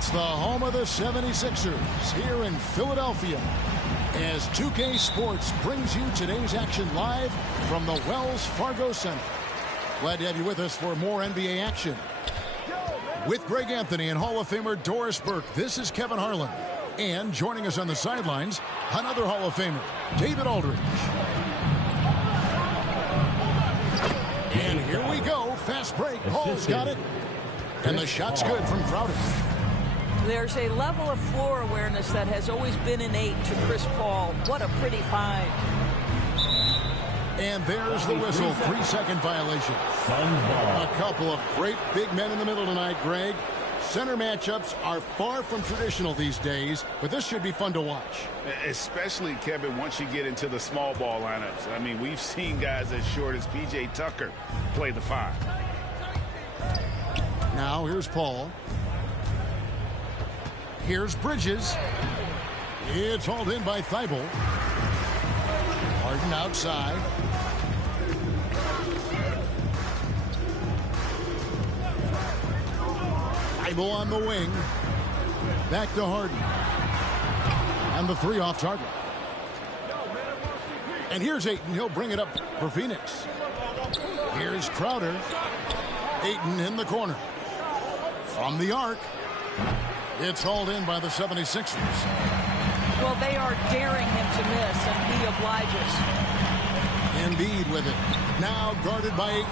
It's the home of the 76ers here in Philadelphia as 2K Sports brings you today's action live from the Wells Fargo Center. Glad to have you with us for more NBA action. With Greg Anthony and Hall of Famer Doris Burke, this is Kevin Harlan. And joining us on the sidelines, another Hall of Famer, David Aldridge. And here we go. Fast break. Paul's got it. And the shot's good from Crowder. There's a level of floor awareness that has always been innate to Chris Paul. What a pretty find. And there's the whistle. 3-second violation. A couple of great big men in the middle tonight, Greg. Center matchups are far from traditional these days, but this should be fun to watch. Especially, Kevin, once you get into the small ball lineups. I mean, we've seen guys as short as P.J. Tucker play the 5. Now here's Paul. Here's Bridges. It's hauled in by Thibault. Harden outside. Thibault on the wing. Back to Harden. And the 3 off target. And here's Ayton. He'll bring it up for Phoenix. Here's Crowder. Ayton in the corner. From the arc. It's hauled in by the 76ers. Well, they are daring him to miss, and he obliges. Embiid with it. Now guarded by Ayton.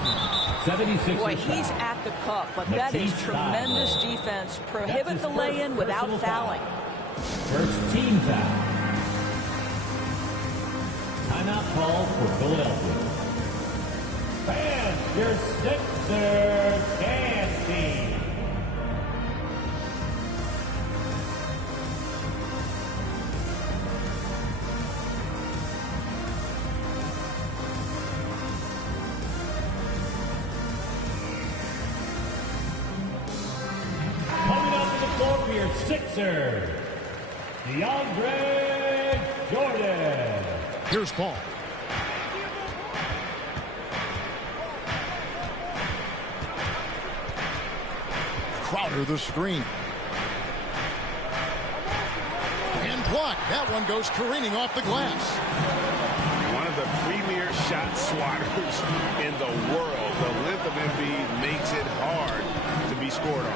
76ers. Boy, he's at the cup, but that is tremendous defense. Prohibit the lay-in without fouling. First team foul. Timeout call for Philadelphia. Fans, your Sixers dance team. Sixers, DeAndre Jordan. Here's Paul. Crowder the screen. And blocked. That one goes careening off the glass. One of the premier shot swatters in the world. The length of Embiid makes it hard to be scored on.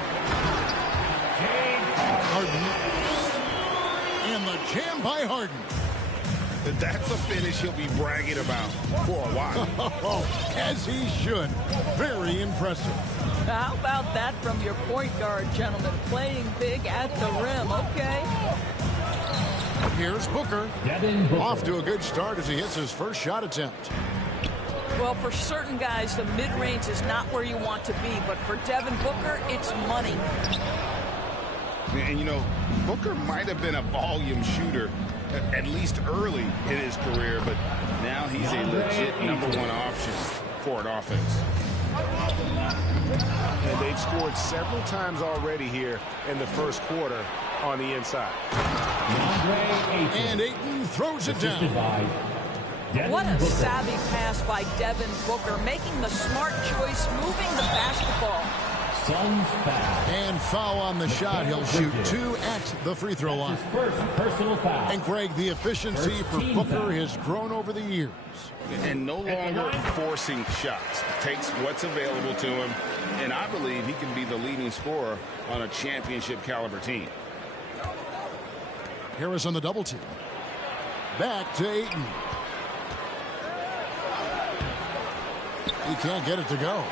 Harden. And the jam by Harden. That's a finish he'll be bragging about for a while. As he should. Very impressive. How about that from your point guard, gentlemen? Playing big at the rim, okay? Here's Booker. Off to a good start as he hits his first shot attempt. Well, for certain guys, the mid-range is not where you want to be, but for Devin Booker, it's money. And, you know, Booker might have been a volume shooter, at least early in his career, but now he's a legit #1 option for an offense. And they've scored several times already here in the first quarter on the inside. And Ayton throws it down. What a savvy pass by Devin Booker, making the smart choice, moving the basketball. And foul on the shot. He'll shoot 2 at the free throw line. First personal foul. And Greg, the efficiency for Booker has grown over the years. And no longer forcing shots. Takes what's available to him. And I believe he can be the leading scorer on a championship caliber team. Harris on the double team. Back to Ayton. He can't get it to go.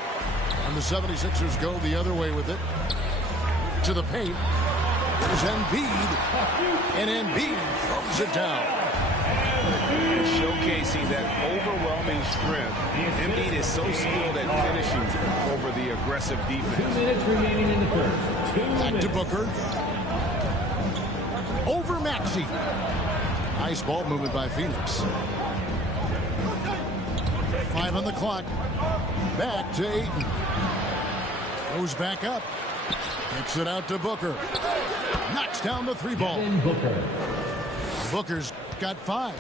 And the 76ers go the other way with it. To the paint. There's Embiid. And Embiid throws it down. And showcasing that overwhelming strength. Embiid is so skilled at finishing over the aggressive defense. 2 minutes remaining in the first. Back to Booker. Over Maxey. Nice ball movement by Phoenix. 5 on the clock. Back to Ayton. Goes back up. Kicks it out to Booker. Knocks down the 3 ball. Booker's got 5.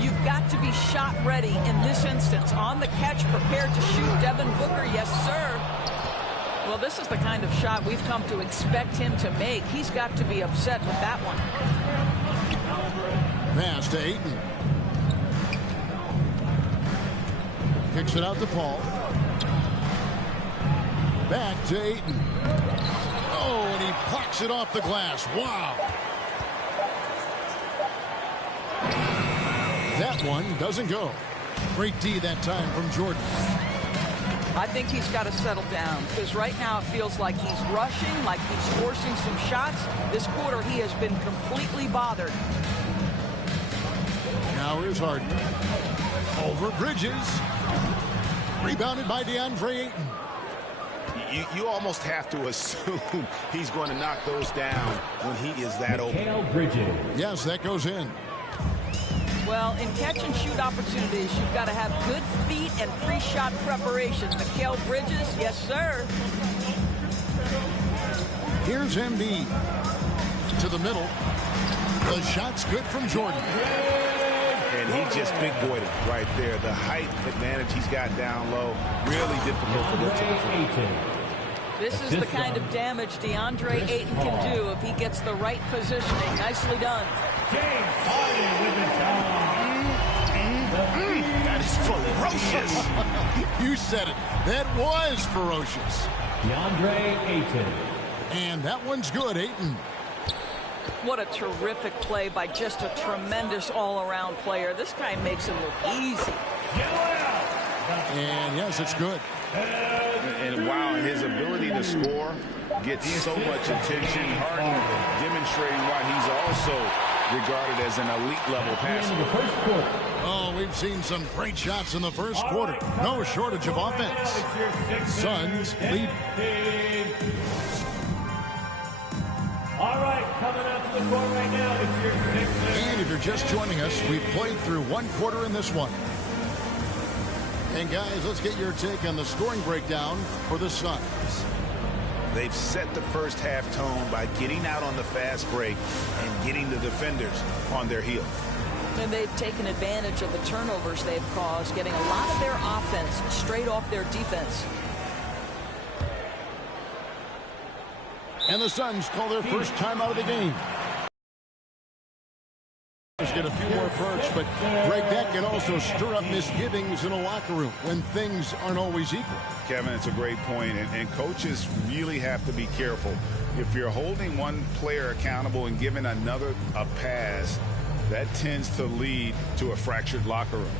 You've got to be shot ready in this instance. On the catch, prepared to shoot. Devin Booker, yes, sir. Well, this is the kind of shot we've come to expect him to make. He's got to be upset with that one. Pass to Ayton. Kicks it out to Paul. Back to Ayton. Oh, and he plucks it off the glass. Wow. That one doesn't go. Great D that time from Jordan. I think he's got to settle down, because right now it feels like he's rushing, like he's forcing some shots. This quarter he has been completely bothered. Now here's Harden. Over Bridges. Rebounded by DeAndre Ayton. You almost have to assume he's going to knock those down when he is that open. Bridges. Yes, that goes in. Well, in catch-and-shoot opportunities, you've got to have good feet and pre-shot preparation. Mikal Bridges, yes, sir. Here's Embiid. To the middle. The shot's good from Jordan. And he just big-boyed it right there. The height advantage he's got down low, really difficult for them to defend. This is the kind of damage DeAndre Ayton can do if he gets the right positioning. Nicely done. James Harden with the That is ferocious. You said it. That was ferocious. DeAndre Ayton. And that one's good, Ayton. What a terrific play by just a tremendous all-around player. This guy makes it look easy. And yes, it's good. And wow, his ability to score gets so much attention. Harden demonstrating why he's also regarded as an elite level passer. In the first quarter. Oh, we've seen some great shots in the first quarter. No shortage of offense. Suns lead. All right, coming out to the court right now, it's your Sixers. And if you're just joining us, we've played through one quarter in this one. And guys, let's get your take on the scoring breakdown for the Suns. They've set the first half tone by getting out on the fast break and getting the defenders on their heels. And they've taken advantage of the turnovers they've caused, getting a lot of their offense straight off their defense. And the Suns call their first time out of the game. Get a few more perks, but Greg, that can also stir up misgivings in a locker room when things aren't always equal. Kevin, it's a great point, and coaches really have to be careful. If you're holding one player accountable and giving another a pass, that tends to lead to a fractured locker room.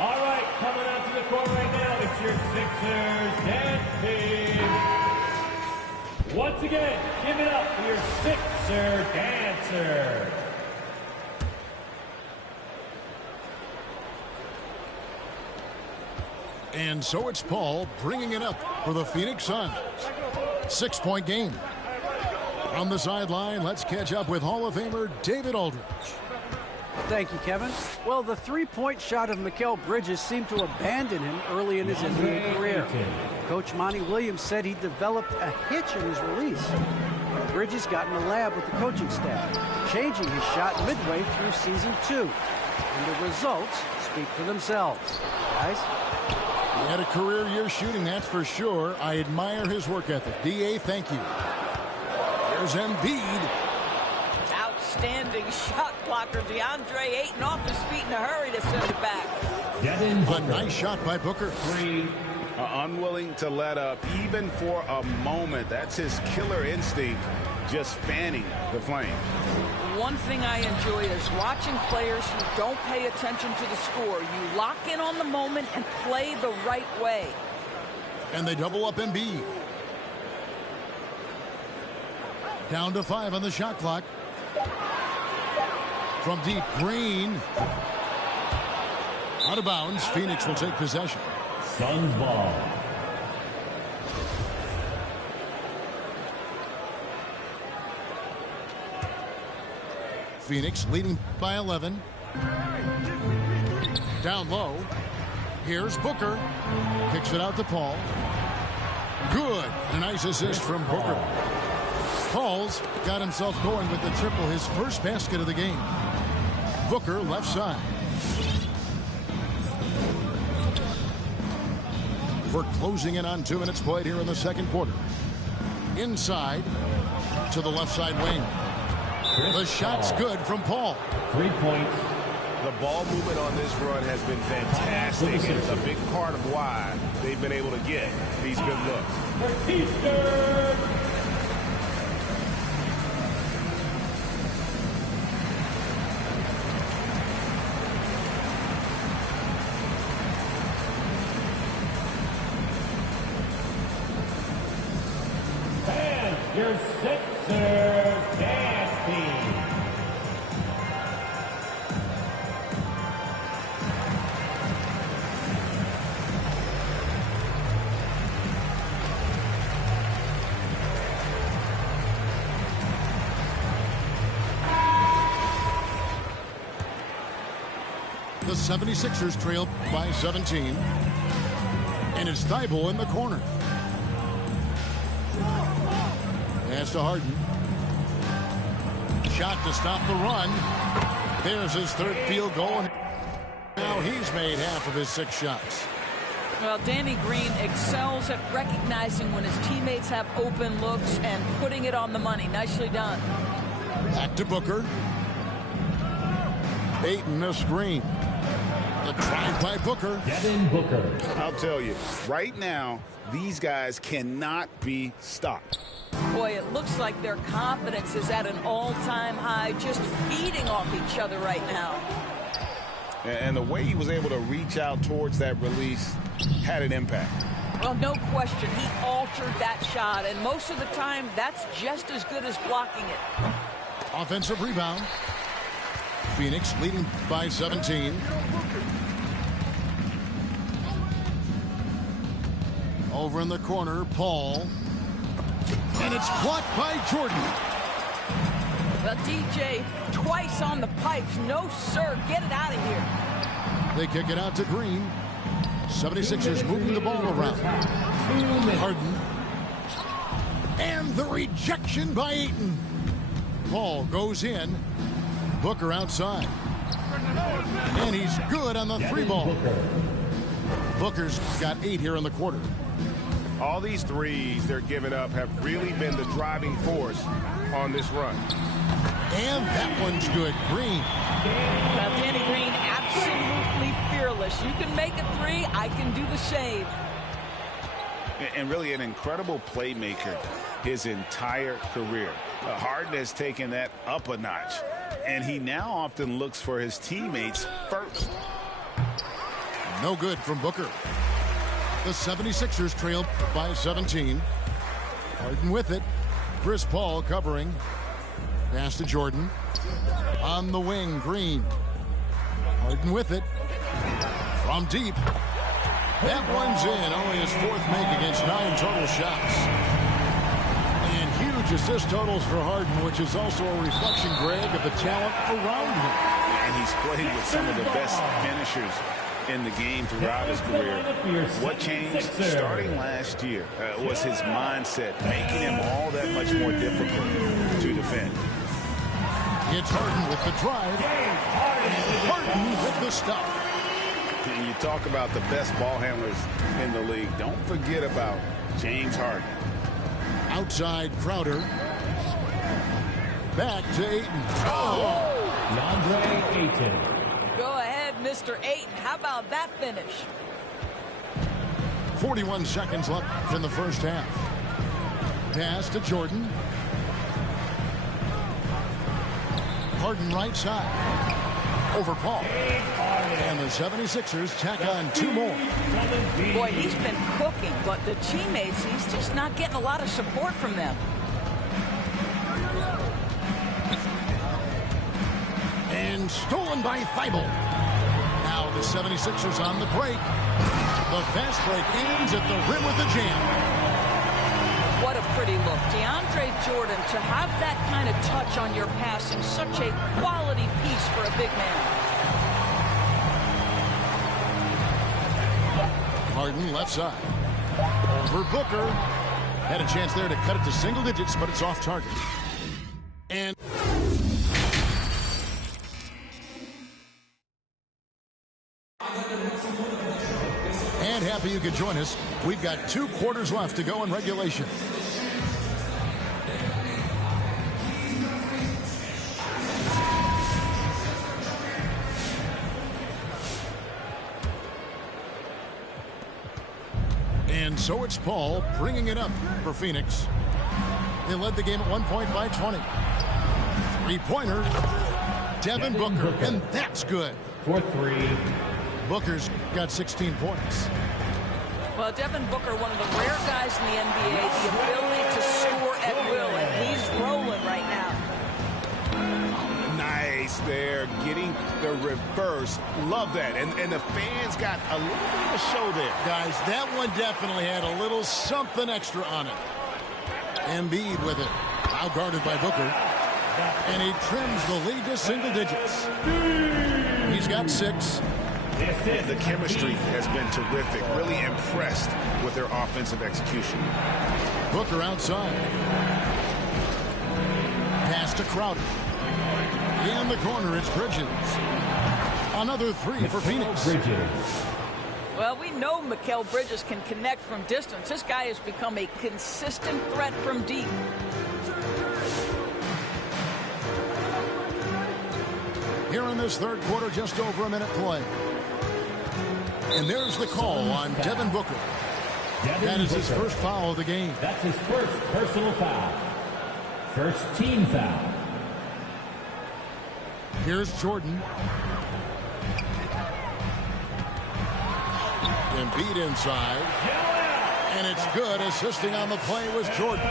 All right, coming out to the court right now, it's your Sixers dancing. Once again, give it up for your Sixer dancer. And so it's Paul bringing it up for the Phoenix Suns. 6-point game. On the sideline, let's catch up with Hall of Famer David Aldridge. Thank you, Kevin. Well, the three-point shot of Mikal Bridges seemed to abandon him early in his NBA career. Coach Monty Williams said he developed a hitch in his release. Bridges got in the lab with the coaching staff, changing his shot midway through season 2. And the results speak for themselves. Guys? He had a career year shooting, that's for sure. I admire his work ethic. D.A., thank you. Here's Embiid. Outstanding shot blocker. DeAndre Ayton off his feet in a hurry to send it back. A nice shot by Booker. unwilling to let up even for a moment. That's his killer instinct, just fanning the flame. One thing I enjoy is watching players who don't pay attention to the score. You lock in on the moment and play the right way. And they double up Embiid. Down to 5 on the shot clock. From deep, Green. Out of bounds. Phoenix will take possession. Suns ball. Phoenix leading by 11. Down low. Here's Booker. Kicks it out to Paul. Good. A nice assist from Booker. Paul's got himself going with the triple, his first basket of the game. Booker left side. We're closing in on 2 minutes played here in the second quarter. Inside to the left side wing. The shot's good from Paul. 3 points. The ball movement on this run has been fantastic, and it's a big part of why they've been able to get these good looks. Your Sixers dance team. The 76ers trail by 17. And it's Thibault in the corner. Pass to Harden. Shot to stop the run. There's his third field goal. And now he's made half of his 6 shots. Well, Danny Green excels at recognizing when his teammates have open looks and putting it on the money. Nicely done. Back to Booker. Ayton the screen. The drive by Booker. Devin Booker. I'll tell you, right now, these guys cannot be stopped. Boy, it looks like their confidence is at an all-time high, just feeding off each other right now. And the way he was able to reach out towards that release had an impact. Well, no question, he altered that shot, and most of the time, that's just as good as blocking it. Offensive rebound. Phoenix leading by 17. Over in the corner, Paul. And it's blocked by Jordan. Well, DJ, twice on the pipes. No, sir. Get it out of here. They kick it out to Green. 76ers moving the ball around. Harden. And the rejection by Ayton. Paul goes in. Booker outside. And he's good on the 3 ball. Booker's got 8 here in the quarter. All these threes they're giving up have really been the driving force on this run. And that one's good. Green. Now, Danny Green, absolutely fearless. You can make a 3, I can do the same. And really an incredible playmaker his entire career. Harden has taken that up a notch, and he now often looks for his teammates first. No good from Booker. The 76ers trail by 17. Harden with it. Chris Paul covering. Pass to Jordan. On the wing, Green. Harden with it. From deep. That one's in. Only his 4th make against 9 total shots. And huge assist totals for Harden, which is also a reflection, Greg, of the talent around him. And he's played with some of the best finishers in the game throughout his career. What changed starting last year was his mindset, making him all that much more difficult to defend. It's Harden with the drive. Harden with the stuff. And you talk about the best ball handlers in the league. Don't forget about James Harden. Outside Crowder. Back to Ayton. DeAndre Ayton. Go ahead, Mr. Ayton. How about that finish? 41 seconds left in the first half. Pass to Jordan. Harden right side. Over Paul. And the 76ers tack on 2 more. Boy, he's been cooking, but the teammates, he's just not getting a lot of support from them. And stolen by Thibault. Now the 76ers on the break. The fast break ends at the rim with the jam. What a pretty look. DeAndre Jordan, to have that kind of touch on your passing, such a quality piece for a big man. Harden left side. Over Booker. Had a chance there to cut it to single digits, but it's off target. And happy you could join us. We've got 2 quarters left to go in regulation. And so it's Paul bringing it up for Phoenix. They led the game at 1 point by 20. 3-pointer. Devin Booker, and that's good. For 3. Booker's got 16 points. Well, Devin Booker, one of the rare guys in the NBA, the ability to score at will, and he's rolling right now. Nice there, getting the reverse. Love that. And the fans got a little bit of a show there. Guys, that one definitely had a little something extra on it. Embiid with it. Now guarded by Booker. And he trims the lead to single digits. He's got 6. The chemistry has been terrific. Really impressed with their offensive execution. Booker outside. Pass to Crowder. In the corner, it's Bridges. Another 3 for Phoenix. Well, we know Mikal Bridges can connect from distance. This guy has become a consistent threat from deep. Here in this third quarter, just over a minute play. And there's the call on Devin Booker. That is his first foul of the game. That's his first personal foul. First team foul. Here's Jordan. Embiid inside. And it's good. Assisting on the play was Jordan.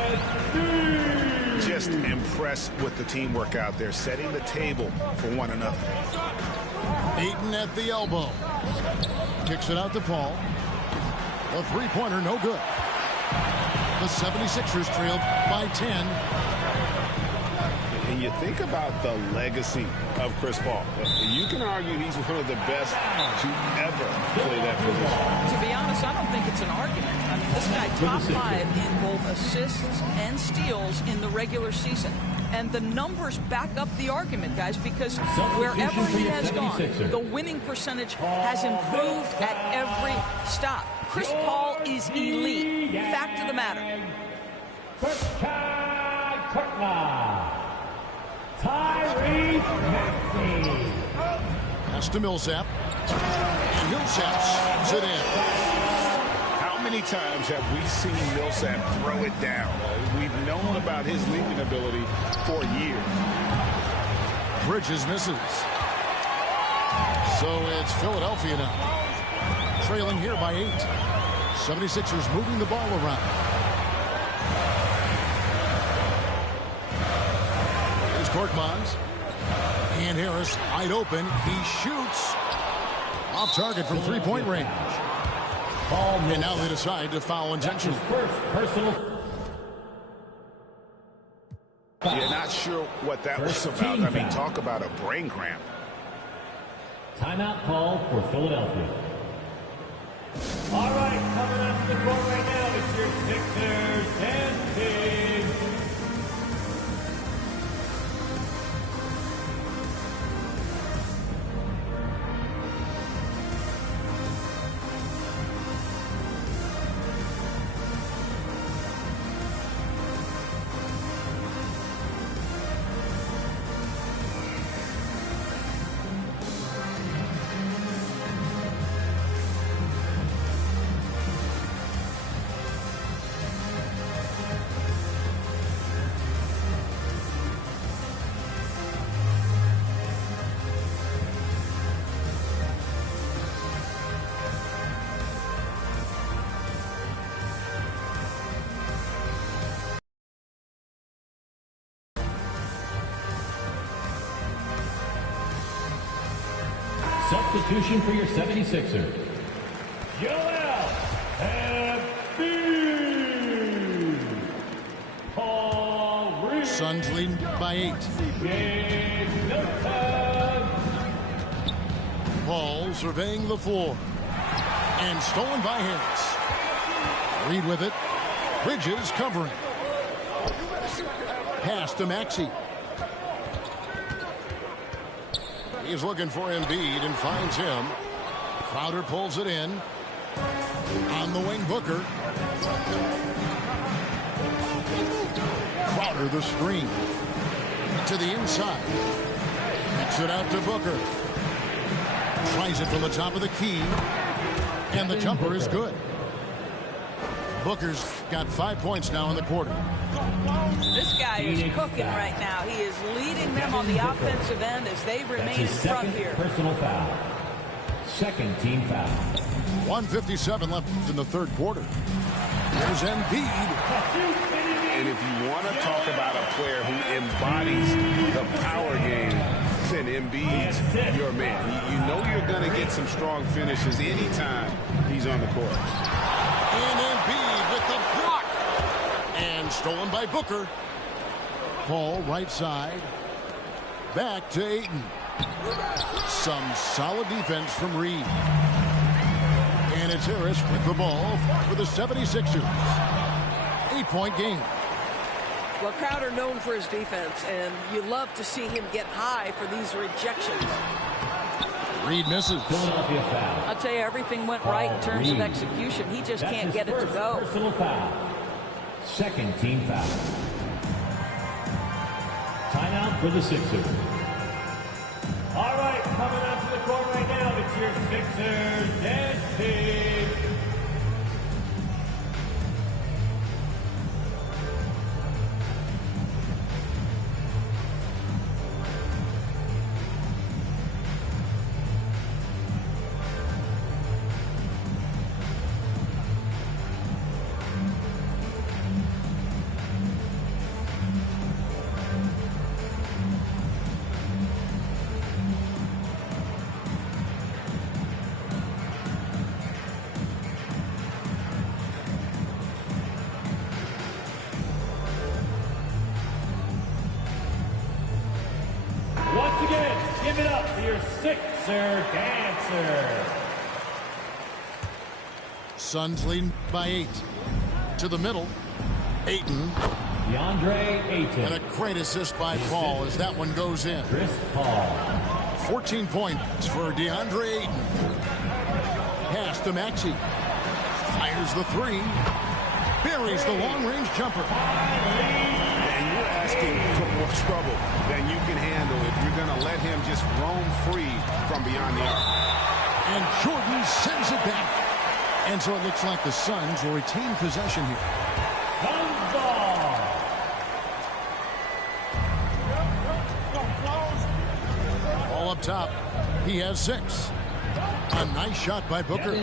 Just impressed with the teamwork out there, setting the table for one another. Ayton at the elbow. Kicks it out to Paul. A 3-pointer, no good. The 76ers trailed by 10. And you think about the legacy of Chris Paul. You can argue he's one of the best to ever play that position. To be honest, I don't think it's an argument. I mean, this guy top 5 in both assists and steals in the regular season. And the numbers back up the argument, guys, because wherever he has gone, the winning percentage has improved at every stop. Chris Paul is elite. Fact of the matter. Tyrese Maxey. Pass to Millsap. And Millsap slams it in. How many times have we seen Millsap throw it down? We've known about his leaping ability for years. Bridges misses. So it's Philadelphia now. Trailing here by 8. 76ers moving the ball around. Here's Korkmaz. And Harris wide open. He shoots. Off target from 3-point range. And now they decide to foul intentionally. First personal. You're not sure what that was about. I mean, talk about a brain cramp. Timeout call for Philadelphia. All right, coming up to the court right now, it's your Sixers and Kings. Substitution for your 76ers. Joel Embiid. Paul Reed. Suns leading by 8. Paul surveying the floor. And stolen by Harris. Reed with it. Bridges covering. Pass to Maxey. He's looking for Embiid and finds him. Crowder pulls it in. On the wing, Booker. Crowder the screen. To the inside. Kicks it out to Booker. Tries it from the top of the key. And the jumper is good. Booker's got 5 points now in the quarter. This guy is cooking right now. He is leading them on the offensive end as they remain in front here. Personal foul. Second team foul. 1:57 left in the third quarter. There's Embiid. And if you want to talk about a player who embodies the power game, then Embiid's your man. You know you're going to get some strong finishes anytime he's on the court. And Embiid with the block. And stolen by Booker. Paul right side. Back to Ayton. Some solid defense from Reed. And it's Harris with the ball for the 76ers. 8-point game. Well, Crowder known for his defense, and you love to see him get high for these rejections. Reed misses. Philadelphia foul. I'll tell you, everything went right in terms of execution. He just can't get it to go. Personal foul. Second team foul. Timeout for the Sixers. All right, coming out to the court right now, it's your Sixers dance team. Once again, give it up for your Sixer dancer. Suns leading by 8. To the middle. Ayton. DeAndre Ayton. And a great assist by Paul as that one goes in. Chris Paul. 14 points for DeAndre Ayton. Pass to Maxey. Fires the three. Buries the long-range jumper. And you're asking for more trouble than you can handle if you're going to let him just roam free from beyond the arc. And Jordan sends it back. And so it looks like the Suns will retain possession here. Suns ball. All up top. He has 6. A nice shot by Booker.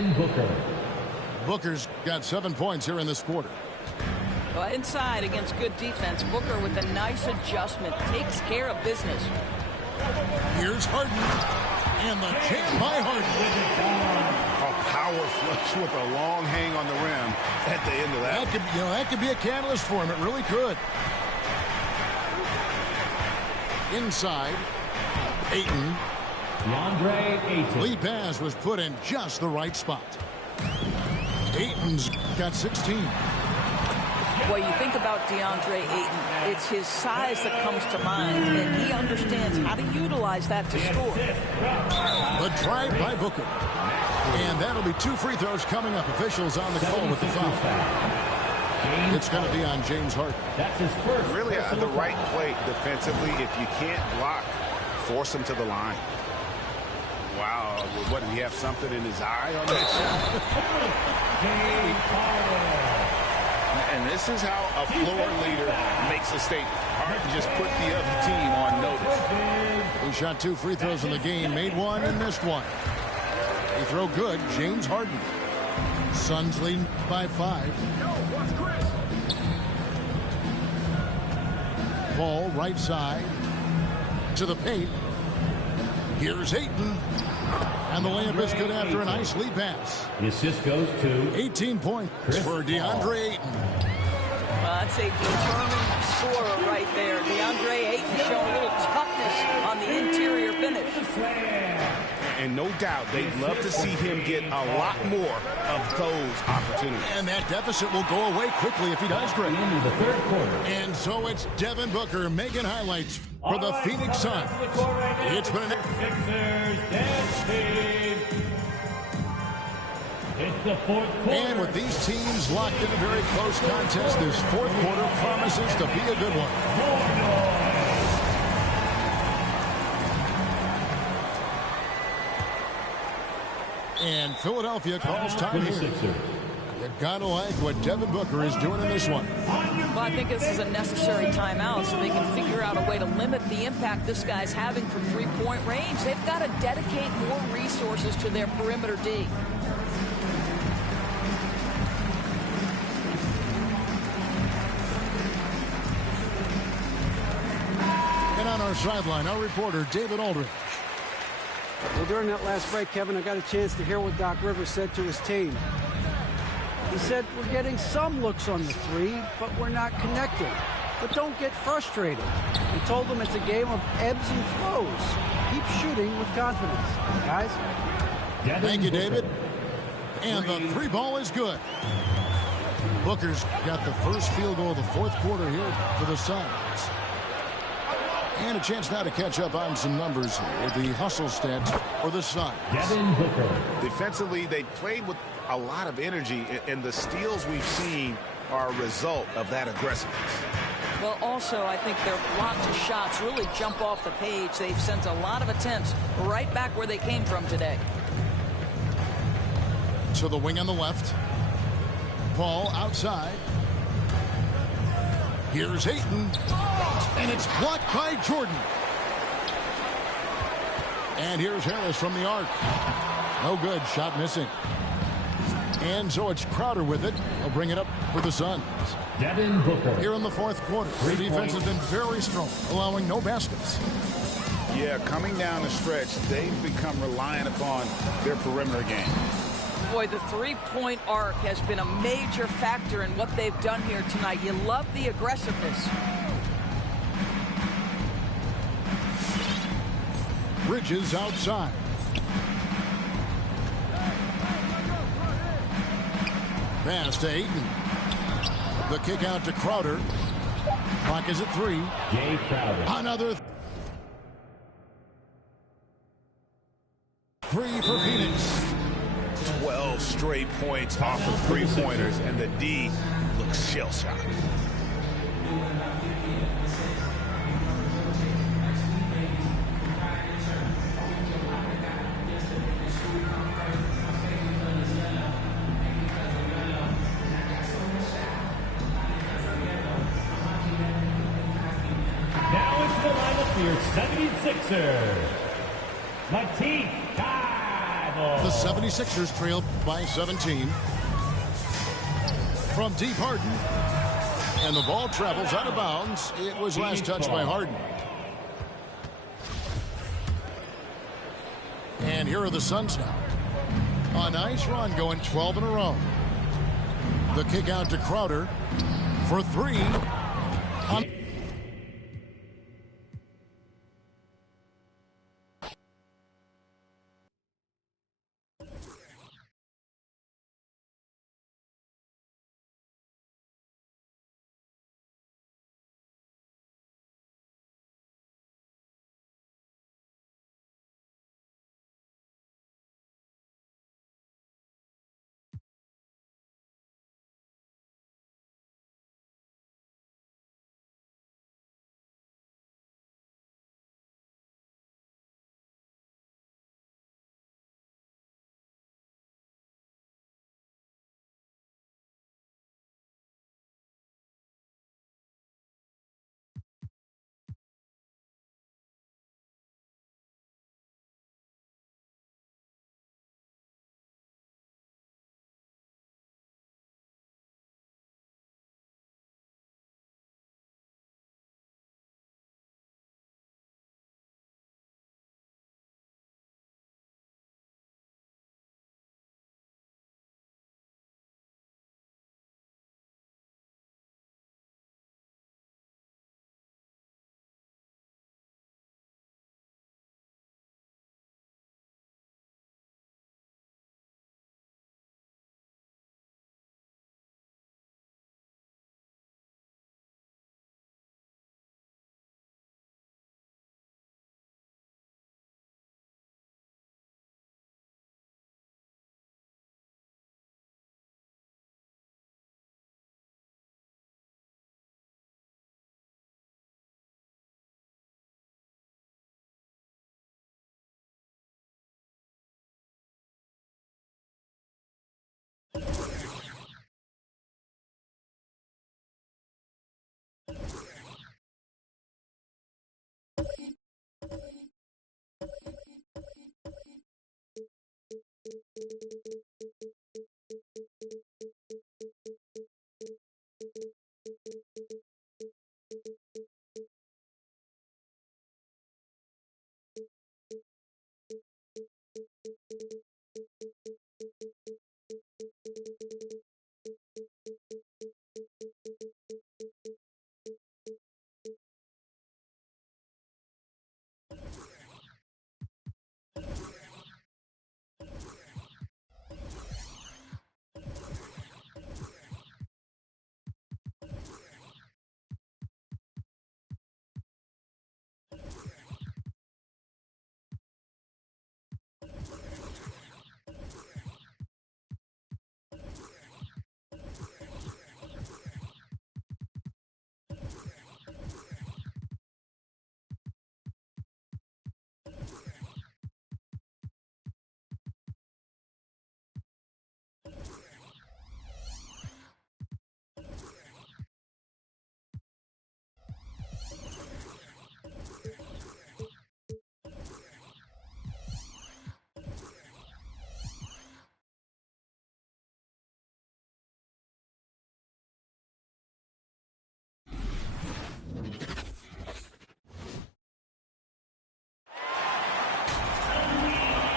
Booker's got 7 points here in this quarter. Well, inside against good defense, Booker with a nice adjustment takes care of business. Here's Harden. And the jam by Harden. A power flush with a long hang on the rim at the end of that. That could be a catalyst for him. It really could. Inside. Ayton. DeAndre Ayton. Lead pass was put in just the right spot. Ayton's got 16. Well, you think about DeAndre Ayton, it's his size that comes to mind, and he understands how to utilize that to score. The drive by Booker. And that'll be 2 free throws coming up. Officials on the call with the foul. It's going to be on James Harden. That's his first. Really the right play defensively. If you can't block, force him to the line. Wow, what, did he have something in his eye on that shot? And this is how a floor leader makes a statement. Harden just put the other team on notice. He shot 2 free throws in the game, made 1 and missed 1. He throw good, James Harden. Suns leading by 5. Ball right side to the paint. Here's Ayton. And the layup is good after a nice lead pass. The assist goes to 18 points for DeAndre Ayton. Well, that's a determined scorer right there. DeAndre Ayton showing a little toughness on the interior finish. And no doubt they'd love to see him get a lot more of those opportunities. And that deficit will go away quickly if he does great. in the third quarter. And so it's Devin Booker making highlights for the Phoenix Suns. It's been an... Sixers dance team. It's the fourth quarter. And with these teams locked in a very close contest, this fourth quarter promises to be a good one. And Philadelphia calls time here. You gotta like what Devin Booker is doing in this one. Well, I think this is a necessary timeout so they can figure out a way to limit the impact this guy's having from three-point range. They've got to dedicate more resources to their perimeter D. And on our sideline, our reporter, David Aldridge. Well, during that last break, Kevin, I got a chance to hear what Doc Rivers said to his team. He said, we're getting some looks on the three, but we're not connecting. But don't get frustrated. He told them it's a game of ebbs and flows. Keep shooting with confidence. Guys? Thank you, David. And the three ball is good. Booker's got the first field goal of the fourth quarter here for the Suns. And a chance now to catch up on some numbers here. The hustle stats for the Suns. Devin Booker. Defensively, they played with a lot of energy, and the steals we've seen are a result of that aggressiveness. Well, also, I think their blocks of shots really jump off the page. They've sent a lot of attempts right back where they came from today. To the wing on the left. Ball outside. Here's Ayton. And it's blocked by Jordan. And here's Harris from the arc. No good. Shot missing. And so it's Crowder with it. He'll bring it up for the Suns. Devin Booker. Here in the fourth quarter, the defense has been very strong, allowing no baskets. Yeah, coming down the stretch, they've become reliant upon their perimeter game. Boy, the three-point arc has been a major factor in what they've done here tonight. You love the aggressiveness. Bridges outside. Pass to Ayton. The kick out to Crowder. Clock is at 3. Jay Crowder. Another 3 for Phoenix. 12 straight points off of three-pointers, and the D looks shell-shocked. Now into the lineup for your 76ers. Matisse Thybulle. The 76ers trailed by 17. From deep, Harden. And the ball travels out of bounds. It was last touched by Harden. And here are the Suns now. A nice run going 12 in a row. The kick out to Crowder for 3.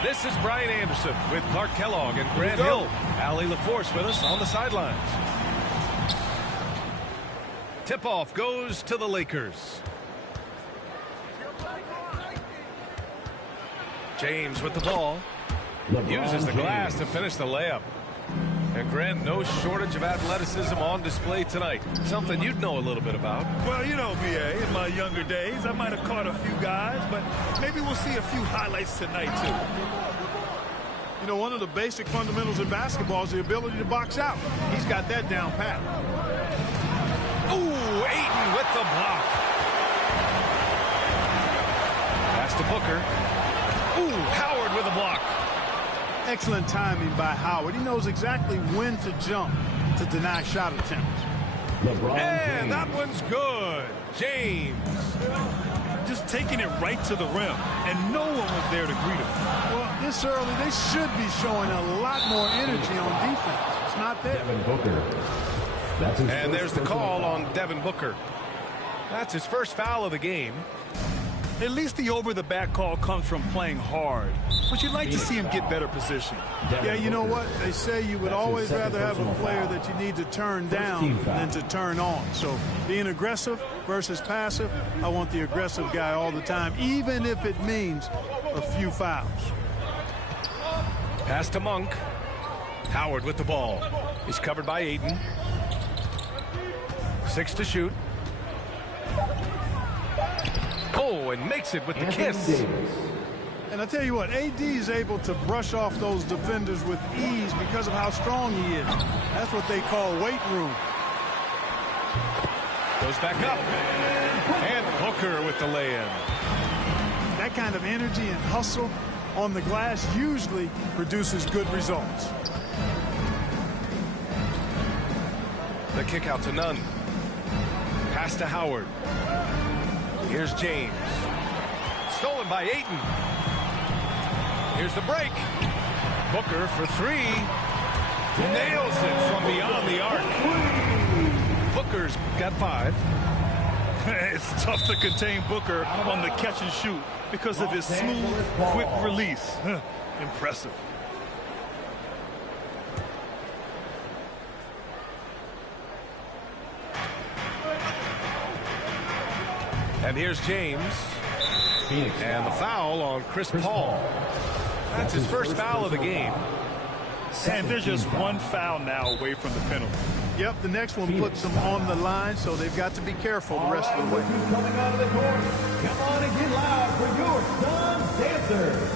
This is Brian Anderson with Clark Kellogg and Grant Hill. Allie LaForce with us on the sidelines. Tip-off goes to the Lakers. James with the ball. Uses the glass to finish the layup. And Grant, no shortage of athleticism on display tonight. Something you'd know a little bit about. Well, you know, B.A., in my younger days, I might have caught a few guys, but maybe we'll see a few highlights tonight, too. You know, one of the basic fundamentals in basketball is the ability to box out. He's got that down pat. Ooh, Ayton with the block. Pass to Booker. Ooh, Howard with a block. Excellent timing by Howard. He knows exactly when to jump to deny shot attempts. And that one's good. James. Just taking it right to the rim, and no one was there to greet him. Well, this early, they should be showing a lot more energy on defense. It's not there. Devin Booker. And there's the call on Devin Booker. That's his first foul of the game. At least the over-the-back call comes from playing hard, but you'd like to see him get better position. Yeah, you know what? They say you would always rather have a player that you need to turn down than to turn on. So being aggressive versus passive, I want the aggressive guy all the time, even if it means a few fouls. Pass to Monk. Howard with the ball. He's covered by Ayton. 6 to shoot. Oh, and makes it with the kiss. And I tell you what, AD is able to brush off those defenders with ease because of how strong he is. That's what they call weight room. Goes back up. And Booker with the lay-in. That kind of energy and hustle on the glass usually produces good results. The kick out to Nunn. Pass to Howard. Here's James. Stolen by Ayton. Here's the break. Booker for 3. Nails it from beyond the arc. Booker's got 5. It's tough to contain Booker on the catch and shoot because of his smooth, quick release. Impressive. And here's James. And the foul on Chris Paul. That's his first foul of the game. And they're just one foul now away from the penalty. Yep, the next one puts them on the line, so they've got to be careful the rest of the way. Coming out of the court, come on and get loud for your Sun Dancers.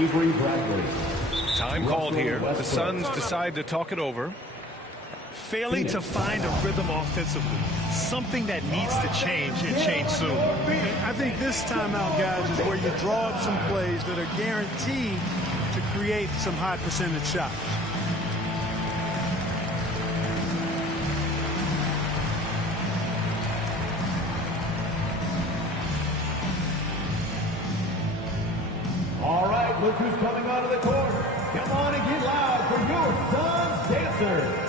Avery Bradley. Time called here. The Suns decide to talk it over. Failing to find a rhythm offensively. Something that needs to change and change soon. I think this timeout, guys, is where you draw up some plays that are guaranteed to create some high percentage shots. All right, look who's coming onto the court. Come on and get loud for your Suns dancer.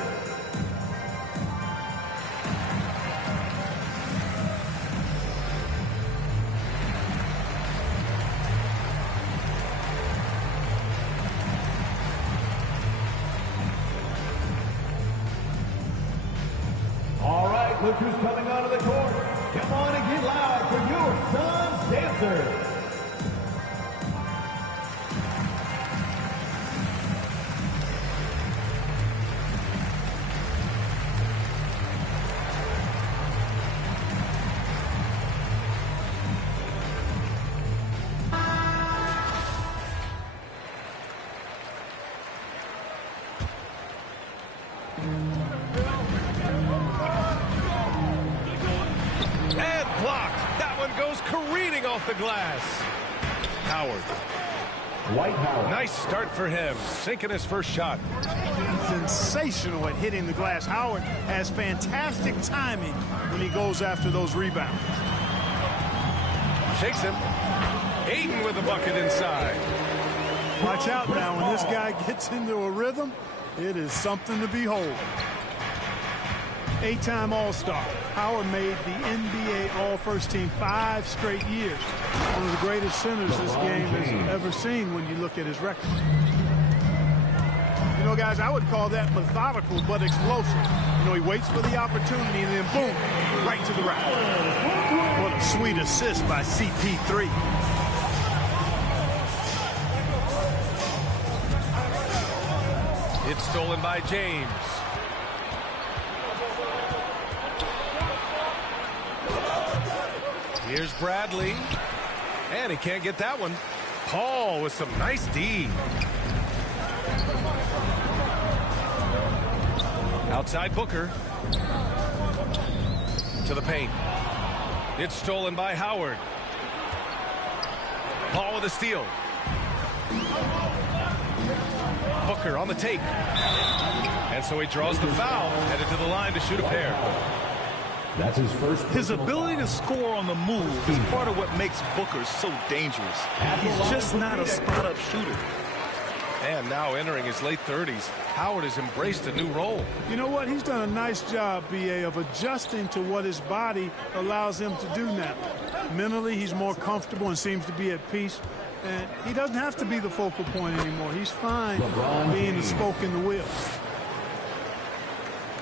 All right, look who's coming onto the court. Come on and get loud for your Suns dancer. Off the glass. Howard. Dwight Howard. Nice start for him. Sinking his first shot. Sensational at hitting the glass. Howard has fantastic timing when he goes after those rebounds. Shakes him. Ayton with a bucket inside. Watch out now. When this guy gets into a rhythm, it is something to behold. 8-time All-Star. Howard made the NBA All-First Team 5 straight years. One of the greatest centers this game has ever seen when you look at his record. You know, guys, I would call that methodical but explosive. You know, he waits for the opportunity and then boom, right to the rack. What a sweet assist by CP3. It's stolen by James. Here's Bradley. And he can't get that one. Paul with some nice D. Outside Booker. To the paint. It's stolen by Howard. Paul with a steal. Booker on the take. And so he draws the foul. Headed to the line to shoot a pair. That's his first. His ability to score on the move is part of what makes Booker so dangerous. He's just not a spot-up shooter. And now entering his late 30s, Howard has embraced a new role. You know what? He's done a nice job, B.A., of adjusting to what his body allows him to do now. Mentally, he's more comfortable and seems to be at peace. And he doesn't have to be the focal point anymore. He's fine being the spoke in the wheel.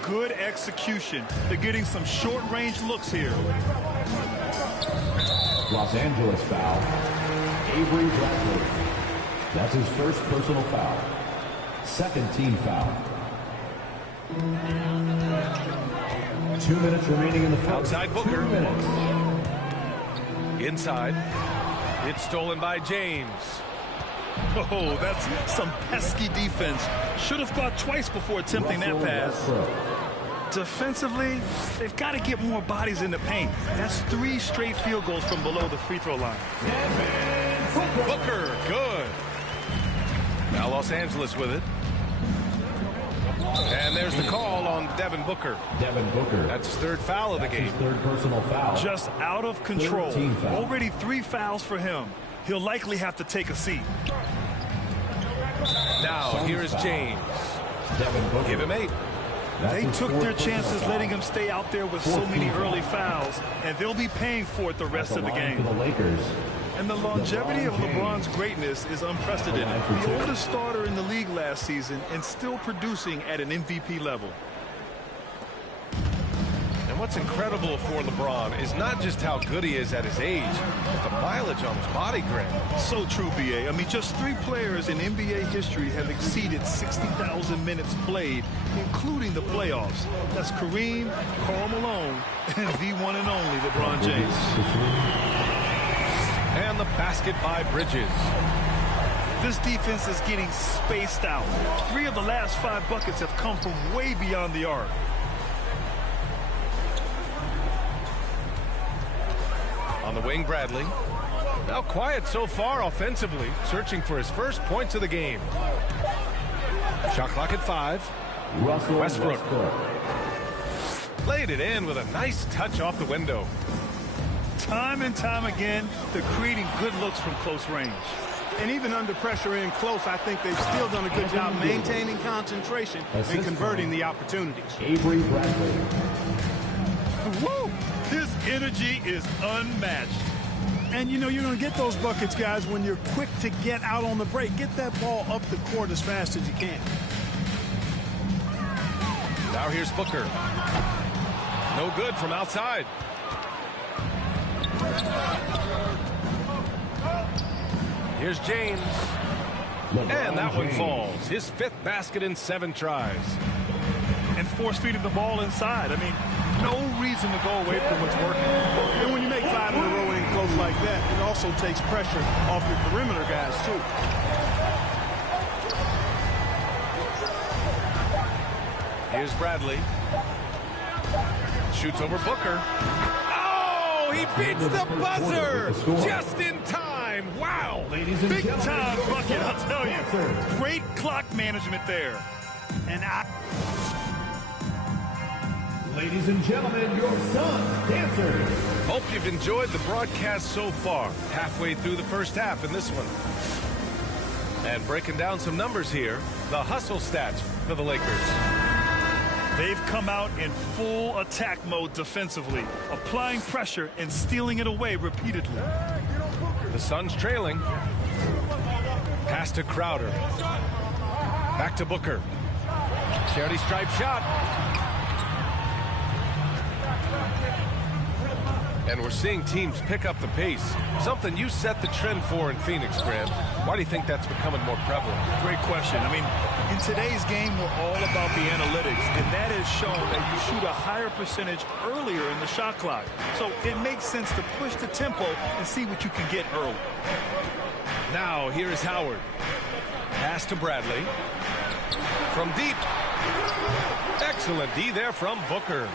Good execution. They're getting some short-range looks here. Los Angeles foul. Avery Bradley. That's his first personal foul. Second team foul. 2 minutes remaining in the foul. Outside Booker. 2 minutes. Inside. It's stolen by James. Oh, that's some pesky defense. Should have thought twice before attempting that pass. Defensively, they've got to get more bodies in the paint. That's 3 straight field goals from below the free throw line. Booker, good. Now Los Angeles with it. And there's the call on Devin Booker. Devin Booker. That's his 3rd foul of the game. His 3rd personal foul. Just out of control. Foul. Already 3 fouls for him. He'll likely have to take a seat. Now here's James. Devin Booker. Give him 8. They took their chances letting him stay out there with so many early fouls, and they'll be paying for it the rest of the game. For the Lakers. And the longevity of LeBron's greatness is unprecedented. The oldest starter in the league last season and still producing at an MVP level. And what's incredible for LeBron is not just how good he is at his age, but the mileage on his body grade. So true, B.A. I mean, just 3 players in NBA history have exceeded 60,000 minutes played, including the playoffs. That's Kareem, Karl Malone, and the one and only LeBron James. And the basket by Bridges. This defense is getting spaced out. 3 of the last 5 buckets have come from way beyond the arc. On the wing, Bradley. Now quiet so far offensively, searching for his first points of the game. Shot clock at 5. Westbrook. Played it in with a nice touch off the window. Time and time again, they're creating good looks from close range. And even under pressure in close, I think they've still done a good job maintaining concentration and converting the opportunities. Avery Bradley. Woo! His energy is unmatched. And, you know, you're going to get those buckets, guys, when you're quick to get out on the break. Get that ball up the court as fast as you can. Now here's Booker. No good from outside. Here's James. And that one falls. His 5th basket in 7 tries. And force-feeding the ball inside. I mean, no reason to go away from what's working. And when you make 5 in a row in close like that, it also takes pressure off your perimeter guys, too. Here's Bradley. Shoots over Booker. Oh, he beats the buzzer just in time. Wow. Big time bucket, I'll tell you. Great clock management there. And Ladies and gentlemen, your Suns dancers. Hope you've enjoyed the broadcast so far. Halfway through the first half in this one. And breaking down some numbers here, the hustle stats for the Lakers. They've come out in full attack mode defensively, applying pressure and stealing it away repeatedly. The Suns trailing. Pass to Crowder. Back to Booker. Charity stripe shot. And we're seeing teams pick up the pace. Something you set the trend for in Phoenix, Grant. Why do you think that's becoming more prevalent? Great question. I mean, in today's game, we're all about the analytics, and that has shown that you shoot a higher percentage earlier in the shot clock. So it makes sense to push the tempo and see what you can get early. Now, here is Howard. Pass to Bradley. From deep. Excellent D there from Booker.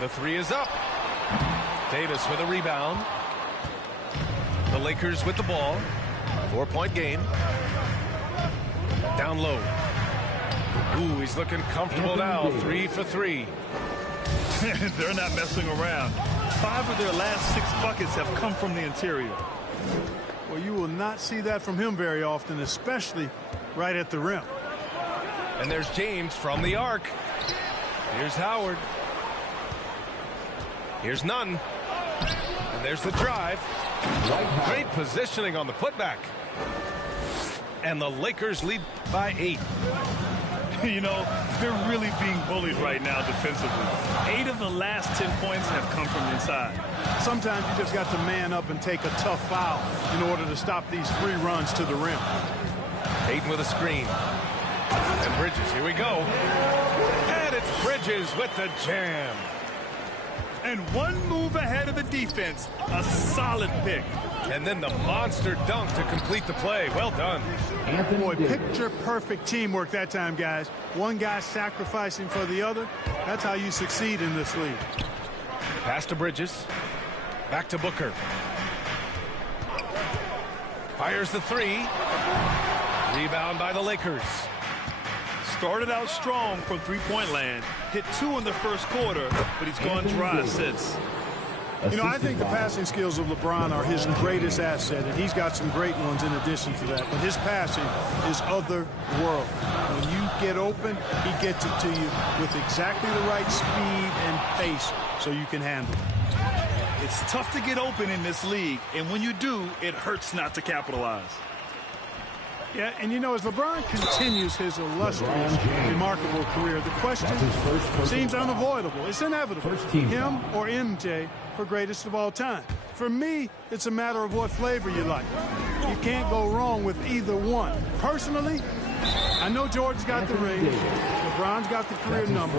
The 3 is up. Davis with a rebound. The Lakers with the ball. 4-point game. Down low. Ooh, he's looking comfortable now. 3 for 3. They're not messing around. 5 of their last 6 buckets have come from the interior. Well, you will not see that from him very often, especially right at the rim. And there's James from the arc. Here's Howard. Here's Nunn. And there's the drive. Great positioning on the putback. And the Lakers lead by 8. You know, they're really being bullied right now defensively. 8 of the last 10 points have come from inside. Sometimes you just got to man up and take a tough foul in order to stop these free runs to the rim. Payton with a screen. And Bridges, here we go. And it's Bridges with the jam. And one move ahead of the defense. A solid pick. And then the monster dunk to complete the play. Well done. Boy, picture-perfect teamwork that time, guys. One guy sacrificing for the other. That's how you succeed in this league. Pass to Bridges. Back to Booker. Fires the 3. Rebound by the Lakers. Started out strong from three-point land. Hit 2 in the first quarter, but he's gone dry since. You know, I think the passing skills of LeBron are his greatest asset, and he's got some great ones in addition to that. But his passing is otherworldly. When you get open, he gets it to you with exactly the right speed and pace so you can handle it. It's tough to get open in this league, and when you do, it hurts not to capitalize. Yeah, and you know, as LeBron continues his illustrious, remarkable career, the question seems unavoidable. It's inevitable. Him or MJ for greatest of all time. For me, it's a matter of what flavor you like. You can't go wrong with either one. Personally, I know Jordan's got the ring. LeBron's got the career number.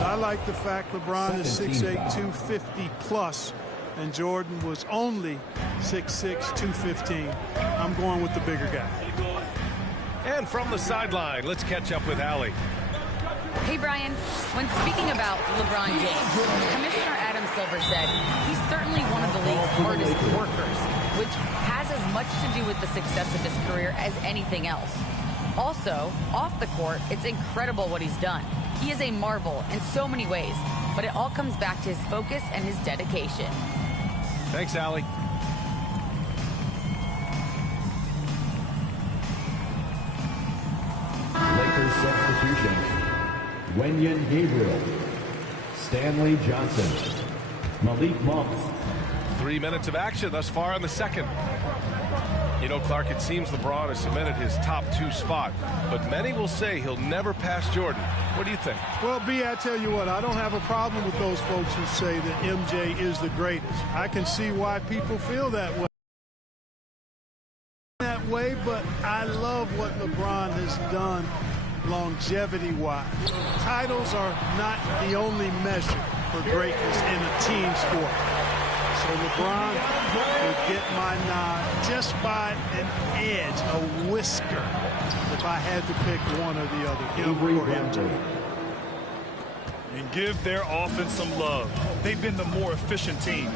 I like the fact LeBron is 6'8", 250 plus. and Jordan was only 6'6", 215. I'm going with the bigger guy. And from the sideline, let's catch up with Allie. Hey, Brian. When speaking about LeBron James, Commissioner Adam Silver said he's certainly one of the league's hardest workers, which has as much to do with the success of his career as anything else. Also, off the court, it's incredible what he's done. He is a marvel in so many ways, but it all comes back to his focus and his dedication. Thanks, Allie. Lakers substitution. Wenyen Gabriel, Stanley Johnson, Malik Monk. 3 minutes of action thus far in the second. You know, Clark, it seems LeBron has cemented his top 2 spot, but many will say he'll never pass Jordan. What do you think? Well, B, I tell you what, I don't have a problem with those folks who say that MJ is the greatest. I can see why people feel that way. But I love what LeBron has done longevity-wise. Titles are not the only measure for greatness in a team sport. So LeBron would get my nod just by an edge, a whisker, if I had to pick one or the other, him or MJ. And give their offense some love. They've been the more efficient team.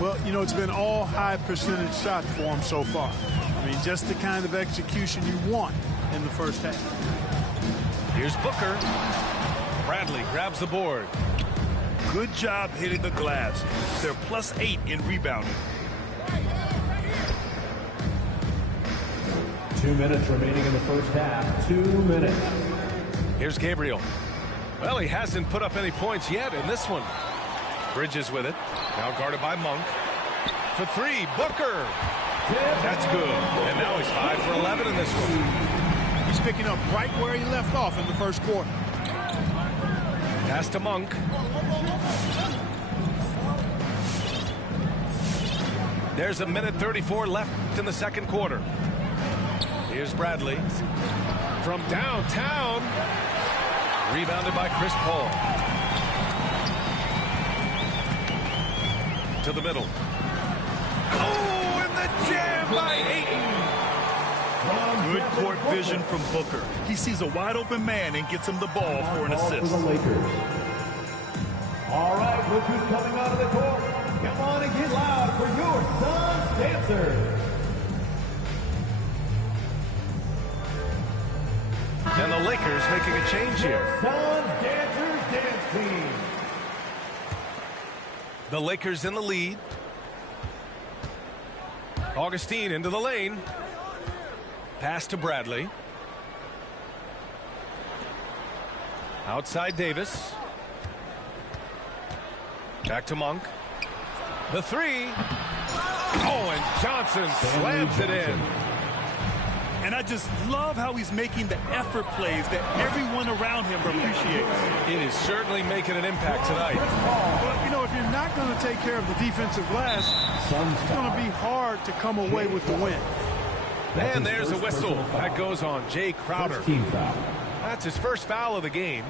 Well, you know, it's been all high percentage shots for them so far. I mean, just the kind of execution you want in the first half. Here's Booker. Bradley grabs the board. Good job hitting the glass. They're +8 in rebounding. 2 minutes remaining in the first half. 2 minutes. Here's Gabriel. Well, he hasn't put up any points yet in this one. Bridges with it. Now guarded by Monk. For 3, Booker. That's good. And now he's 5 for 11 in this one. He's picking up right where he left off in the first quarter. Pass to Monk. There's 1:34 left in the second quarter. Here's Bradley. From downtown. Rebounded by Chris Paul. To the middle. Oh, and the jam by Ayton. Good court vision from Booker. He sees a wide open man and gets him the ball for an assist. For the Lakers. All right, look who's coming out of the court. Come on and get loud for your Suns dancers. And the Lakers making a change here. Suns dancers dance team. The Lakers in the lead. Augustine into the lane. Pass to Bradley. Outside Davis. Back to Monk. The 3. Oh, and Johnson slams it in. And I just love how he's making the effort plays that everyone around him appreciates. It is certainly making an impact tonight. Well, you know, if you're not going to take care of the defensive glass, it's going to be hard to come away with the win. And there's a whistle. That goes on Jay Crowder. Team foul. That's his first foul of the game.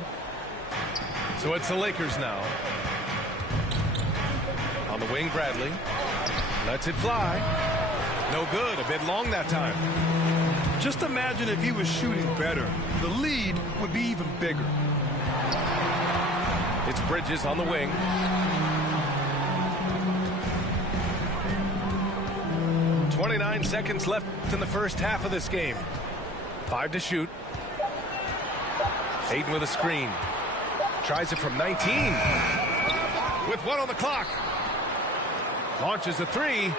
So it's the Lakers now. On the wing, Bradley. Lets it fly. No good. A bit long that time. Just imagine if he was shooting better. The lead would be even bigger. It's Bridges on the wing. .29 seconds left in the first half of this game. 5 to shoot. Ayton with a screen. Tries it from 19. With 1 on the clock. Launches a 3.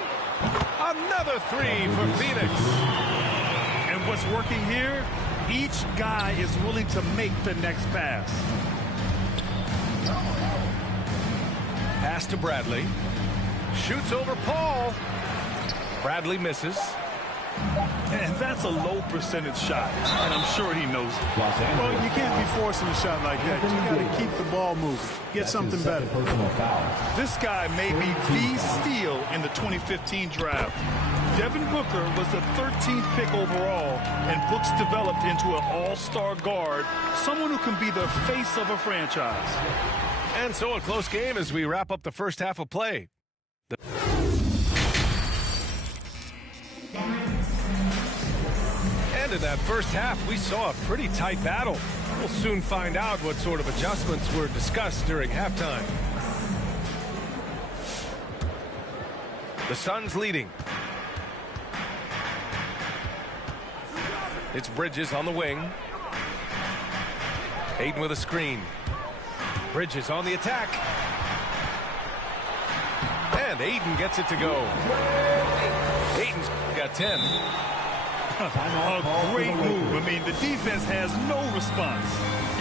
Another 3 for Phoenix. And what's working here, each guy is willing to make the next pass. Pass to Bradley. Shoots over Paul. Bradley misses. And that's a low percentage shot, and I'm sure he knows it. Well, you can't be forcing a shot like that. You got to keep the ball moving. Get something better. This guy may be the steal in the 2015 draft. Devin Booker was the 13th pick overall, and Brooks developed into an all-star guard, someone who can be the face of a franchise. And so a close game as we wrap up the first half of play. And in that first half, we saw a pretty tight battle. We'll soon find out what sort of adjustments were discussed during halftime. The Suns leading. It's Bridges on the wing. Ayton with a screen. Bridges on the attack. And Ayton gets it to go. Ayton's got 10. A great move. I mean, the defense has no response.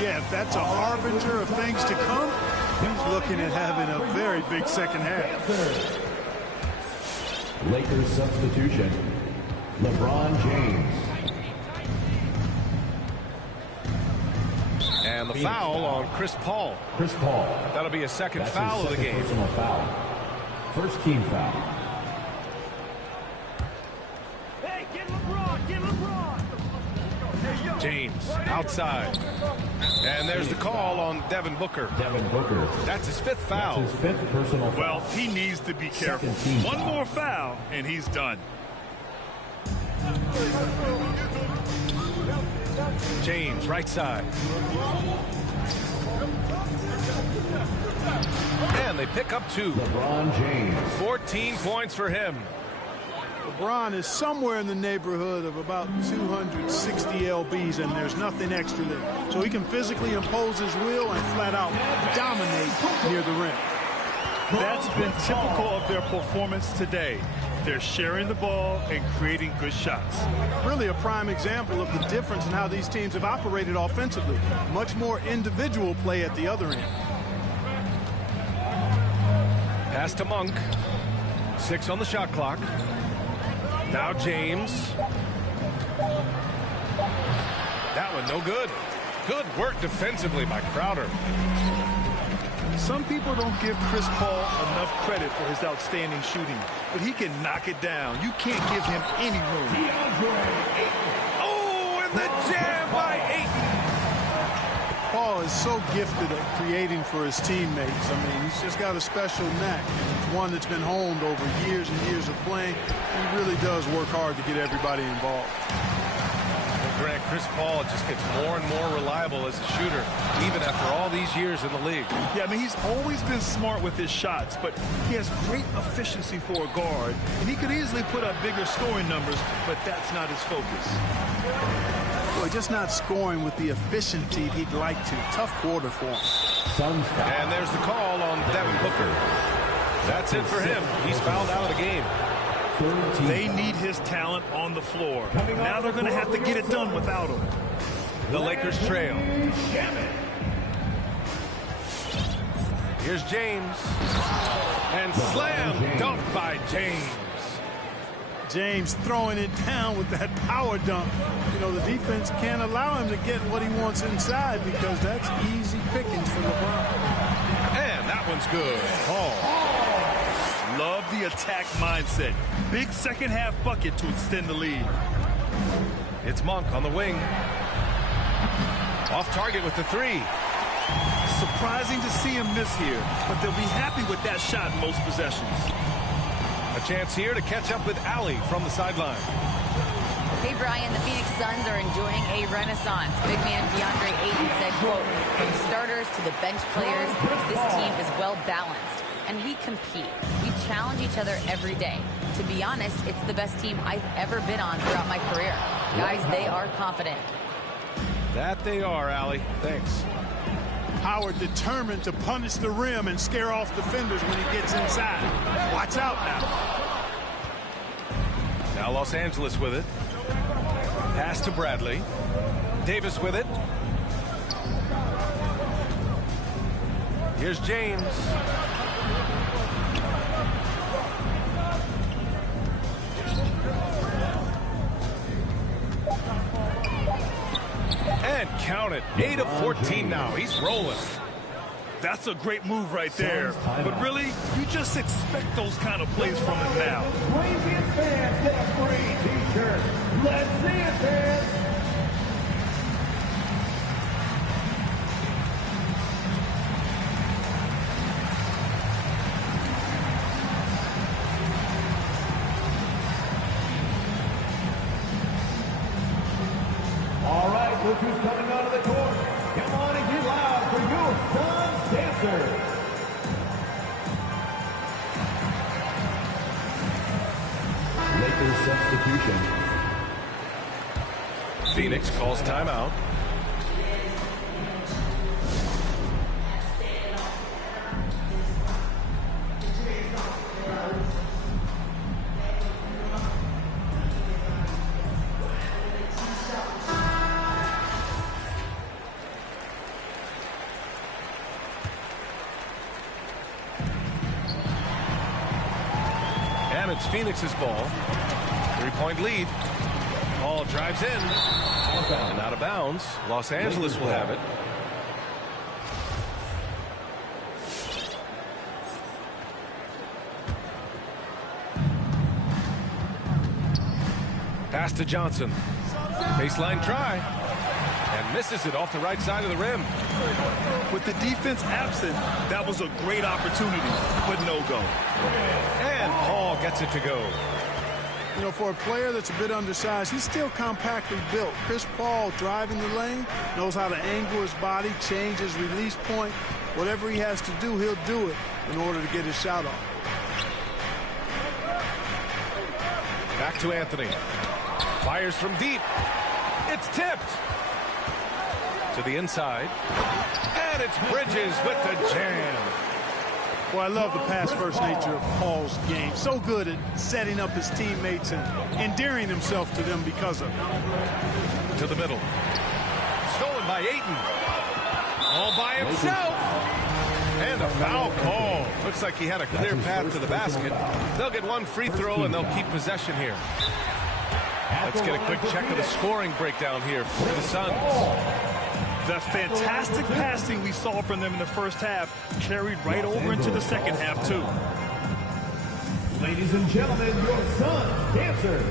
Yeah, if that's a harbinger of things to come, he's looking at having a very big second half. Lakers substitution. LeBron James. And the foul on Chris Paul. Chris Paul. That'll be a second That's foul his of the second game. Personal foul. First team foul. Hey, get LeBron, get LeBron. Hey, yo. James outside. And there's the call on Devin Booker. Devin Booker. That's his fifth foul. That's his fifth personal foul. Well, he needs to be careful. One more foul, and he's done. James, right side. And they pick up 2. LeBron James. 14 points for him. LeBron is somewhere in the neighborhood of about 260 lbs, and there's nothing extra there. So he can physically impose his will and flat out dominate near the rim. That's been typical of their performance today. They're sharing the ball and creating good shots. Really a prime example of the difference in how these teams have operated offensively. Much more individual play at the other end. Pass to Monk. 6 on the shot clock. Now James. That one no good. Good work defensively by Crowder. Some people don't give Chris Paul enough credit for his outstanding shooting, but he can knock it down. You can't give him any room. Oh, and the jam by Ayton. Paul is so gifted at creating for his teammates. I mean, he's just got a special knack, and it's one that's been honed over years and years of playing. He really does work hard to get everybody involved. Grant, Chris Paul just gets more and more reliable as a shooter, even after all these years in the league. Yeah, I mean, he's always been smart with his shots, but he has great efficiency for a guard, and he could easily put up bigger scoring numbers, but that's not his focus. Well, just not scoring with the efficiency he'd like to. Tough quarter for him. And there's the call on Devin Booker. That's it for him. He's fouled out of the game. They need his talent on the floor. Now they're going to have to get it done without him. The Lakers trail. Here's James. And slam dunk by James. James throwing it down with that power dunk. You know, the defense can't allow him to get what he wants inside because that's easy pickings for LeBron. And that one's good. Love the attack mindset. Big second half bucket to extend the lead. It's Monk on the wing. Off target with the 3. Surprising to see him miss here, but they'll be happy with that shot in most possessions. A chance here to catch up with Allie from the sideline. Hey, Brian, the Phoenix Suns are enjoying a renaissance. Big man DeAndre Ayton said, quote, from starters to the bench players, this team is well balanced. And we compete. We challenge each other every day. To be honest, it's the best team I've ever been on throughout my career. Guys, they are confident. That they are, Allie. Thanks. Howard determined to punish the rim and scare off defenders when he gets inside. Watch out now. Now Los Angeles with it. Pass to Bradley. Davis with it. Here's James. And count it. 8 of 14 now. He's rolling. That's a great move right there. But really, you just expect those kind of plays from him now. Crazy fans get a free t-shirt. Let's see it, fans. Look who's coming out of the court. Come on and get loud for your son's dancer. Lakers substitution. Phoenix calls timeout. And it's Phoenix's ball. 3-point lead. Ball drives in. And out of bounds. Los Angeles will have it. Pass to Johnson. Baseline try. And misses it off the right side of the rim. With the defense absent, that was a great opportunity, but no go. And Paul gets it to go. You know, for a player that's a bit undersized, he's still compactly built. Chris Paul driving the lane, knows how to angle his body, change his release point. Whatever he has to do, he'll do it in order to get his shot off. Back to Anthony. Fires from deep. It's tipped. To the inside. And it's Bridges with the jam. Well, I love the pass-first nature of Paul's game. So good at setting up his teammates and endearing himself to them because of it. To the middle. Stolen by Ayton. All by himself. And a foul call. Looks like he had a clear path to the basket. They'll get one free throw and they'll keep possession here. Let's get a quick check of the scoring breakdown here for the Suns. The fantastic passing we saw from them in the first half carried right over into the second half, too. Ladies and gentlemen, your son's dancer.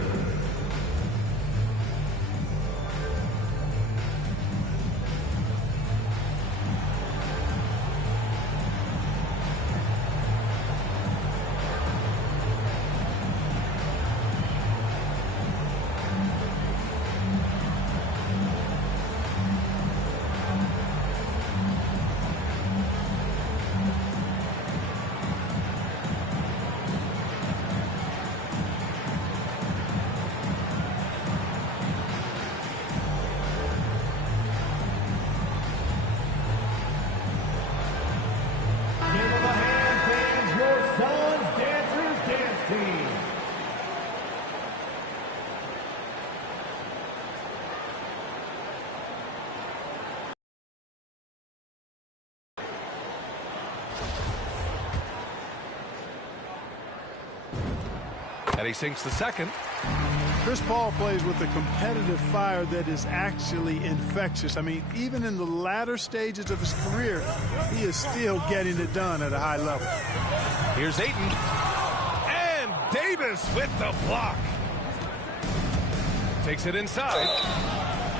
And he sinks the second. Chris Paul plays with a competitive fire that is actually infectious. I mean, even in the latter stages of his career, he is still getting it done at a high level. Here's Ayton. And Davis with the block. Takes it inside.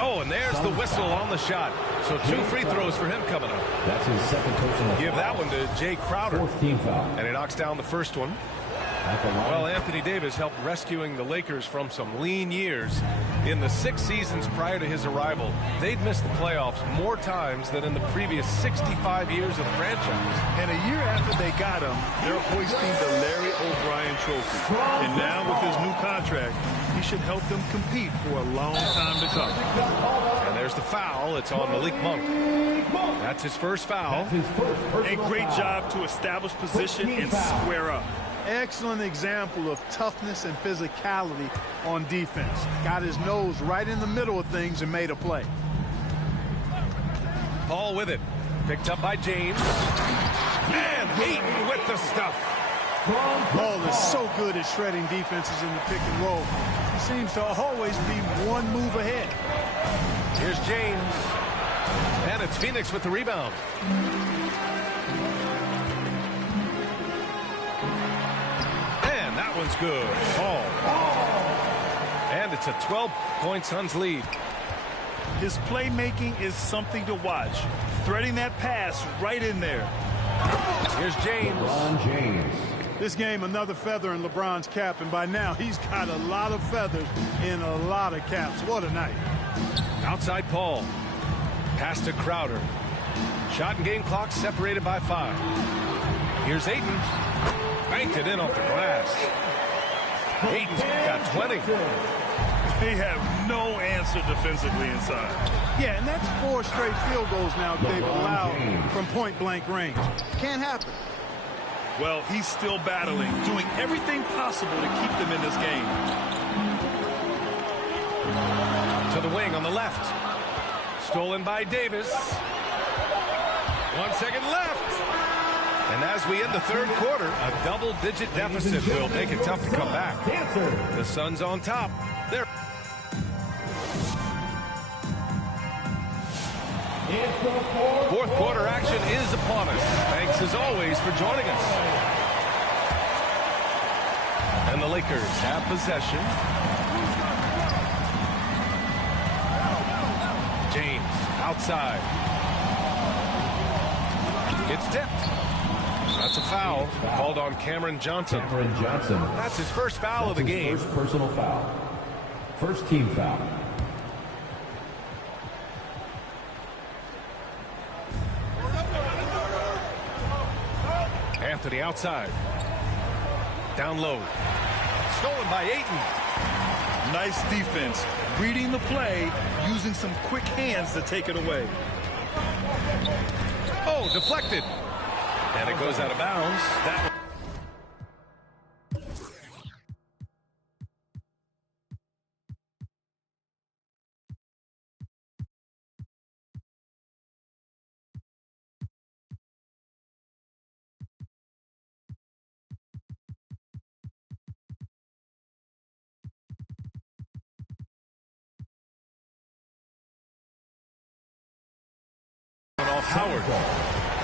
Oh, and there's the whistle on the shot. So 2 free throws for him coming up. That's his second personal Give that one to Jay Crowder. 4th team foul. And he knocks down the first one. Well, Anthony Davis helped rescuing the Lakers from some lean years. In the 6 seasons prior to his arrival, they'd missed the playoffs more times than in the previous 65 years of the franchise. And a year after they got him, they're hoisting the Larry O'Brien Trophy. And now with his new contract, he should help them compete for a long time to come. And there's the foul. It's on Malik Monk. That's his first foul. A great job to establish position and square up. Excellent example of toughness and physicality on defense. Got his nose right in the middle of things and made a play. Paul with it. Picked up by James. And Ayton with the stuff. Paul is so good at shredding defenses in the pick and roll. He seems to always be one move ahead. Here's James. And it's Phoenix with the rebound. That one's good. Paul. And it's a 12-point Suns lead. His playmaking is something to watch. Threading that pass right in there. Here's James. LeBron James. This game, another feather in LeBron's cap, and by now he's got a lot of feathers in a lot of caps. What a night. Outside Paul. Pass to Crowder. Shot and game clock separated by 5. Here's Ayton. Banked it in off the glass. Ayton's got 20. They have no answer defensively inside. Yeah, and that's 4 straight field goals now they've allowed from point-blank range. Can't happen. Well, he's still battling, doing everything possible to keep them in this game. To the wing on the left. Stolen by Davis. 1 second left. And as we end the third quarter, a double-digit deficit will make it tough to come back. The Suns on top. They're fourth quarter action is upon us. Thanks as always for joining us. And the Lakers have possession. James outside. It's tipped. That's a foul called on Cameron Johnson. That's his first foul of the game. First personal foul. First team foul. Anthony outside. Down low. Stolen by Ayton. Nice defense. Reading the play, using some quick hands to take it away. Oh, deflected. And it goes out of bounds. That off Howard.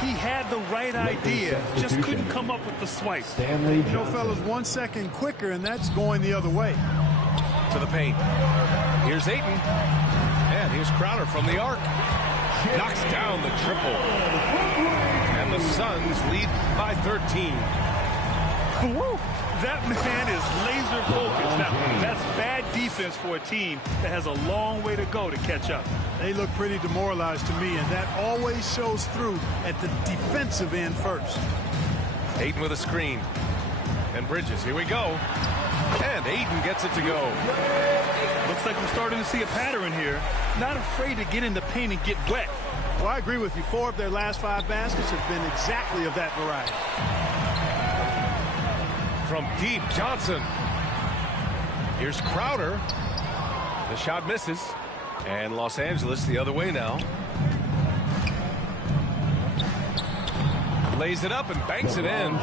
He had the right idea, just couldn't come up with the swipe. You know, fellas, 1 second quicker, and that's going the other way. To the paint. Here's Ayton. And here's Crowder from the arc. Knocks down the triple. And the Suns lead by 13. Woo! That man is laser focused. Now, that's bad defense for a team that has a long way to go to catch up. They look pretty demoralized to me, and that always shows through at the defensive end first. Ayton with a screen. And Bridges, here we go. And Ayton gets it to go. Looks like we're starting to see a pattern here. Not afraid to get in the paint and get wet. Well, I agree with you. 4 of their last 5 baskets have been exactly of that variety. From deep, Johnson. Here's Crowder. The shot misses. And Los Angeles the other way now. Lays it up and banks it in.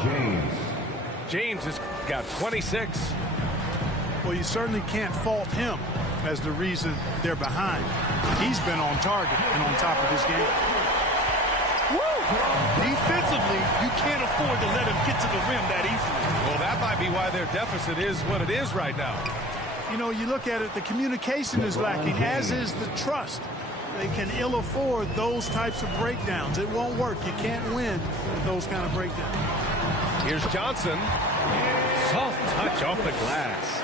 James has got 26. Well, you certainly can't fault him as the reason they're behind. He's been on target and on top of his game. Defensively, you can't afford to let him get to the rim that easily. Well, that might be why their deficit is what it is right now. You know, you look at it, the communication is lacking, as is the trust. They can ill afford those types of breakdowns. It won't work. You can't win with those kind of breakdowns. Here's Johnson. Soft touch off the glass.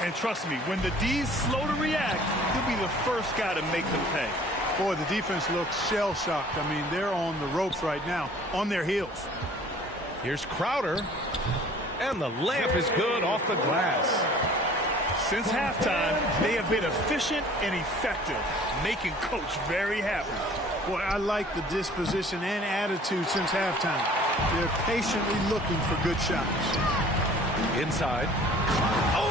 And trust me, when the D's slow to react, he'll be the first guy to make them pay. Boy, the defense looks shell-shocked. I mean, they're on the ropes right now, on their heels. Here's Crowder. And the layup is good off the glass. Since halftime, they have been efficient and effective, making Coach very happy. Boy, I like the disposition and attitude since halftime. They're patiently looking for good shots. Inside. Oh!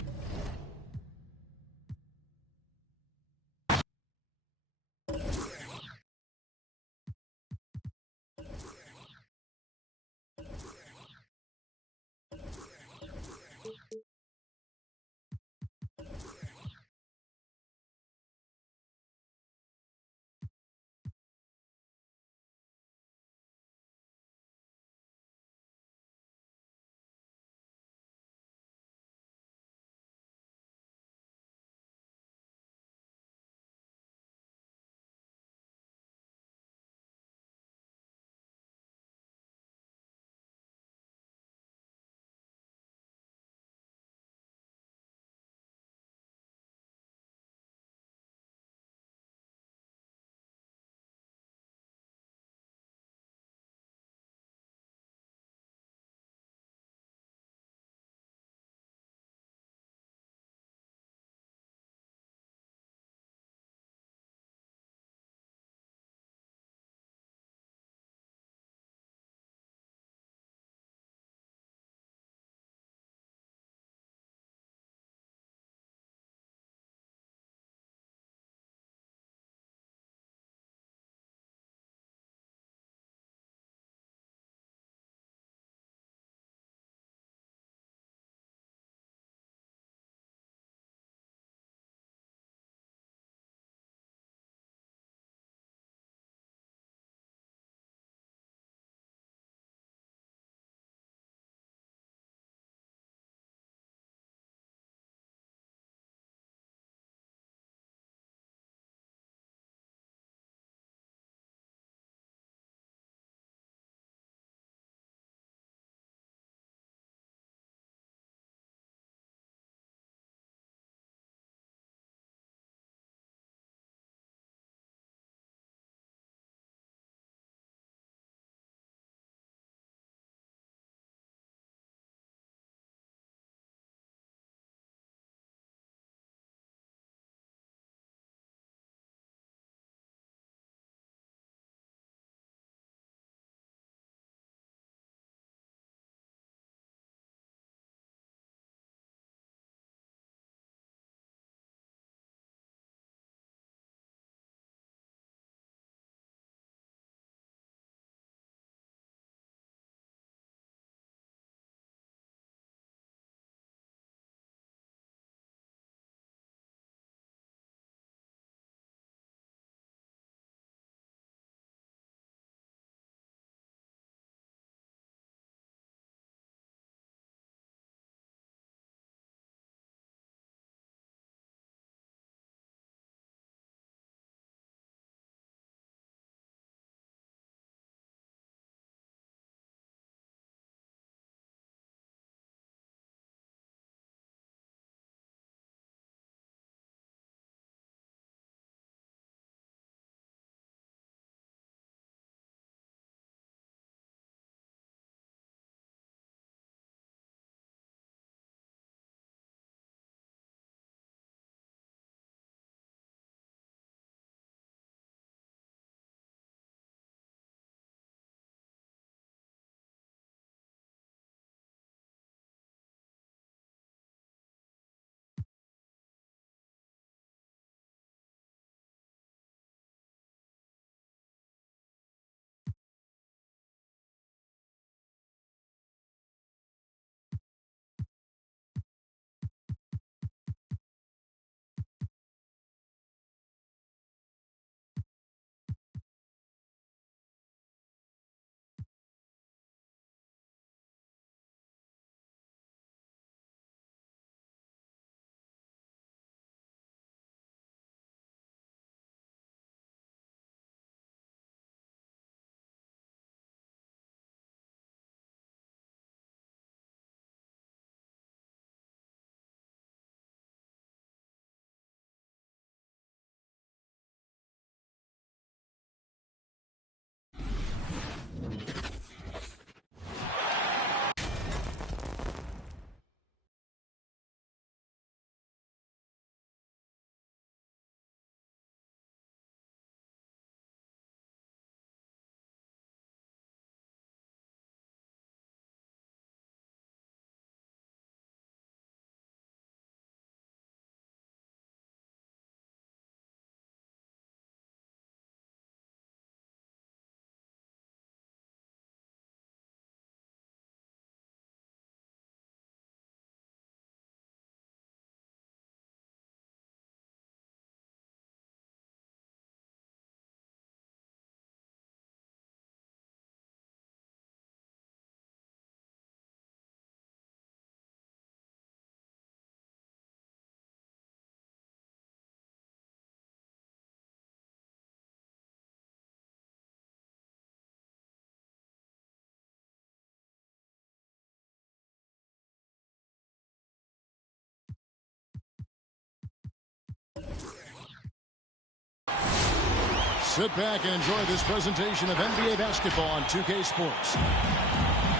Sit back and enjoy this presentation of NBA basketball on 2K Sports.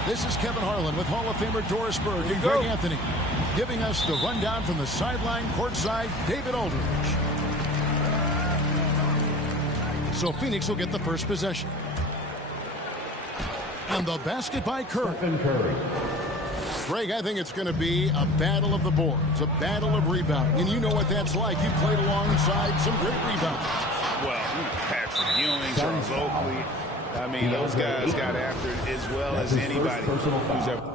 This is Kevin Harlan with Hall of Famer Doris Burke and Greg Anthony, giving us the rundown from the sideline courtside, David Aldridge. So Phoenix will get the first possession. And the basket by Curry. Greg, I think it's going to be a battle of the boards, a battle of rebounding. And you know what that's like. You played alongside some great rebounders. Well, Patrick Ewing, Charles Oakley. I mean, those guys got after it as well as anybody who's ever.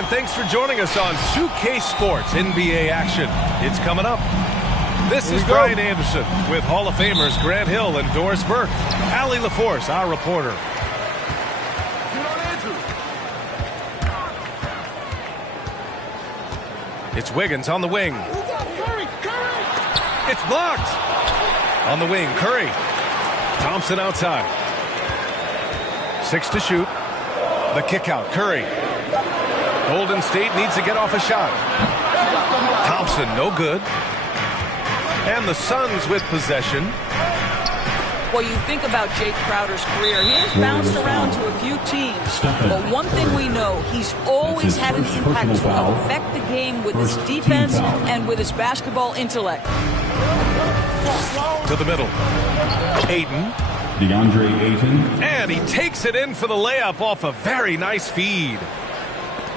And thanks for joining us on 2K Sports NBA action. It's coming up. This is Brian Anderson with Hall of Famers Grant Hill and Doris Burke. Allie LaForce, our reporter. It's Wiggins on the wing. It's blocked. On the wing, Curry. Thompson outside. 6 to shoot. The kick out, Curry. Golden State needs to get off a shot. Thompson, no good. And the Suns with possession. Well, you think about Jake Crowder's career. He has bounced around to a few teams. But one thing we know, he's always had an impact to affect the game with his defense and with his basketball intellect. To the middle. Ayton. DeAndre Ayton. And he takes it in for the layup off a very nice feed.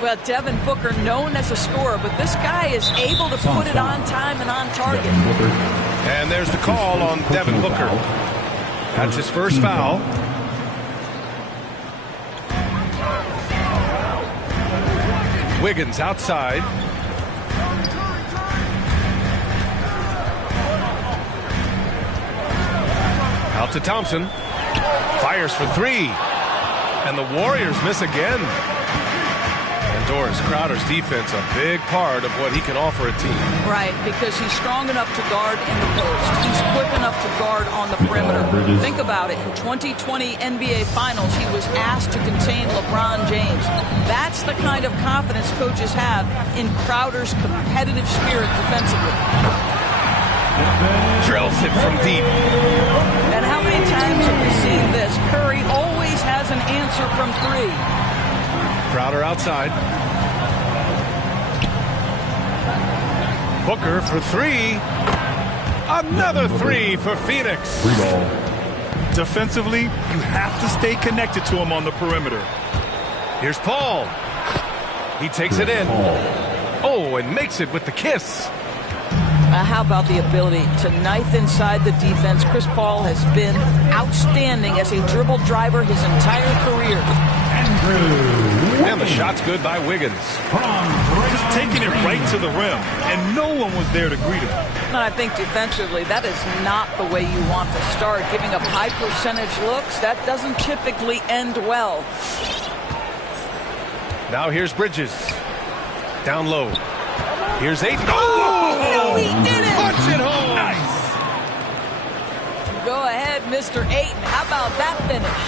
Well, Devin Booker, known as a scorer, but this guy is able to put it on time and on target. And there's the call on Devin Booker. That's his first foul. Wiggins outside. Out to Thompson. Fires for 3. And the Warriors miss again. And Doris, Crowder's defense, a big part of what he can offer a team. Right, because he's strong enough to guard in the post. He's quick enough to guard on the perimeter. Think about it. In 2020 NBA Finals, he was asked to contain LeBron James. That's the kind of confidence coaches have in Crowder's competitive spirit defensively. Drills it from deep. And how many times have we seen this? Curry always has an answer from 3. Crowder outside. Booker for 3. Another 3 for Phoenix. Defensively, you have to stay connected to him on the perimeter. Here's Paul. He takes it in. Oh, and makes it with the kiss. How about the ability to knife inside the defense? Chris Paul has been outstanding as a dribble driver his entire career. And the shot's good by Wiggins. Just taking it right to the rim, and no one was there to greet him. And I think defensively, that is not the way you want to start. Giving up high percentage looks, that doesn't typically end well. Now here's Bridges. Down low. Here's Ayton. Oh, he did it! Punch it home! Nice. Go ahead, Mr. Ayton. How about that finish?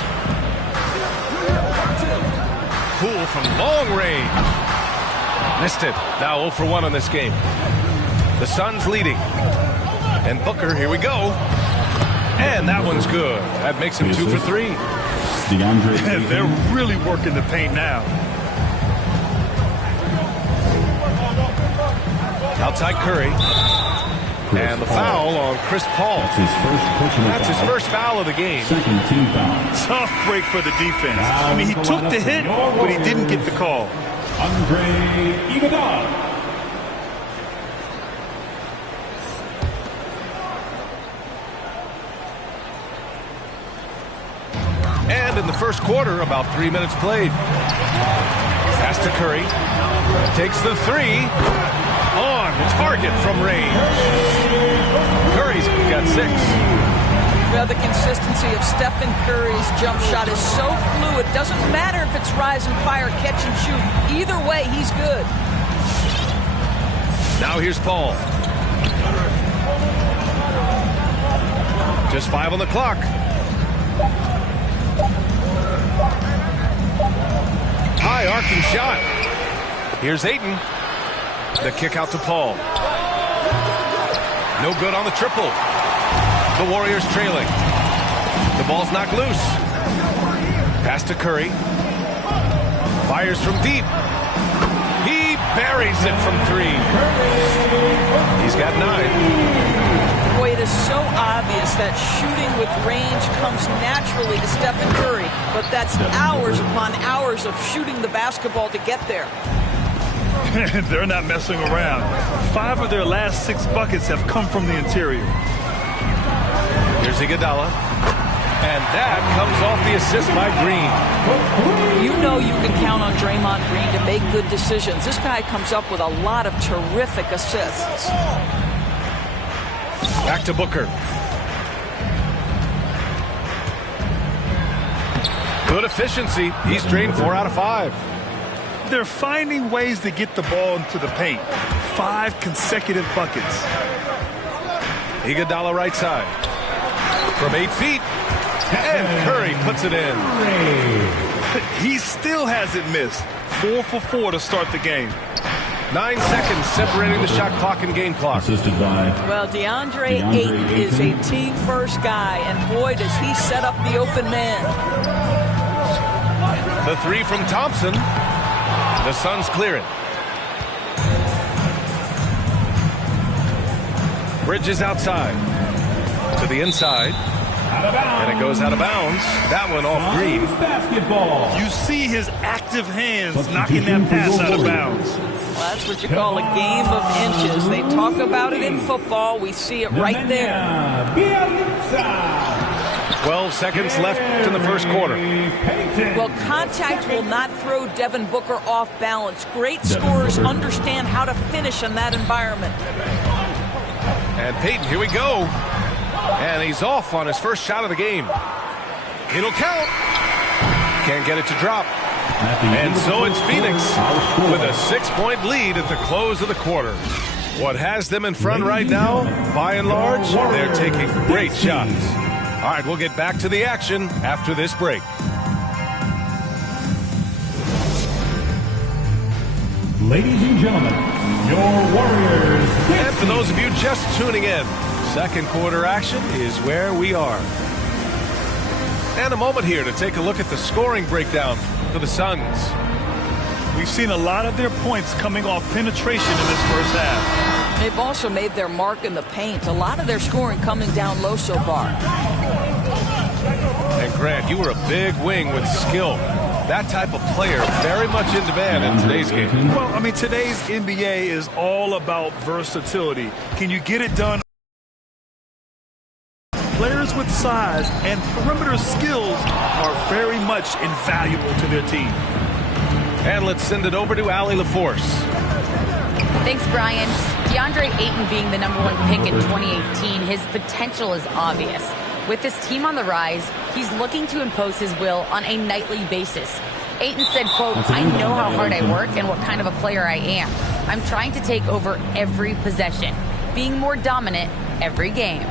Poole from long range. Missed it. Now 0 for 1 on this game. The Suns leading. And Booker, here we go. And that one's good. That makes him 2 for 3. DeAndre And they're really working the paint now. Outside Curry. And the foul on Chris Paul. That's his first foul of the game. Second team foul. Tough break for the defense. I mean, he took the hit, but he didn't get the call. Andre Iguodala. And in the first quarter, about 3 minutes played. Pass to Curry. Takes the 3. On target from range. Curry's got 6. Well, the consistency of Stephen Curry's jump shot is so fluid. Doesn't matter if it's rise and fire, catch and shoot. Either way, he's good. Now here's Paul. Just 5 on the clock. High arcing shot. Here's Ayton. The kick out to Paul. No good on the triple. The Warriors trailing. The ball's knocked loose. Pass to Curry. Fires from deep. He buries it from 3. He's got 9. Boy, it is so obvious that shooting with range comes naturally to Stephen Curry, but that's hours upon hours of shooting the basketball to get there. They're not messing around. 5 of their last 6 buckets have come from the interior. Here's Iguodala. And that comes off the assist by Green. You know you can count on Draymond Green to make good decisions. This guy comes up with a lot of terrific assists. Back to Booker. Good efficiency. He's drained 4 out of 5. They're finding ways to get the ball into the paint. 5 consecutive buckets. Iguodala right side. From 8 feet. And Curry puts it in. He still hasn't missed. 4 for 4 to start the game. 9 seconds separating the shot clock and game clock. Well, DeAndre Ayton is a team-first guy, and boy, does he set up the open man. The 3 from Thompson. The Suns clear it. Bridges outside. To the inside. And it goes out of bounds. That one off Green. Basketball. You see his active hands knocking that pass out of bounds. Well, that's what you call a game of inches. They talk about it in football. We see it right there. 12 seconds left in the first quarter. Well, contact will not throw Devin Booker off balance. Great scorers understand how to finish in that environment. And Payton, here we go. And he's off on his first shot of the game. It'll count. Can't get it to drop. And so it's Phoenix with a 6-point lead at the close of the quarter. What has them in front right now, by and large, they're taking great shots. All right, we'll get back to the action after this break. Ladies and gentlemen, your Warriors. And for those of you just tuning in, second quarter action is where we are. And a moment here to take a look at the scoring breakdown for the Suns. We've seen a lot of their points coming off penetration in this first half. They've also made their mark in the paint. A lot of their scoring coming down low so far. And Grant, you were a big wing with skill. That type of player very much in demand in today's game. Well, I mean, today's NBA is all about versatility. Can you get it done? Players with size and perimeter skills are very much invaluable to their team. And let's send it over to Allie LaForce. Thanks, Brian. DeAndre Ayton being the #1 pick in 2018, his potential is obvious. With his team on the rise, he's looking to impose his will on a nightly basis. Ayton said, quote, "I know how hard I work and what kind of a player I am. I'm trying to take over every possession, being more dominant every game."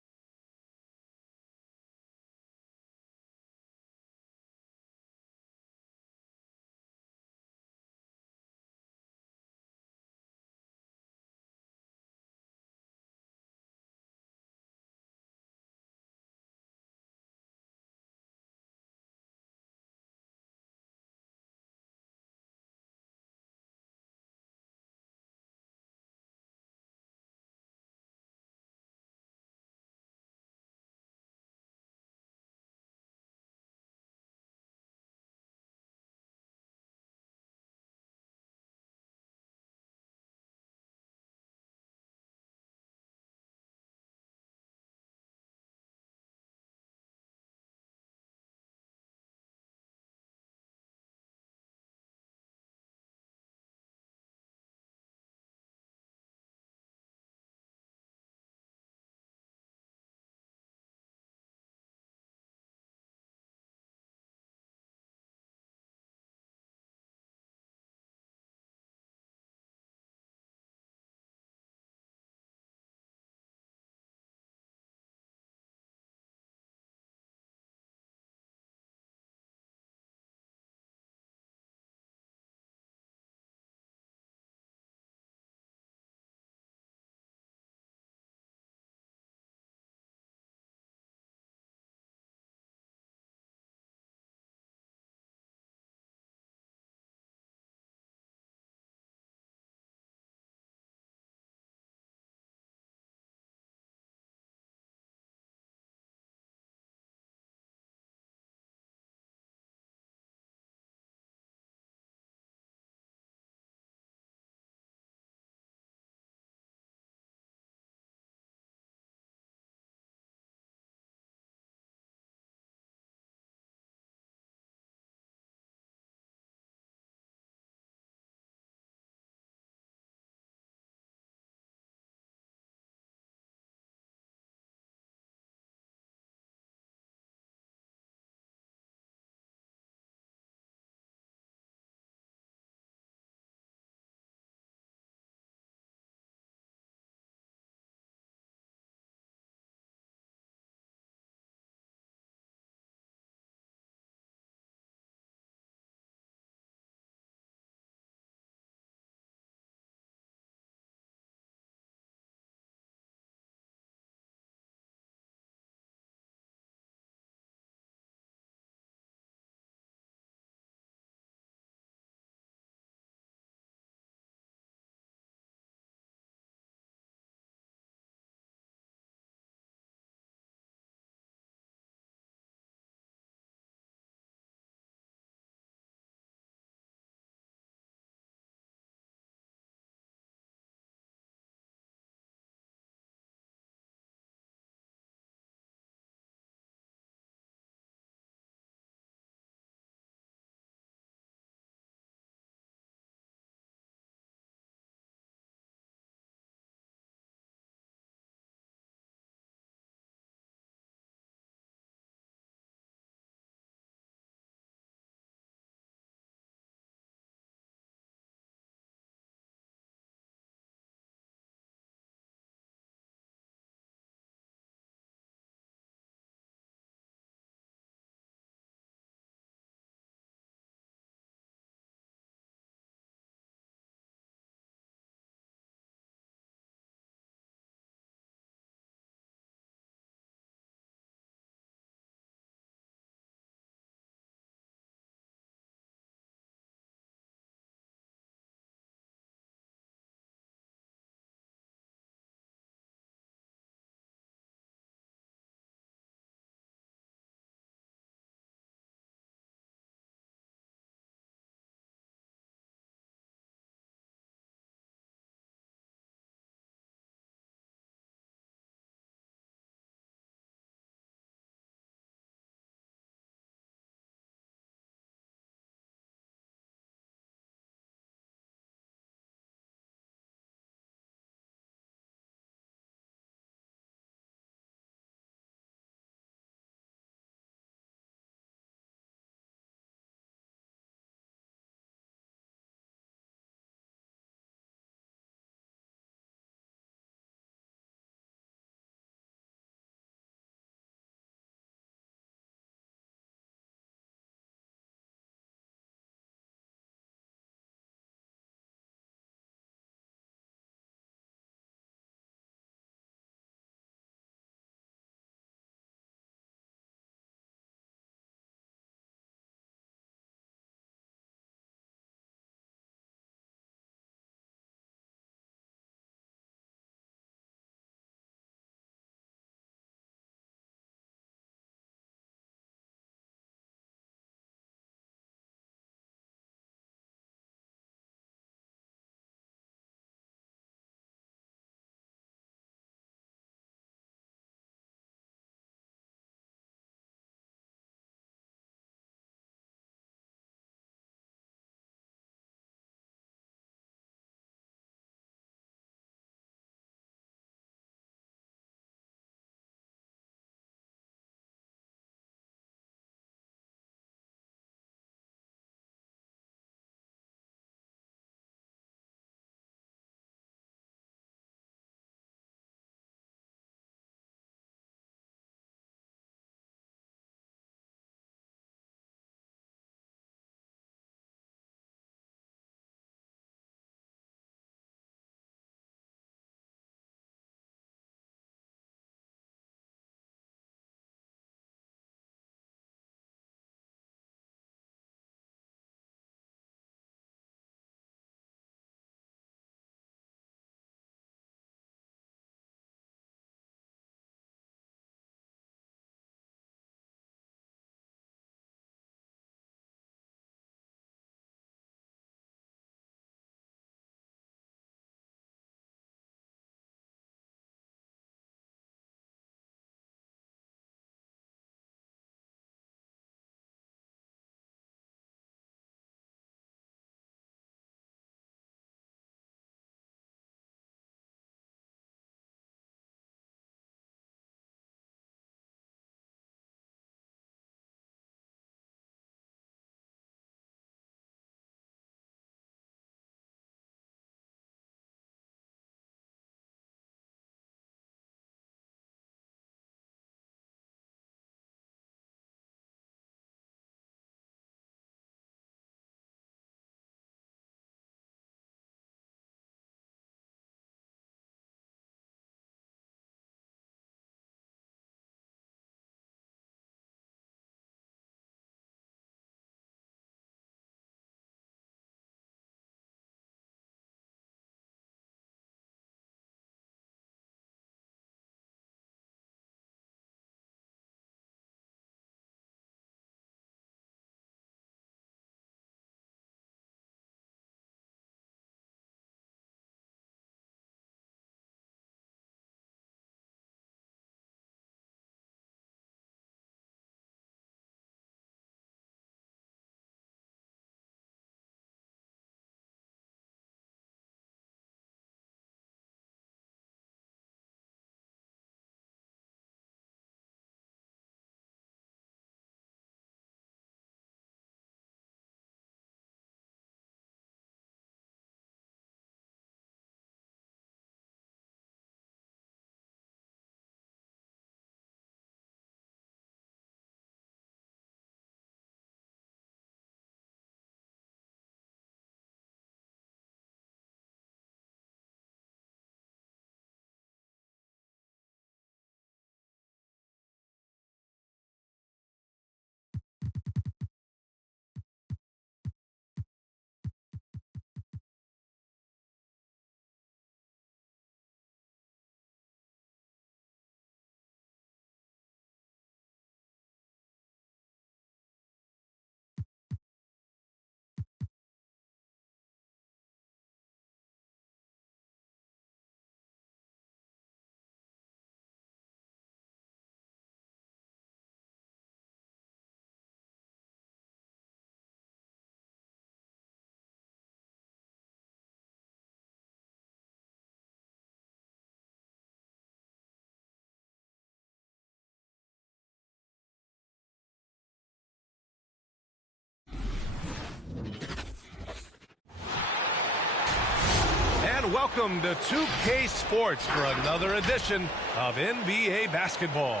Welcome to 2K Sports for another edition of NBA basketball.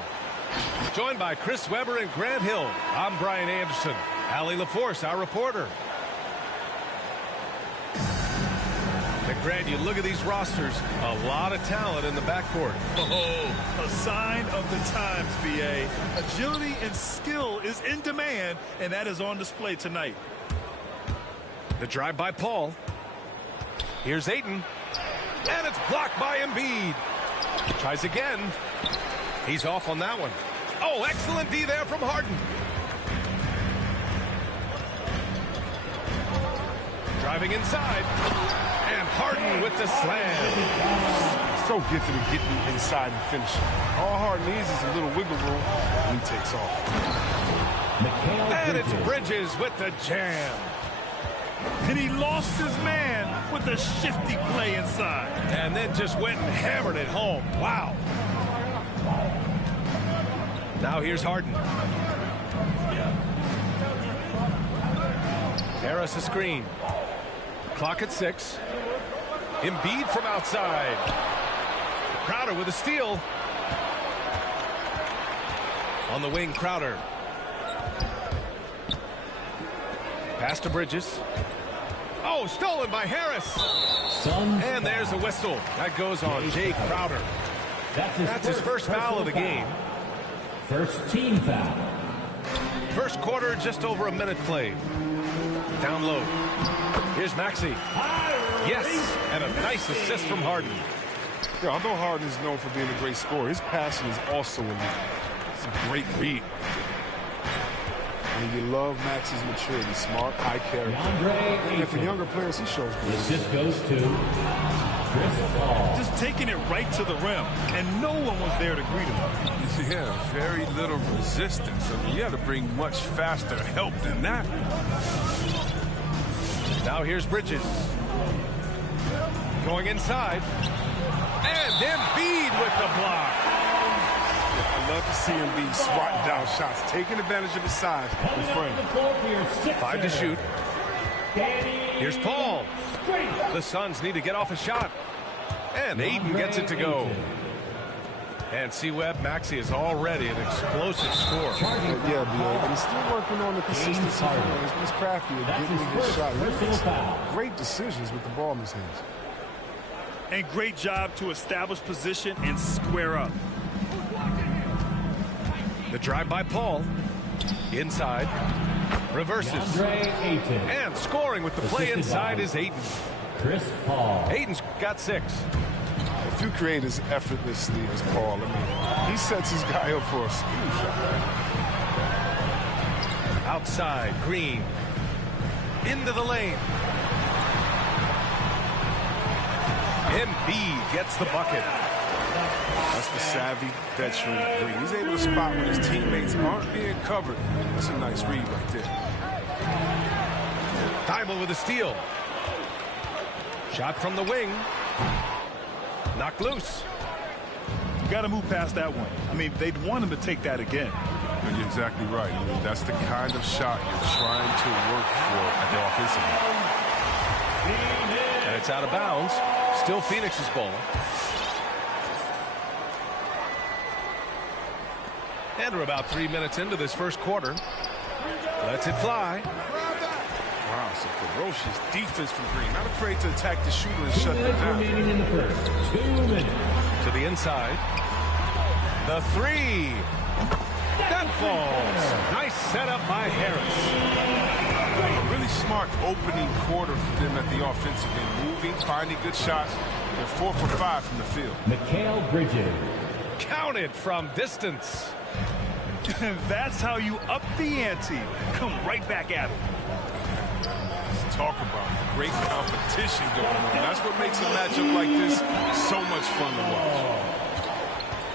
Joined by Chris Webber and Grant Hill, I'm Brian Anderson. Allie LaForce, our reporter. And Grant, you look at these rosters, a lot of talent in the backcourt. Oh, a sign of the times, BA. Agility and skill is in demand, and that is on display tonight. The drive by Paul. Here's Ayton. And it's blocked by Embiid. Tries again. He's off on that one. Oh, excellent D there from Harden. Driving inside. And Harden with the slam. So gifted at getting inside and finishing. All Harden needs is a little wiggle room, and he takes off. And it's Bridges with the jam. And he lost his man with a shifty play inside. And then just went and hammered it home. Wow. Now here's Harden. Harris a screen. Clock at 6. Embiid from outside. Crowder with a steal. On the wing, Crowder. Pass to Bridges. Oh, stolen by Harris. And there's a whistle. That goes on Jay Crowder. That's his first foul of the game. First team foul. First quarter, just over a minute played. Down low. Here's Maxey. Yes, and a nice assist from Harden. Yeah, although Harden is known for being a great scorer, his passing is also elite. It's a great read. And you love Max's maturity, smart, high character. And for younger players, he shows great. This goes to Chris Paul. Just taking it right to the rim, and no one was there to greet him. Yeah, very little resistance. I mean, you had to bring much faster help than that. Now here's Bridges. Going inside. And Embiid with the block. I love to see Embiid swatting down shots, taking advantage of his size and frame. 5 to shoot. Here's Paul. The Suns need to get off a shot. And Ayton gets it to go. And C-Web, Maxey is already an explosive scorer. Yeah, but he's still working on the consistency. He's crafty at getting his shot. Great decisions with the ball in his hands. And great job to establish position and square up. The drive by Paul. Inside. Reverses. And scoring with the play inside is Ayton. Chris Paul. Ayton's got 6. If you create as effortlessly as Paul, I mean, he sets his guy up for a school shot. Outside, Green. Into the lane. Embiid gets the bucket. That's the savvy veteran Green. He's able to spot when his teammates aren't being covered. That's a nice read right there. Thybulle with a steal. Shot from the wing. Knocked loose. You got to move past that one. I mean, they'd want him to take that again. And you're exactly right. I mean, that's the kind of shot you're trying to work for at the offensive end. And it's out of bounds. Still Phoenix's ball. And we're about 3 minutes into this first quarter. Lets it fly. Wow, some ferocious defense from Green. Not afraid to attack the shooter and shut him down. In the first 2 minutes. To the inside. The 3. That falls. Nice setup by Harris. A really smart opening quarter for them at the offensive end. Moving, finding good shots. They're 4 for 5 from the field. Mikal Bridges. Counted from distance. That's how you up the ante. Come right back at him. Let's talk about great competition going on. That's what makes a matchup like this so much fun to watch.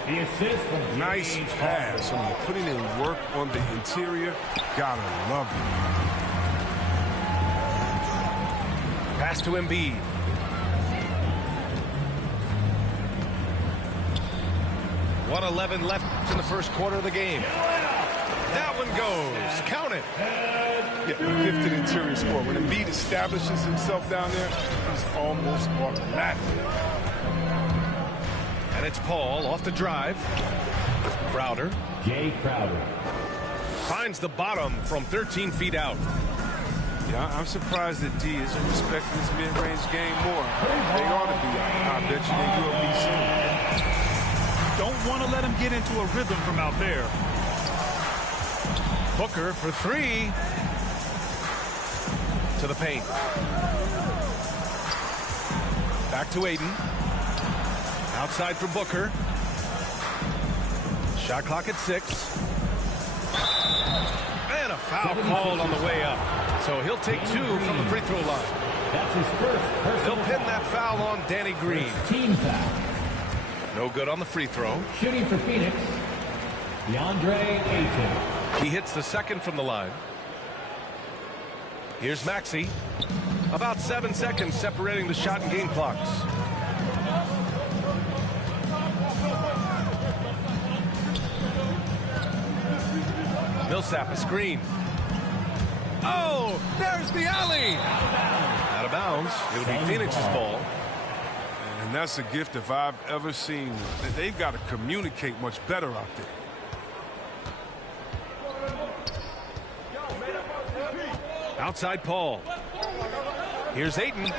The assist from nice pass. I mean, putting in work on the interior. Gotta love it. Pass to Embiid. .111 left in the first quarter of the game. That one goes. Count it. Yeah, gifted interior score. When Embiid establishes himself down there, he's almost automatic. And it's Paul off the drive. Crowder. Jay Crowder. Finds the bottom from 13 feet out. Yeah, I'm surprised that D isn't respecting his mid-range game more. They ought to be. I bet you they will be soon. Don't want to let him get into a rhythm from out there. Booker for three. To the paint. Back to Aiden. Outside for Booker. Shot clock at 6. And a foul called on the way up. So he'll take 2 from the free throw line. That's his first personal They'll pin that foul on Danny Green. Team foul. No good on the free throw. Shooting for Phoenix, DeAndre Ayton. He hits the second from the line. Here's Maxey. About 7 seconds separating the shot and game clocks. Millsap, a screen. Oh, there's the alley. Out of bounds. It'll be Phoenix's ball. And that's a gift if I've ever seen one. They've got to communicate much better out there. Outside Paul. Here's Ayton.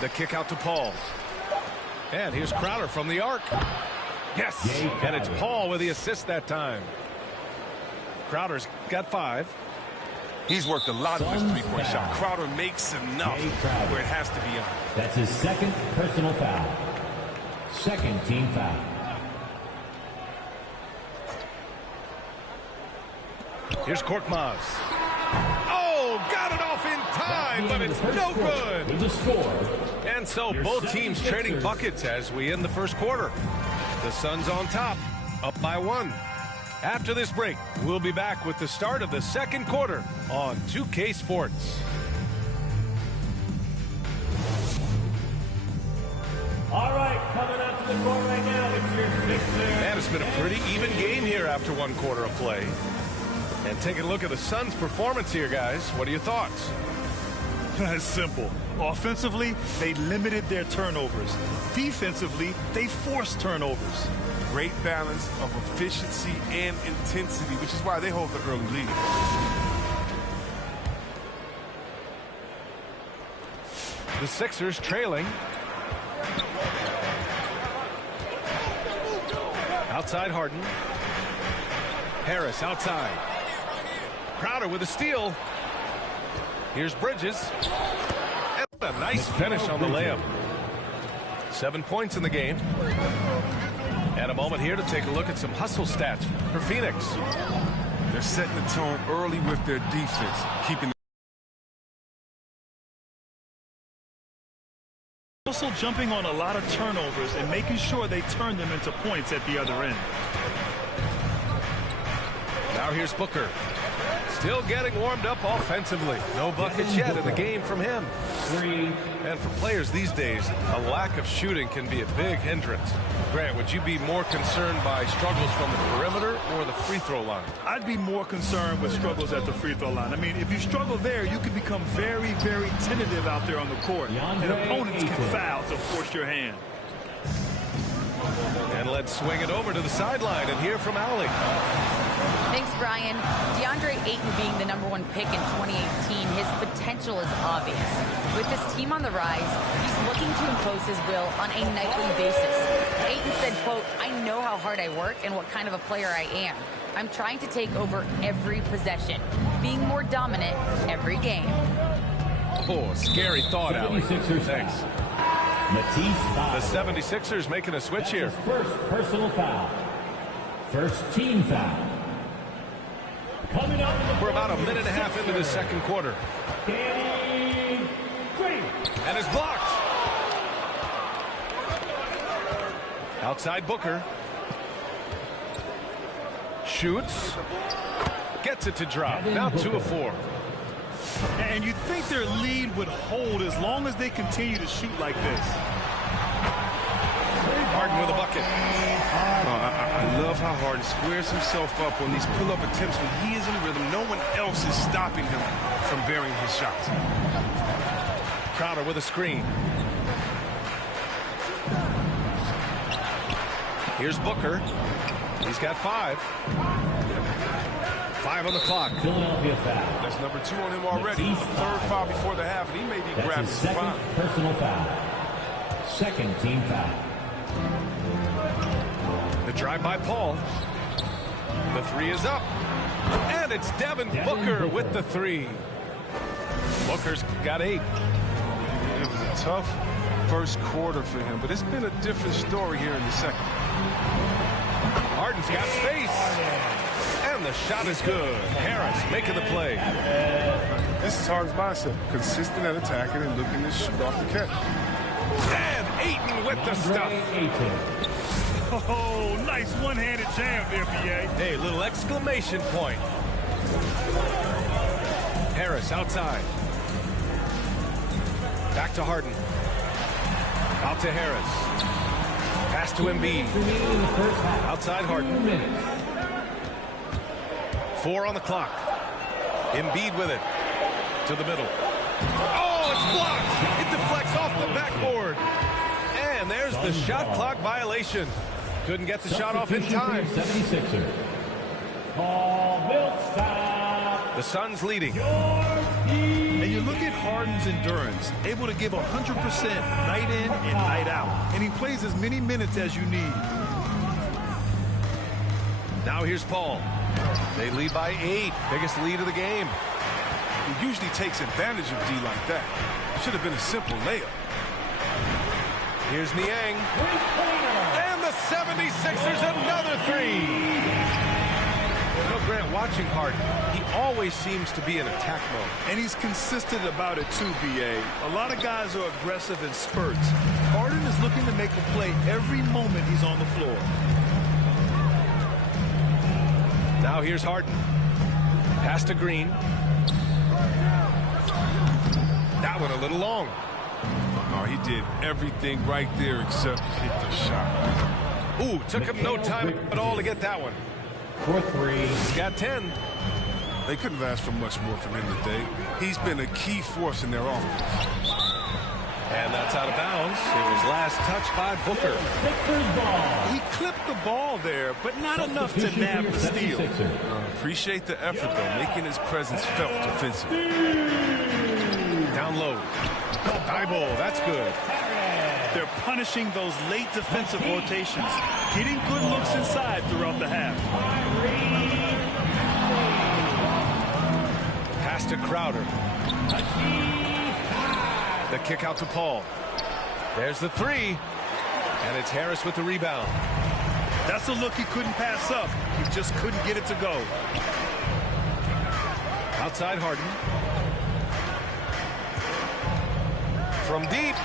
The kick out to Paul. And here's Crowder from the arc. Yes, and it's Paul with the assist that time. Crowder's got 5. He's worked a lot of his three-point shot. Crowder makes enough where it has to be on. That's his second personal foul. Second team foul. Here's Korkmaz. Oh, got it off in time, but it's no good. With the score. And so both teams trading buckets as we end the first quarter. The Suns on top, up by 1. After this break, we'll be back with the start of the second quarter on 2K Sports. All right, coming out to the court right now, it's your Sixers. Man, it's been a pretty even game here after 1 quarter of play. And taking a look at the Suns' performance here, guys. What are your thoughts? It's simple. Offensively, they limited their turnovers. Defensively, they forced turnovers. Great balance of efficiency and intensity, which is why they hold the early lead. The Sixers trailing. Outside Harden. Harris outside. Crowder with a steal. Here's Bridges. And a nice finish on the layup. 7 points in the game. And a moment here to take a look at some hustle stats for Phoenix. They're setting the tone early with their defense, keeping Also jumping on a lot of turnovers and making sure they turn them into points at the other end. Now here's Booker. Still getting warmed up offensively. No buckets yet in the game from him. And for players these days, a lack of shooting can be a big hindrance. Grant, would you be more concerned by struggles from the perimeter or the free throw line? I'd be more concerned with struggles at the free throw line. I mean, if you struggle there, you can become very, very tentative out there on the court. And opponents can foul to force your hand. And let's swing it over to the sideline and hear from Allie. Thanks, Brian. DeAndre Ayton being the #1 pick in 2018, his potential is obvious. With this team on the rise, he's looking to impose his will on a nightly basis. Ayton said, quote, "I know how hard I work and what kind of a player I am. I'm trying to take over every possession, being more dominant every game." Oh, scary thought, Allie. 76ers. Thanks. The 76ers making a switch here. First personal foul. First team foul. Coming up. We're about a minute and a half into the second quarter. And it's blocked. Outside Booker. Shoots. Gets it to drop. Now 2 of 4. And you'd think their lead would hold as long as they continue to shoot like this. Harden with a bucket. I love how Harden squares himself up on these pull-up attempts when he is in rhythm. No one else is stopping him from burying his shots. Crowder with a screen. Here's Booker. He's got 5. 5 on the clock. Philadelphia foul. That's number 2 on him already. Third foul before the half, and he may be That's grabbing his his second foul. personal foul. Second team foul. The drive by Paul. The 3 is up. And it's Devin Booker with the 3. Booker's got 8. It was a tough first quarter for him, but it's been a different story here in the second. Harden's got space. And the shot is good. Harris making the play. This is Harden's mindset. Consistent at attacking and looking to shoot off the catch. And Ayton with the stuff. Oh, nice one-handed jam there, BA. Hey, little exclamation point. Harris outside. Back to Harden. Out to Harris. Pass to Embiid. Outside Harden. 4 on the clock. Embiid with it. To the middle. Oh, it's blocked. It deflects off the backboard. And there's the shot clock violation. Couldn't get the shot off in time. 76ers. Paul Millsap. The Suns leading. And you look at Harden's endurance, able to give 100% night in and night out. And he plays as many minutes as you need. Now here's Paul. They lead by 8. Biggest lead of the game. He usually takes advantage of D like that. Should have been a simple layup. Here's Niang. And the 76ers another 3. You know, Grant, watching Harden, he always seems to be in attack mode. And he's consistent about it too, BA. A lot of guys are aggressive in spurts. Harden is looking to make a play every moment he's on the floor. Now here's Harden. Pass to Green. That one a little long. Oh, he did everything right there except hit the shot. Ooh, took him no time at all to get that one. For 3. He's got 10. They couldn't have asked for much more from him today. He's been a key force in their offense. And that's out of bounds. It was last touched by Booker. He clipped the ball there, but not enough to nab the steal. Appreciate the effort, though, making his presence felt defensively. Down low. Thibault, that's good. They're punishing those late defensive rotations, getting good looks inside throughout the half. Pass to Crowder. The kick out to Paul. There's the 3. And it's Harris with the rebound. That's a look he couldn't pass up. He just couldn't get it to go. Outside Harden. From deep.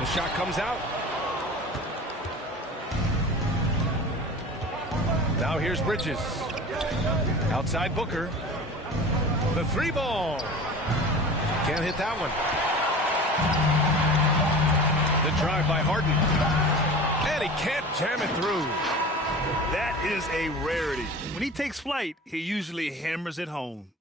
The shot comes out. Now here's Bridges. Outside Booker. The 3 ball. Can't hit that one. The drive by Harden. And he can't jam it through. That is a rarity. When he takes flight, he usually hammers it home.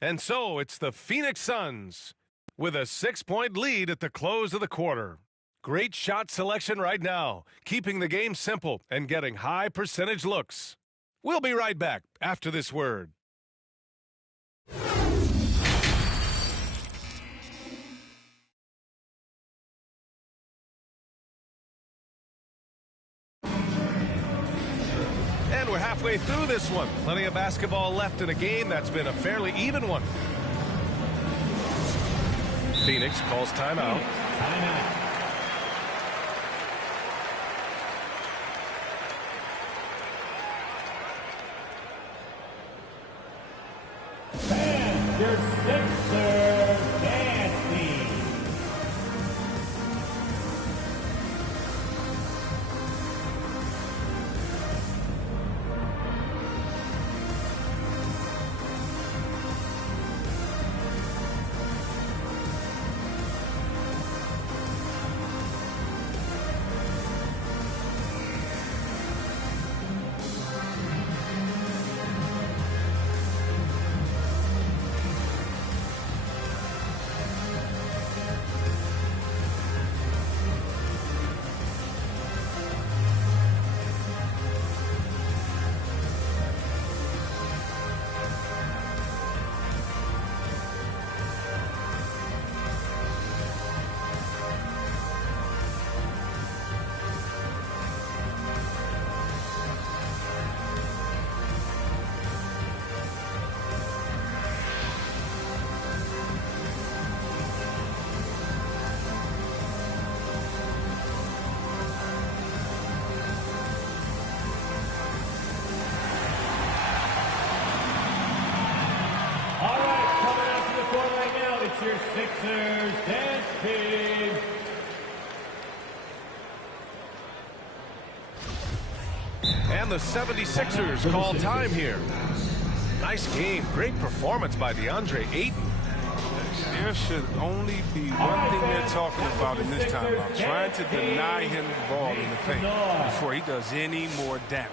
And so it's the Phoenix Suns with a 6-point lead at the close of the quarter. Great shot selection right now, keeping the game simple and getting high percentage looks. We'll be right back after this word. And we're halfway through this one. Plenty of basketball left in a game that's been a fairly even one. Phoenix calls timeout. And your Sixers dancing. Sixers, dance team. And the 76ers call time here. Nice game. Great performance by DeAndre Ayton. There should only be one thing they're talking about in this timeout. Trying to deny him the ball in the paint before he does any more damage.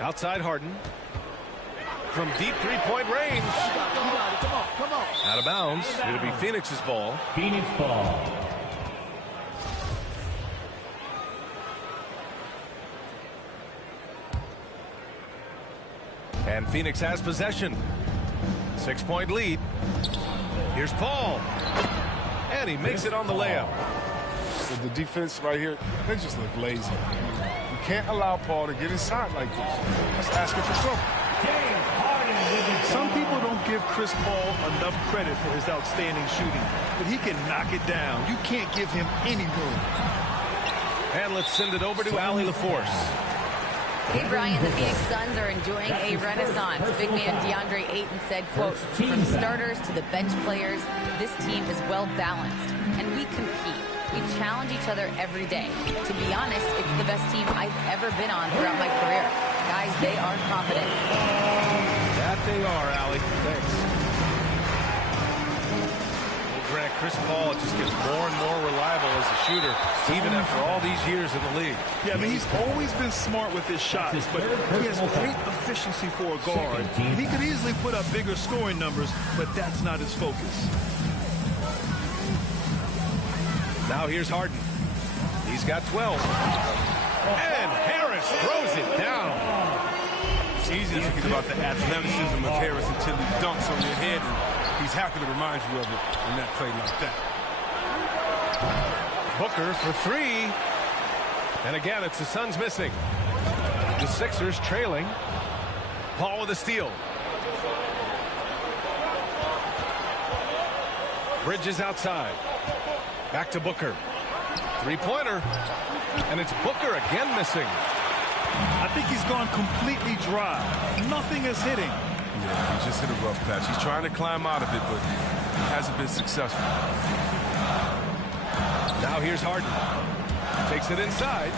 Outside Harden. From deep three-point range. Come on. Out of bounds. It'll be Phoenix's ball. Phoenix ball. And Phoenix has possession. 6-point lead. Here's Paul. And he makes it on the layup. With the defense right here, they just look lazy. You can't allow Paul to get inside like this. That's asking for trouble. Some people don't give Chris Paul enough credit for his outstanding shooting, but he can knock it down. You can't give him any room. And let's send it over to Allie LaForce. Hey, Brian, the Phoenix Suns are enjoying a renaissance. Big man DeAndre Ayton said, quote, from starters to the bench players, this team is well balanced, and we compete. We challenge each other every day. To be honest, it's the best team I've ever been on throughout my career. Guys, they are confident. That they are, Allie. Thanks. Well, Grant, Chris Paul just gets more and more reliable as a shooter, even after all these years in the league. Yeah, I mean, he's always been smart with his shots, but he has great efficiency for a guard. And he could easily put up bigger scoring numbers, but that's not his focus. Now here's Harden. He's got 12. And Harris throws it down. It's easy to forget about the athleticism of Harris until he dunks on your head, and he's happy to remind you of it in that play like that. Booker for three. And again, it's the Suns missing. The Sixers trailing. Paul with a steal. Bridges outside. Back to Booker. Three-pointer. And it's Booker again missing. I think he's gone completely dry. Nothing is hitting. Yeah, he just hit a rough patch. He's trying to climb out of it, but hasn't been successful. Now here's Harden. Takes it inside.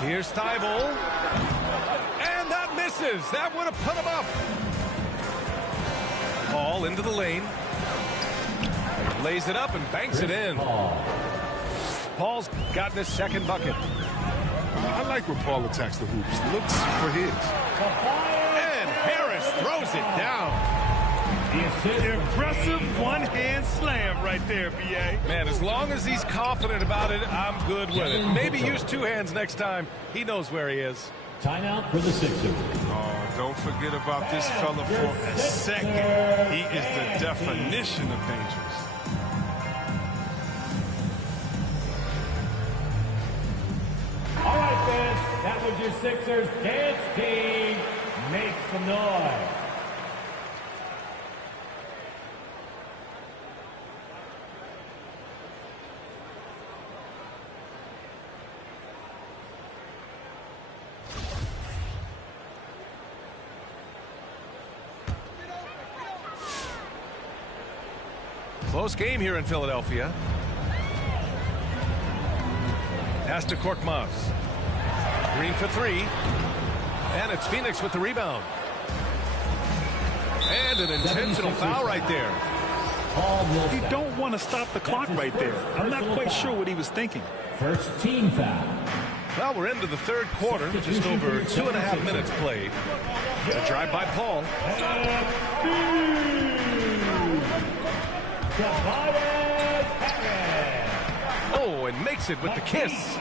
Here's Thibault. And that misses. That would have put him up. Paul into the lane. Lays it up and banks it in. Paul's gotten his second bucket. I like when Paul attacks the hoops. Looks for his. And Harris throws it down. Impressive one-hand slam right there, B.A. Man, as long as he's confident about it, I'm good with it. Maybe use two hands next time. He knows where he is. Timeout for the Sixers. Oh, don't forget about this fella for a second. He is the definition of dangerous. All right, fans, that was your Sixers dance team. Make some noise. Close game here in Philadelphia. Pass to Korkmaz. Green for three. And it's Phoenix with the rebound. And an intentional foul right there. You don't want to stop the clock right there. I'm not quite sure what he was thinking. First team foul. Well, we're into the third quarter. Just over 2.5 minutes played. A drive by Paul. Oh, and makes it with the kiss.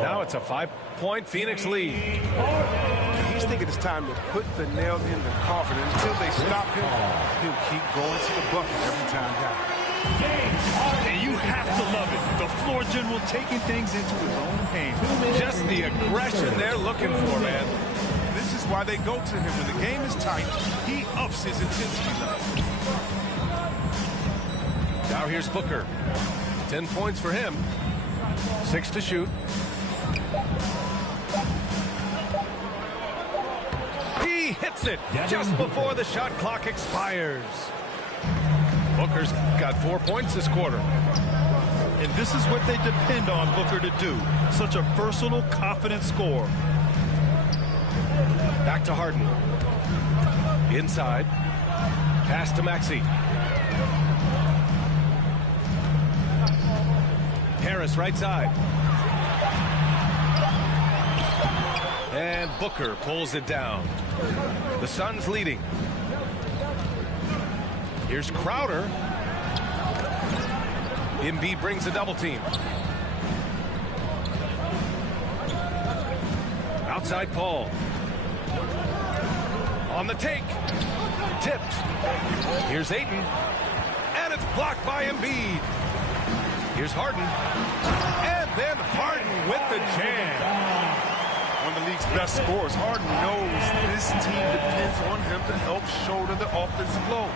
Now it's a 5-point Phoenix lead. He's thinking it's time to put the nail in the coffin. And until they stop him, he'll keep going to the bucket every time down. And you have to love it. The floor general taking things into his own hands. Just the aggression they're looking for, man. This is why they go to him. When the game is tight, he ups his intensity level. Now here's Booker. 10 points for him. 6 to shoot. He hits it just before the shot clock expires. Booker's got 4 points this quarter. And this is what they depend on Booker to do. Such a versatile, confident scorer. Back to Harden. Inside. Pass to Maxey. Harris right side. And Booker pulls it down. The Suns leading. Here's Crowder. Embiid brings a double team. Outside Paul. On the take. Tipped. Here's Ayton. And it's blocked by Embiid. Here's Harden. And then Harden with the jam. One of the league's best scorers. Harden knows this team depends on him to help shoulder the offensive load.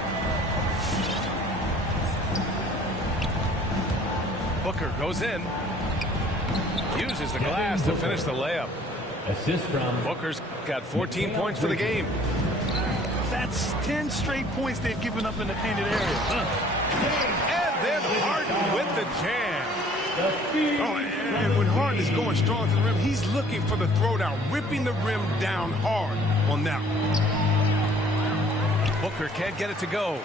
Booker goes in. Uses the glass to finish the layup. Assist from Booker's got 14 points for the game. That's 10 straight points they've given up in the painted area. And then Harden with the jam. Oh, and when Harden is going strong to the rim, he's looking for the throwdown, ripping the rim down hard on that one. Booker can't get it to go.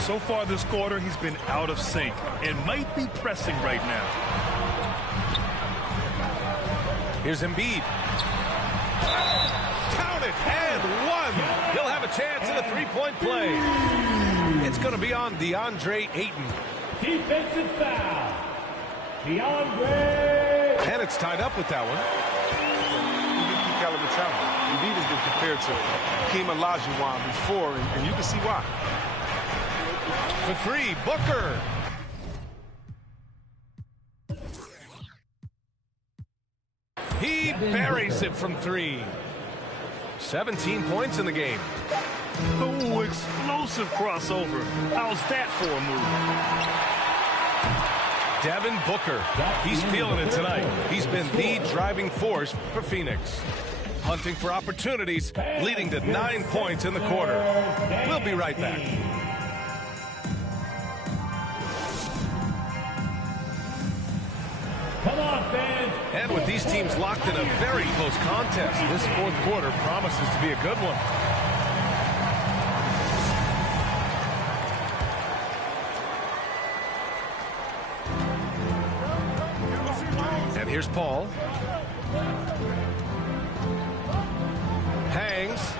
So far this quarter, he's been out of sync and might be pressing right now. Here's Embiid. Count it, and one. He'll have a chance at a three-point play. It's going to be on DeAndre Ayton. Defensive foul. DeAndre. And it's tied up with that one. Caliber talent. Embiid has been compared to Hakeem Olajuwon before, and you can see why. For three, Booker. He buries it from three. 17 points in the game. Oh, explosive crossover. How's that for a move? Devin Booker. He's feeling it tonight. He's been the driving force for Phoenix. Hunting for opportunities, leading to 9 points in the quarter. We'll be right back. Come on, fans. And with these teams locked in a very close contest, this fourth quarter promises to be a good one. And here's Paul. Hangs.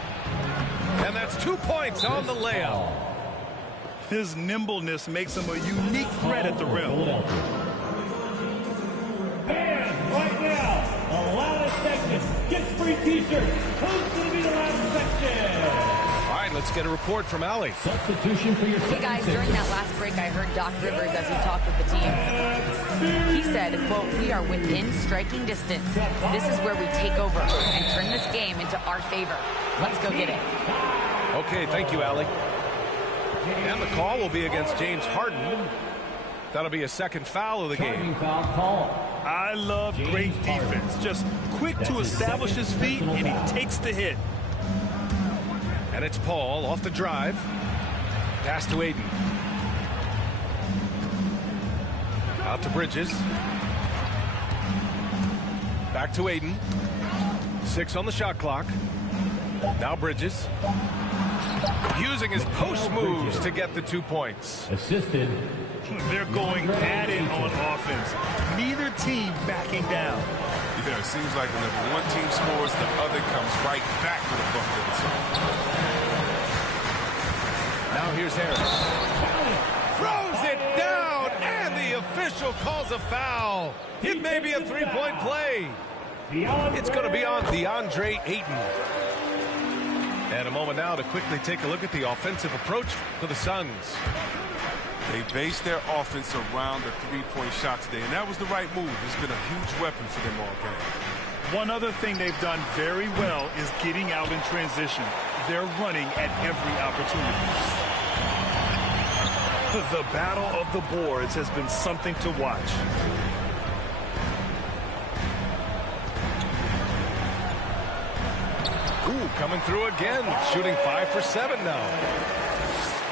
And that's 2 points on the layup. His nimbleness makes him a unique threat at the rim. Fans, right now, the loudest section gets free t-shirts. Who's going to be the loudest section? All right, let's get a report from Allie. Substitution for your Hey guys, during that last break, I heard Doc Rivers as he talked with the team. He said, quote, "We are within striking distance. This is where we take over and turn this game into our favor. Let's go get it." Okay, thank you, Allie. And the call will be against James Harden. That'll be a second foul of the game. I love great defense. Just quick to establish his feet, and he takes the hit. And it's Paul off the drive. Pass to Ayton. Out to Bridges. Back to Ayton. 6 on the shot clock. Now Bridges. Using his post moves to get the 2 points. Assisted. They're going at it on offense. Neither team backing down. Yeah, it seems like whenever one team scores, the other comes right back with a bucket. Now here's Harris. Throws it down, and the official calls a foul. It may be a three-point play. It's going to be on DeAndre Ayton. And a moment now to quickly take a look at the offensive approach for the Suns. They base their offense around the three-point shot today, and that was the right move. It's been a huge weapon for them all game. One other thing they've done very well is getting out in transition. They're running at every opportunity. The battle of the boards has been something to watch. Ooh, coming through again, shooting 5 for 7 now.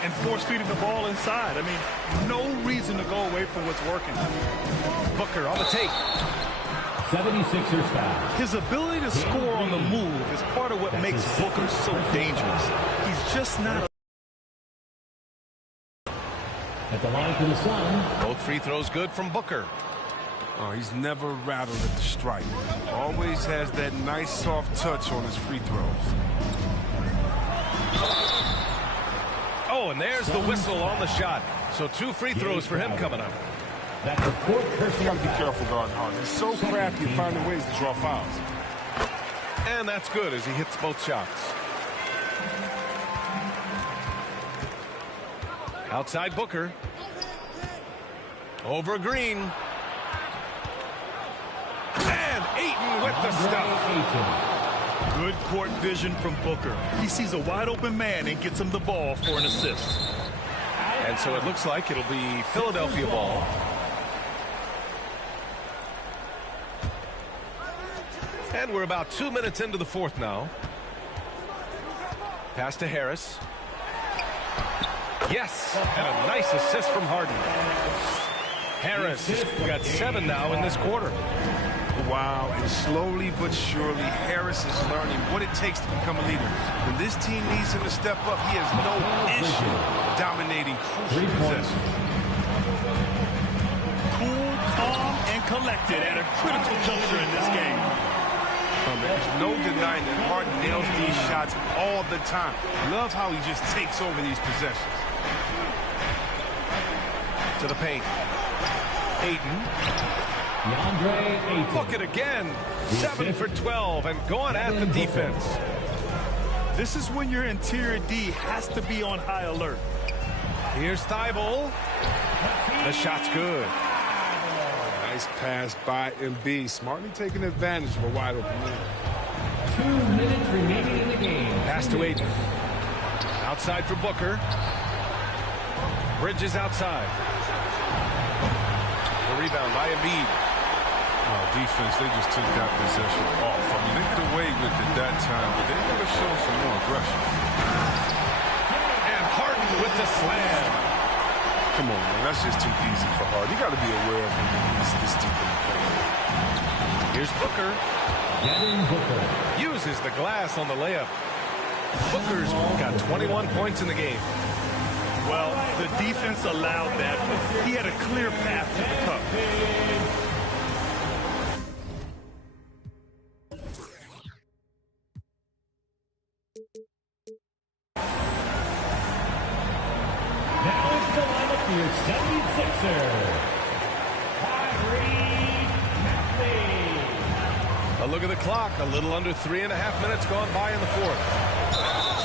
And force feeding the ball inside. I mean, no reason to go away from what's working. Booker on the take. 76ers foul. His ability to score on the move is part of what makes Booker so dangerous. He's just not. At the line for the Sun. Both free throws good from Booker. Oh, he's never rattled at the stripe. Always has that nice soft touch on his free throws. Oh, and there's the whistle on the shot. So 2 free throws for him coming up. That's the 4th You personal gotta be careful guarding Harden. He's so crafty at finding ways to draw fouls. And that's good as he hits both shots. Outside Booker. Over Green. And Ayton with the stuff. Good court vision from Booker. He sees a wide open man and gets him the ball for an assist. And so it looks like it'll be Philadelphia ball. And we're about 2 minutes into the 4th now. Pass to Harris. Yes, and a nice assist from Harden. Harris got 7 now in this quarter. Wow, and slowly but surely, Harris is learning what it takes to become a leader. When this team needs him to step up, he has no issue dominating crucial possessions. Cool, calm, and collected at a critical juncture in this game. Oh, man, there's no denying that Harden nails these shots all the time. Love how he just takes over these possessions. To the paint. Ayton. Look at again. 7 for 12 and going at the defense. This is when your interior D has to be on high alert. Here's Thibault. The shot's good. Nice pass by MB. Smartly taking advantage of a wide open man. 2 minutes remaining in the game. Pass to Ayton. Outside for Booker. Bridges outside. The rebound by Embiid. Defense, they just took that possession off. I mean, they got away with it that time, but they never showed some more aggression. And Harden with the slam. Come on, man. That's just too easy for Harden. You got to be aware of him when he's this deep in the paint. Here's Booker. Uses the glass on the layup. Booker's got 21 points in the game. Well, the defense allowed that, but he had a clear path to the cup. Now it's the lineup for your 76ers. A look at the clock. A little under 3.5 minutes gone by in the 4th.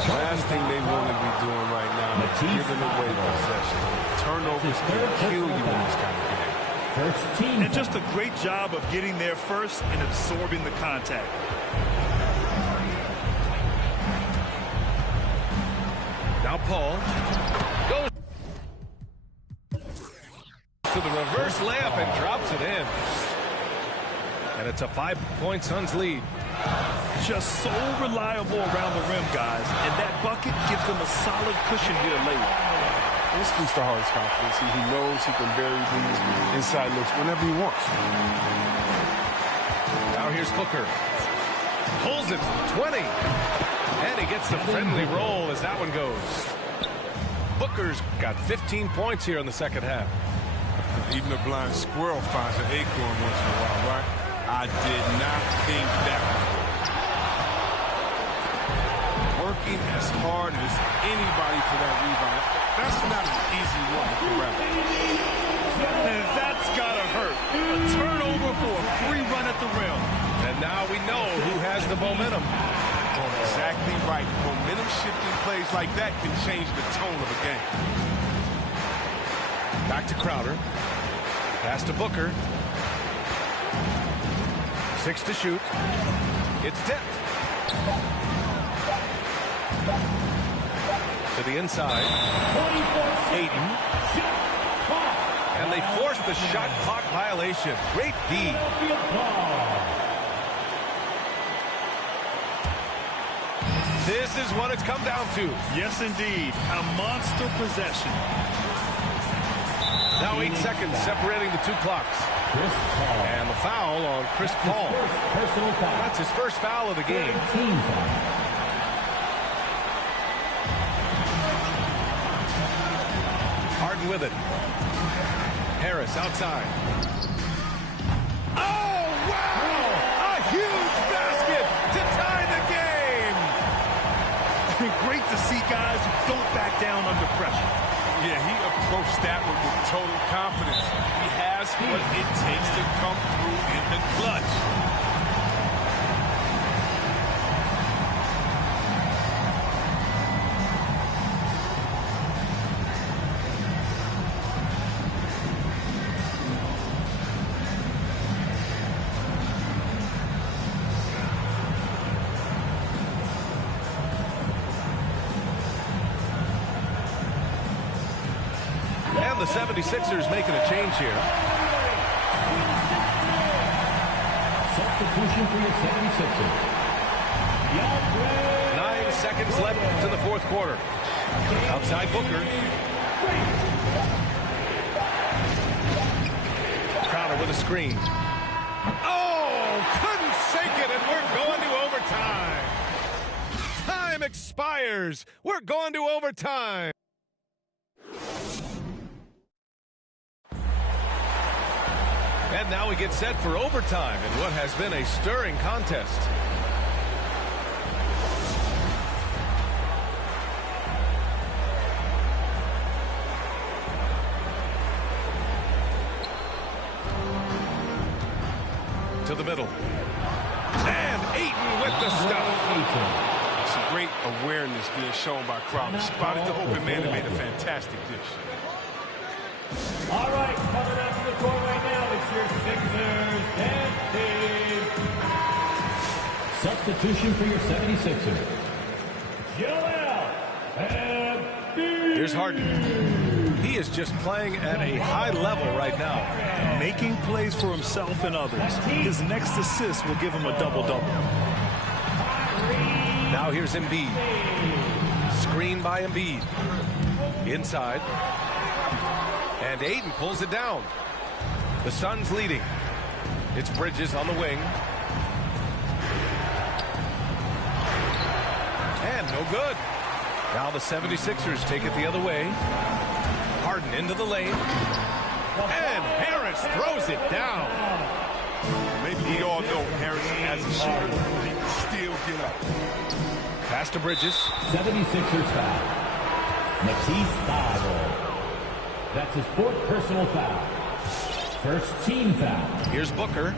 Last thing they want to be doing right now is giving away possession. Turnovers can kill you in this kind of game. First team. And just a great job of getting there first and absorbing the contact. Now Paul goes to the reverse layup and drops it in. And it's a 5-point Suns lead. Just so reliable around the rim, guys. And that bucket gives them a solid cushion here late. This speaks to Harden's confidence. He knows he can bury these inside looks whenever he wants. Now here's Booker. Pulls it from 20. And he gets the friendly roll as that one goes. Booker's got 15 points here in the second half. Even a blind squirrel finds an acorn once in a while, right? I did not think that. Working as hard as anybody for that rebound. That's not an easy one to correct. And that's gotta hurt. A turnover for a free run at the rim. And now we know who has the momentum. Exactly right. Momentum shifting plays like that can change the tone of a game. Back to Crowder. Pass to Booker. 6 to shoot. It's tipped. To the inside. Ayton. And they force the shot clock violation. Great D. This is what it's come down to. Yes, indeed. A monster possession. Now 8 seconds separating the two clocks. And the foul on Chris Paul. That's his first foul of the game. Harden with it. Harris outside. Oh, wow! A huge basket to tie the game! Great to see guys who don't back down under pressure. Yeah, he approached that one with total confidence. He has what it takes to come through in the clutch. And the 76ers making a change here. Substitution for your 76ers. 9 seconds left to the fourth quarter. Outside Booker. Crowder with a screen. Oh, couldn't shake it, and we're going to overtime. Time expires. We're going to overtime. And now we get set for overtime in what has been a stirring contest. To the middle. And Ayton with the stuff. Some great awareness being shown by Crowder. Spotted the open man and made a fantastic dish. All right, coming out to the court right now, it's your Sixers dance team. Substitution for your 76ers. Joel Embiid. Here's Harden. He is just playing at a high level right now. Making plays for himself and others. His next assist will give him a double-double. Now here's Embiid. Screen by Embiid. Inside. And Ayton pulls it down. The Suns leading. It's Bridges on the wing. And no good. Now the 76ers take it the other way. Harden into the lane. And Harris throws it down. Maybe we all know Harris as a shooter. He can still get up. Pass to Bridges. 76ers foul. Matisse Thybulle. That's his fourth personal foul. First team foul. Here's Booker.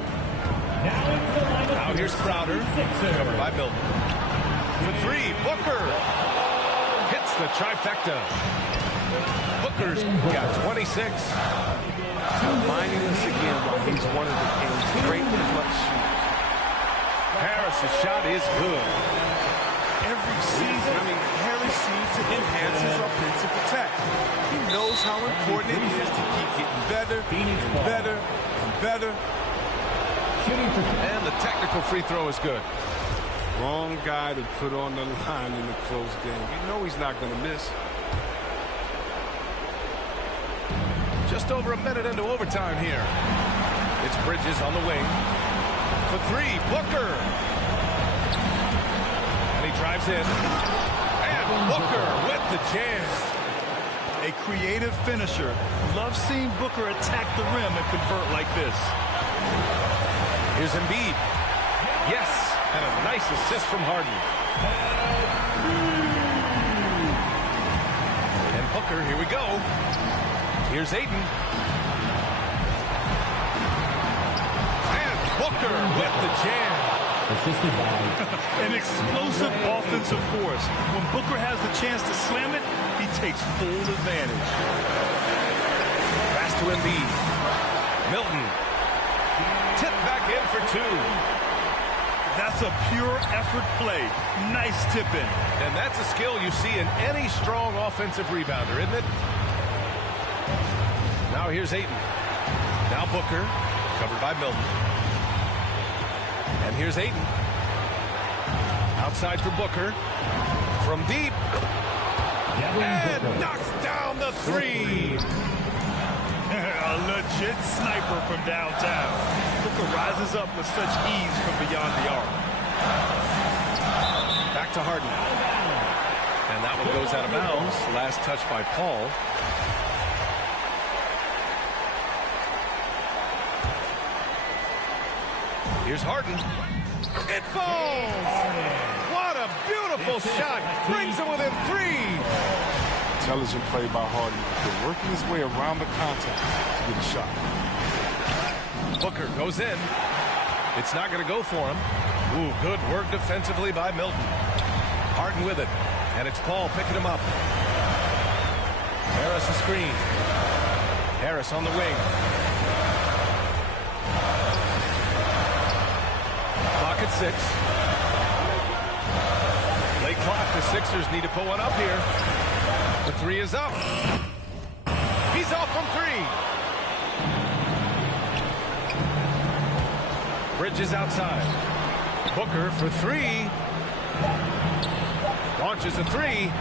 Now here's Crowder. Covered by Milton. For three, Booker hits the trifecta. Booker's got 26. Reminding us again why he's one of the game's great clutch shooters. Harris's shot is good. Every season, Harris seems to enhance his offensive attack. He knows how important it is to keep getting better and better and better. And the technical free throw is good. Wrong guy to put on the line in a close game. You know he's not going to miss. Just over a minute into overtime here. It's Bridges on the wing. For three, Booker. And he drives in. And Booker with the jam. A creative finisher. Love seeing Booker attack the rim and convert like this. Here's Embiid. Yes, and a nice assist from Harden. And Booker, here we go. Here's Ayton. And Booker with the jam. Assisted by an explosive offensive force. When Booker has the chance to slam it, he takes full advantage. Pass to Embiid. Milton. Tip back in for two. That's a pure effort play. Nice tip in. And that's a skill you see in any strong offensive rebounder, isn't it? Now here's Ayton. Now Booker, covered by Milton. And here's Ayton. Outside for Booker. From deep. And knocks down the three. A legit sniper from downtown. Booker rises up with such ease from beyond the arc. Back to Harden. And that one goes out of bounds. Last touch by Paul. Here's Harden. It falls! What a beautiful shot. Brings it within three. Intelligent play by Harden. He's working his way around the contact to get a shot. Booker goes in. It's not going to go for him. Ooh, good work defensively by Milton. Harden with it. And it's Paul picking him up. Harris a screen. Harris on the wing. Clock at 6. Late clock. The Sixers need to put one up here. The three is up. He's off from three. Bridges outside. Booker for three. Launches a three.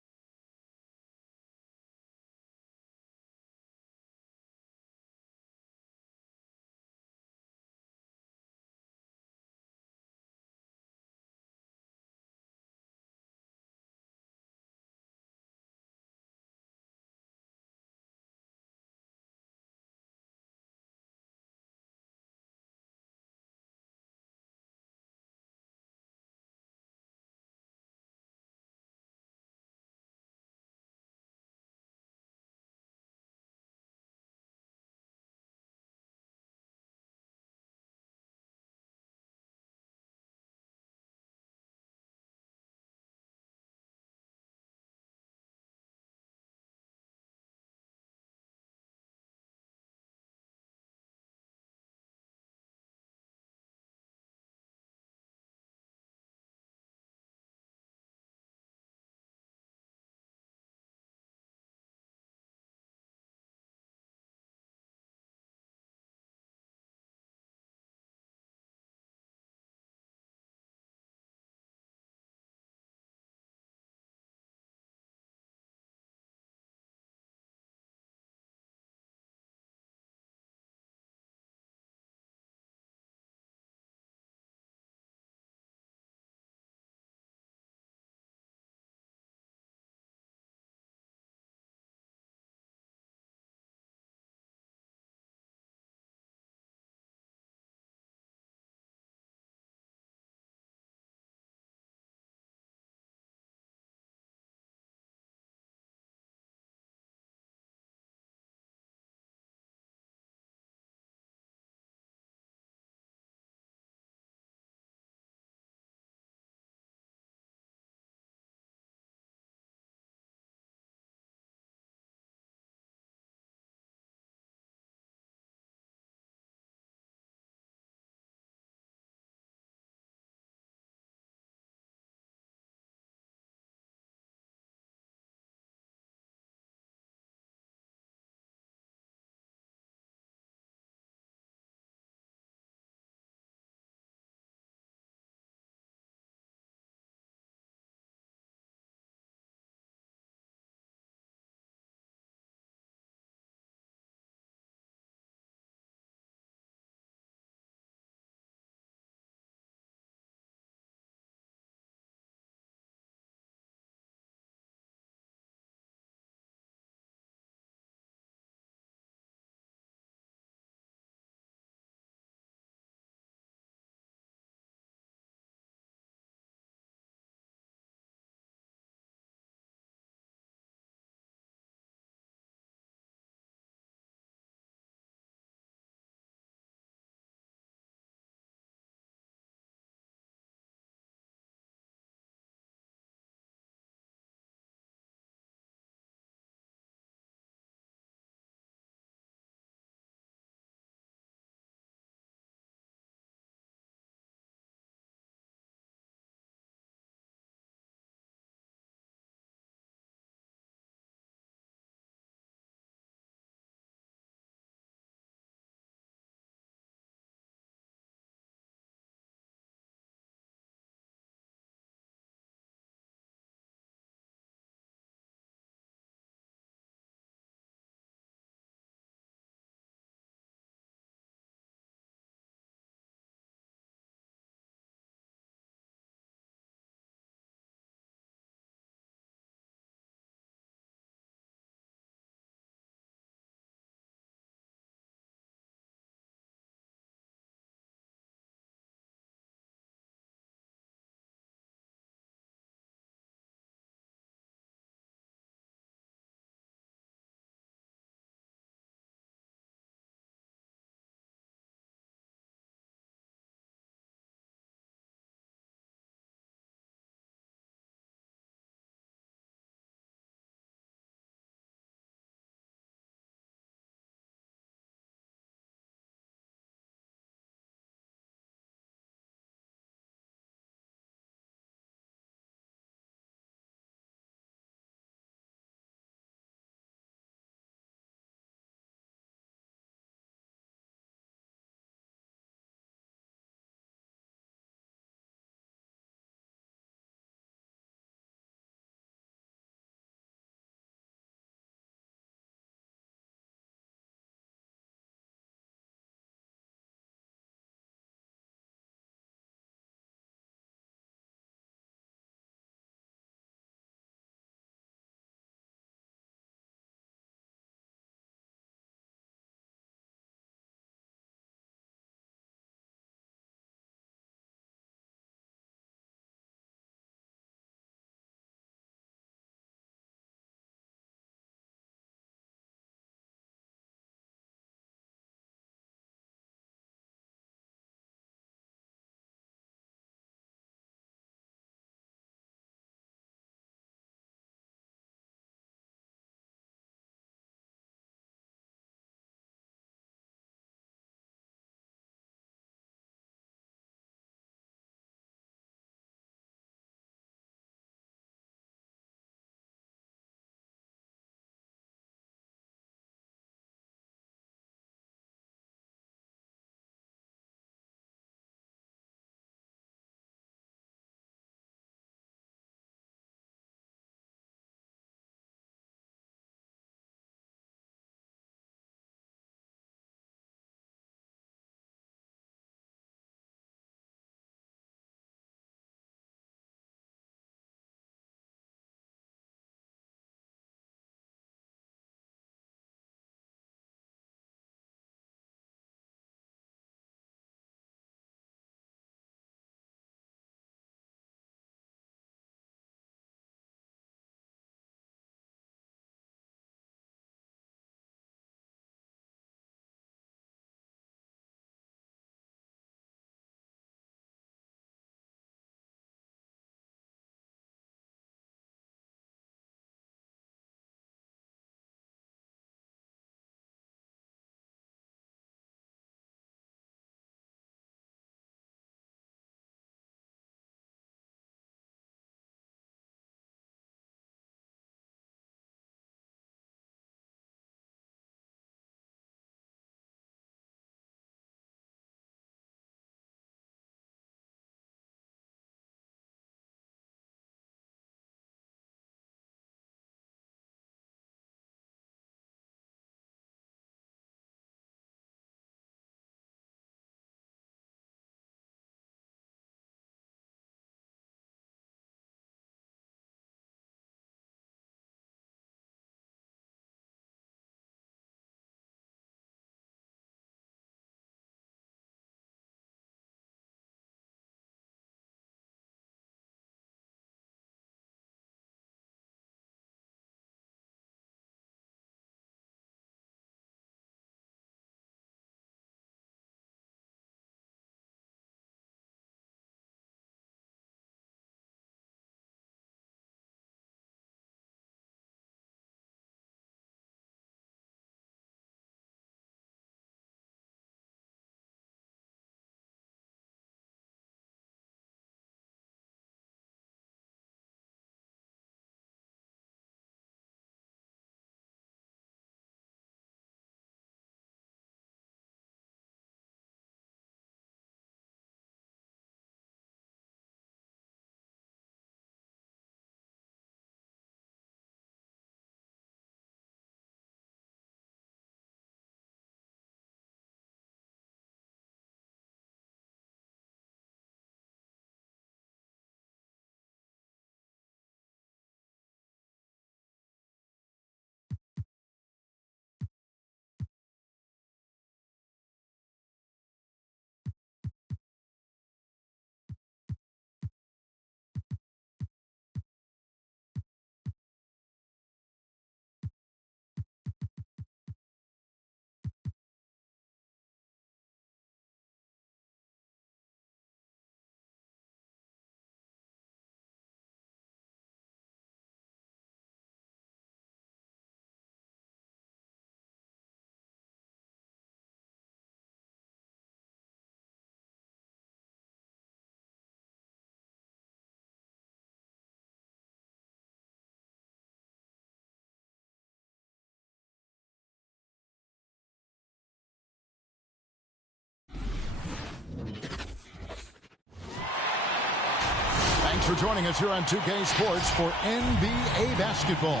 for joining us here on 2K Sports for NBA basketball.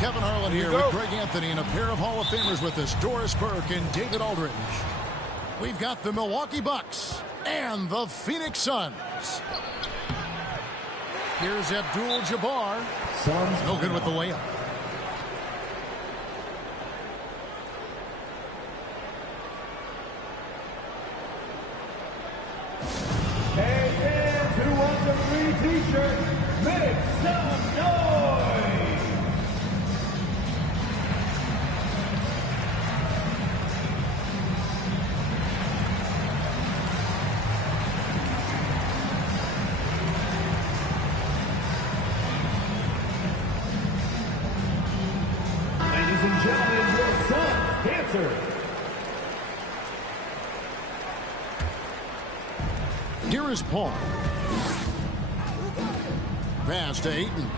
Kevin Harlan here with Greg Anthony and a pair of Hall of Famers with us, Doris Burke and David Aldridge. We've got the Milwaukee Bucks and the Phoenix Suns. Here's Abdul-Jabbar. No good with the layup. Hey fans who wants a free t-shirt, make some noise! Ladies and gentlemen, your Suns dancer. Here is Paul. Pass to Ayton.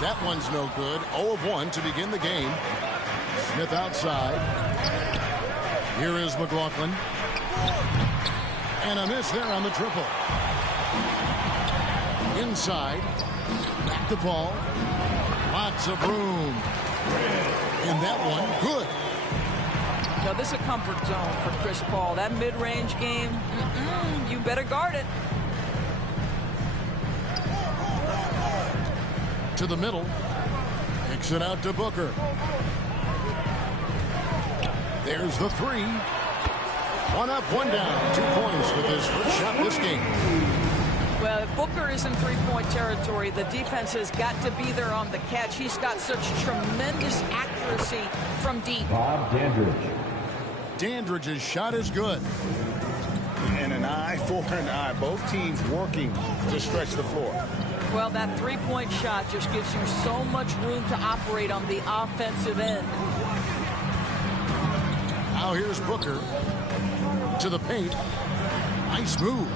That one's no good. 0 of 1 to begin the game. Smith outside. Here is McLaughlin. And a miss there on the triple. Inside. Back to Paul. Lots of room. And that one, good. Now, this is a comfort zone for Chris Paul. That mid-range game, you better guard it. To the middle. Kicks it out to Booker. There's the three. 1 up, 1 down. 2 points with his first shot this game. Well, if Booker is in three-point territory, the defense has got to be there on the catch. He's got such tremendous accuracy from deep. Bob Dandridge. Dandridge's shot is good. And an eye for an eye. Both teams working to stretch the floor. Well, that three-point shot just gives you so much room to operate on the offensive end. Now here's Booker to the paint. Nice move.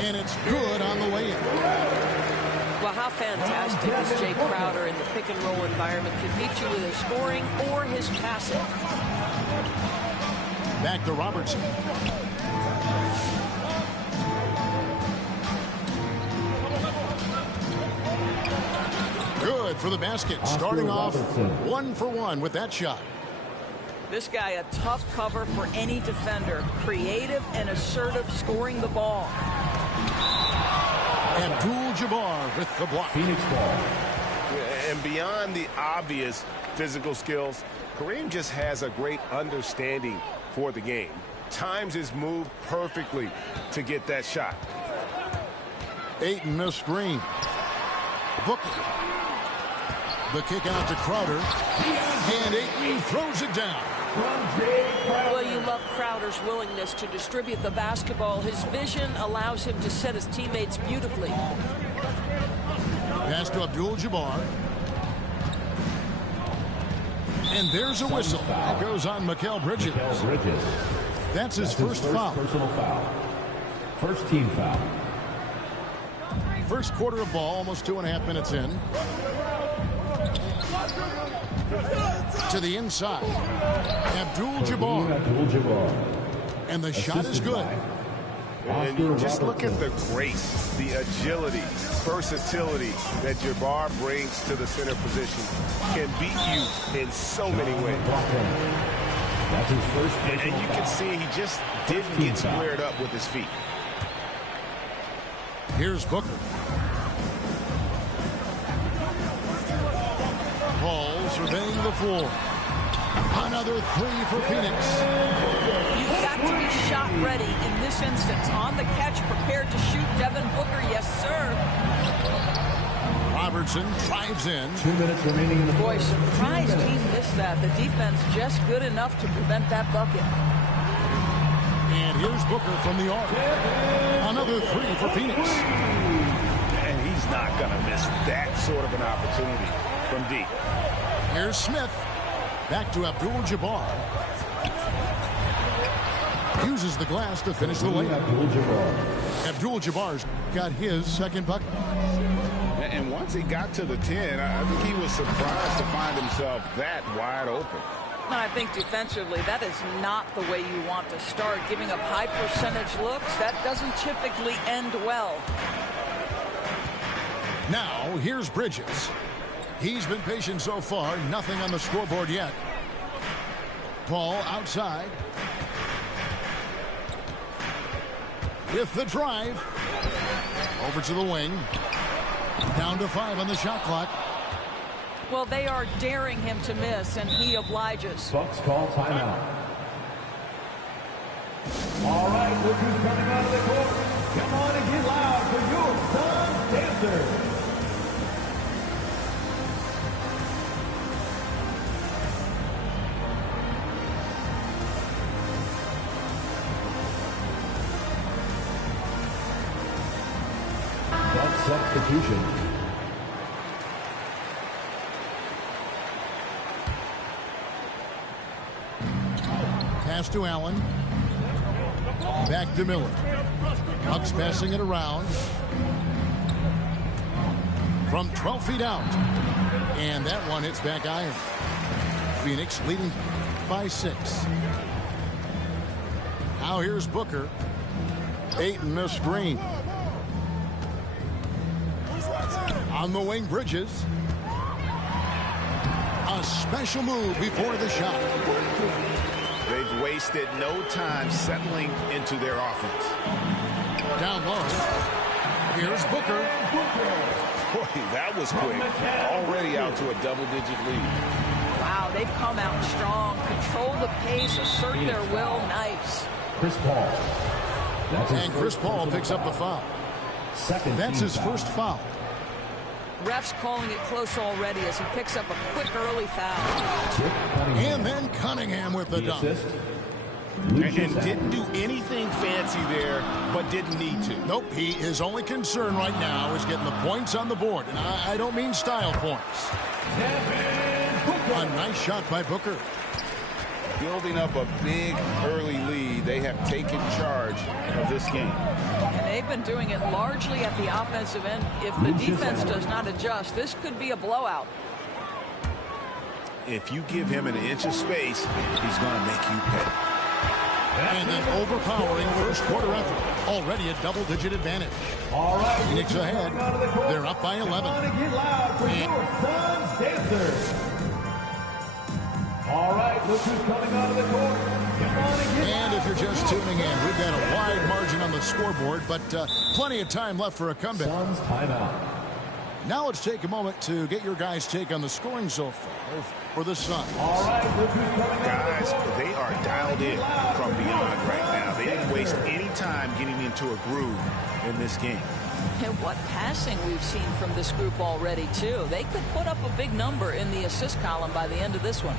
And it's good on the way in. Well, how fantastic is Jay Crowder in the pick-and-roll environment? Can beat you with his scoring or his passing. Back to Robertson. Good for the basket. Starting off 1 for 1 with that shot. This guy, a tough cover for any defender. Creative and assertive scoring the ball. Abdul-Jabbar with the block. Phoenix ball. And beyond the obvious physical skills, Kareem just has a great understanding for the game. Times his move perfectly to get that shot. Ayton a screen. Booker. The kick out to Crowder. And Ayton throws it down. Well, you love Crowder's willingness to distribute the basketball. His vision allows him to set his teammates beautifully. Pass to Abdul-Jabbar. And there's a whistle. That goes on Mikal Bridges. That's his first foul. Personal foul. First team foul. First quarter of ball, almost 2.5 minutes in. To the inside. Abdul-Jabbar. And the shot is good. And you just look at the grace, the agility, versatility that Jabbar brings to the center position. Can beat you in so many ways. That's his first. And you can see he just didn't get squared up with his feet. Here's Booker. Paul surveying the floor. Another three for Phoenix. You've got to be shot ready in this instance. On the catch, prepared to shoot. Devin Booker, yes, sir. Robertson drives in. 2 minutes remaining in the Boy, surprised he missed that. The defense just good enough to prevent that bucket. And here's Booker from the arc. Another three for Phoenix. And he's not going to miss that sort of an opportunity from deep. Here's Smith. Back to Abdul-Jabbar. Uses the glass to finish the layup. Abdul-Jabbar's got his second bucket. And once he got to the 10, I think he was surprised to find himself that wide open. And I think defensively, that is not the way you want to start. Giving up high percentage looks, that doesn't typically end well. Now, here's Bridges. He's been patient so far. Nothing on the scoreboard yet. Paul outside. With the drive. Over to the wing. Down to 5 on the shot clock. Well, they are daring him to miss, and he obliges. Bucks call timeout. All right, look who's coming out of the court. Come on and get loud for your Suns Dancers. Bucks substitution. Pass to Allen. Back to Miller. Bucks passing it around. From 12 feet out. And that one hits back iron. Phoenix leading by 6. Now here's Booker. Ayton a screen. On the wing, Bridges. A special move before the shot. They've wasted no time settling into their offense. Down low. Here's Booker. Boy, that was quick. Already out to a double-digit lead. Wow, they've come out strong. Control the pace, assert their will. Nice. Chris Paul. And Chris Paul picks up the foul. That's his first foul. Refs calling it close already as he picks up a quick early foul. And then Cunningham with the dunk. And didn't do anything fancy there, but didn't need to. Nope, his only concern right now is getting the points on the board. And I don't mean style points. A nice shot by Booker. Building up a big early lead, they have taken charge of this game. And they've been doing it largely at the offensive end. If the defense does not adjust, this could be a blowout. If you give him an inch of space, he's going to make you pay. And an overpowering first quarter effort. Already a double-digit advantage. All right, Phoenix ahead. They're up by 11. Get loud for your Suns Dancers. All right, look who's coming out of the court. Come on and get And if you're just tuning in, we've got a wide margin on the scoreboard, but plenty of time left for a comeback. Suns timeout. Now let's take a moment to get your guys' take on the scoring so far for the Suns. All right, look who's coming out Guys, of the court. they are dialed in from beyond right now. They didn't waste any time getting into a groove in this game. And what passing we've seen from this group already, too. They could put up a big number in the assist column by the end of this one.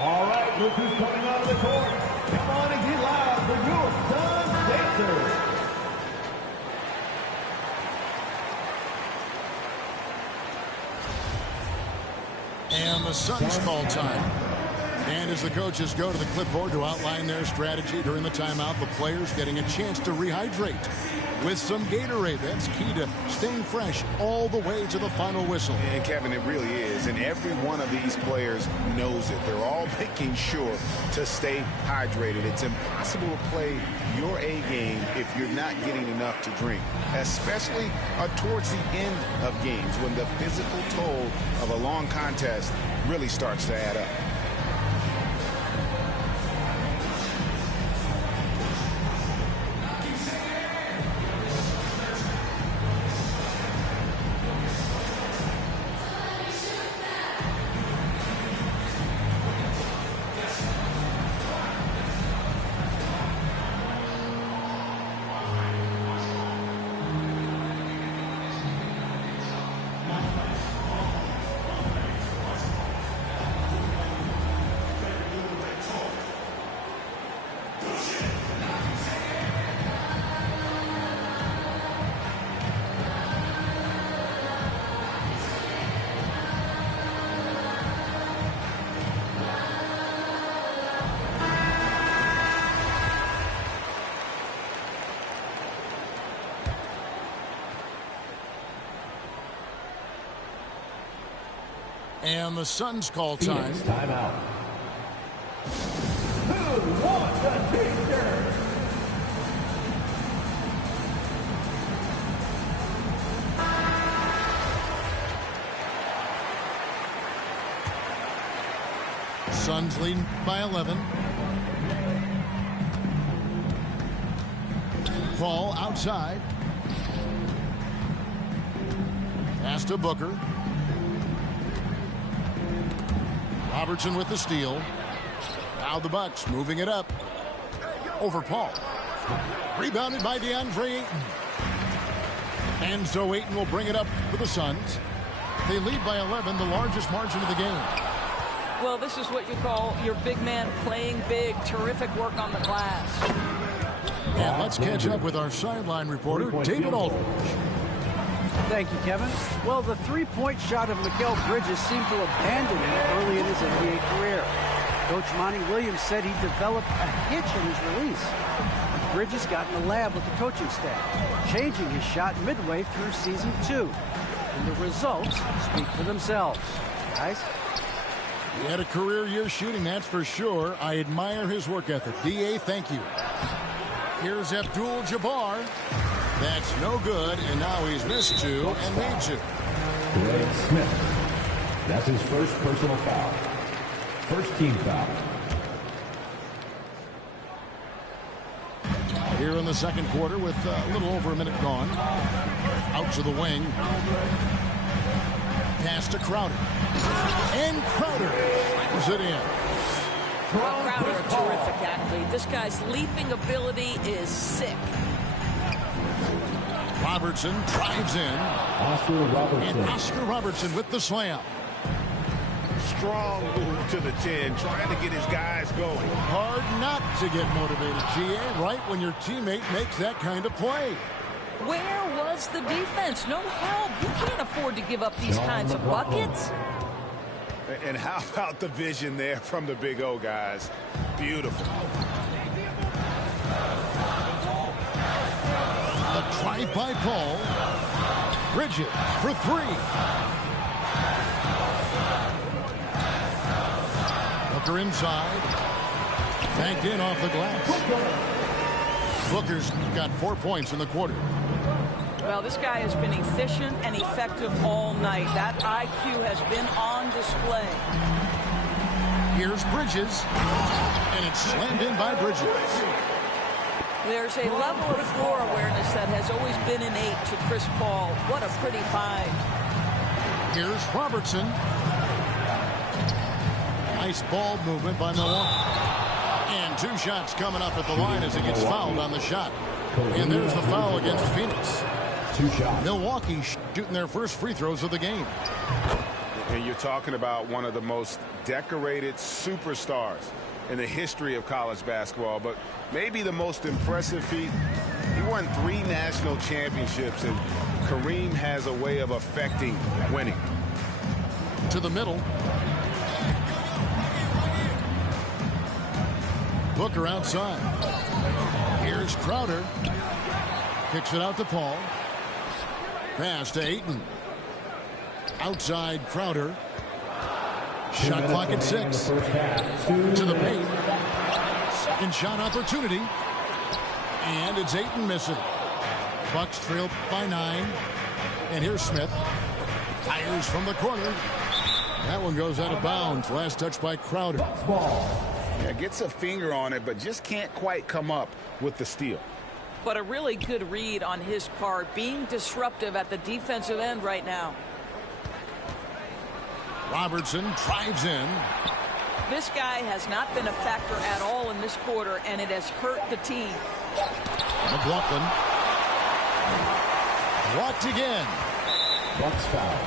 All right, look who's coming out of the court. Come on and get loud for your Suns Dancers. And the Suns call time. And as the coaches go to the clipboard to outline their strategy during the timeout, the players getting a chance to rehydrate with some Gatorade. That's key to staying fresh all the way to the final whistle. And Kevin, it really is. And every one of these players knows it. They're all making sure to stay hydrated. It's impossible to play your A game if you're not getting enough to drink, especially towards the end of games when the physical toll of a long contest really starts to add up. And the Suns call time. Phoenix timeout. Who wants a t-shirt? Suns leading by 11. Paul outside. Pass to Booker. Robertson with the steal. Now the Bucks moving it up. Over Paul. Rebounded by DeAndre Ayton. And so Ayton will bring it up for the Suns. They lead by 11, the largest margin of the game. Well, this is what you call your big man playing big. Terrific work on the glass. And let's catch up with our sideline reporter, David Aldridge. Thank you, Kevin. Well, the three-point shot of Mikal Bridges seemed to abandon him early in his NBA career. Coach Monty Williams said he developed a hitch in his release. Bridges got in the lab with the coaching staff, changing his shot midway through season 2. And the results speak for themselves. Guys? He had a career year shooting, that's for sure. I admire his work ethic. D.A., thank you. Here's Abdul-Jabbar. That's no good, and now he's missed 2 and made 2. Greg Smith. That's his first personal foul. First team foul. Here in the second quarter with a little over a minute gone. Out to the wing. Pass to Crowder. And Crowder slams it in. Well, Crowder, a terrific athlete. This guy's leaping ability is sick. Robertson drives in. Oscar Robertson. And Oscar Robertson with the slam. Strong move to the 10, trying to get his guys going. Hard not to get motivated, GA, right when your teammate makes that kind of play. Where was the defense? No help. You can't afford to give up these kinds of buckets. And how about the vision there from the Big O guys? Beautiful. The drive by Paul. Bridges for 3. Booker inside. Banked in off the glass. Booker's got 4 points in the quarter. Well, this guy has been efficient and effective all night. That IQ has been on display. Here's Bridges. And it's slammed in by Bridges. There's a level of floor awareness that has always been innate to Chris Paul. What a pretty find. Here's Robertson. Nice ball movement by Milwaukee. And 2 shots coming up at the line as he gets fouled on the shot. And there's the foul against Phoenix. 2 shots. Milwaukee shooting their first free throws of the game. And you're talking about one of the most decorated superstars in the history of college basketball, but maybe the most impressive feat. He won 3 national championships, and Kareem has a way of affecting winning. To the middle. Booker outside. Here's Crowder. Kicks it out to Paul. Pass to Ayton. Outside Crowder. Shot clock at 6. To the paint. Second shot opportunity. And it's Ayton missing. Bucks trail by 9. And here's Smith. Fires from the corner. That one goes out of bounds. Last touch by Crowder. Yeah, gets a finger on it, but just can't quite come up with the steal. But a really good read on his part, being disruptive at the defensive end right now. Robertson drives in. This guy has not been a factor at all in this quarter, and it has hurt the team. McLaughlin. Blocked again. Bucks foul.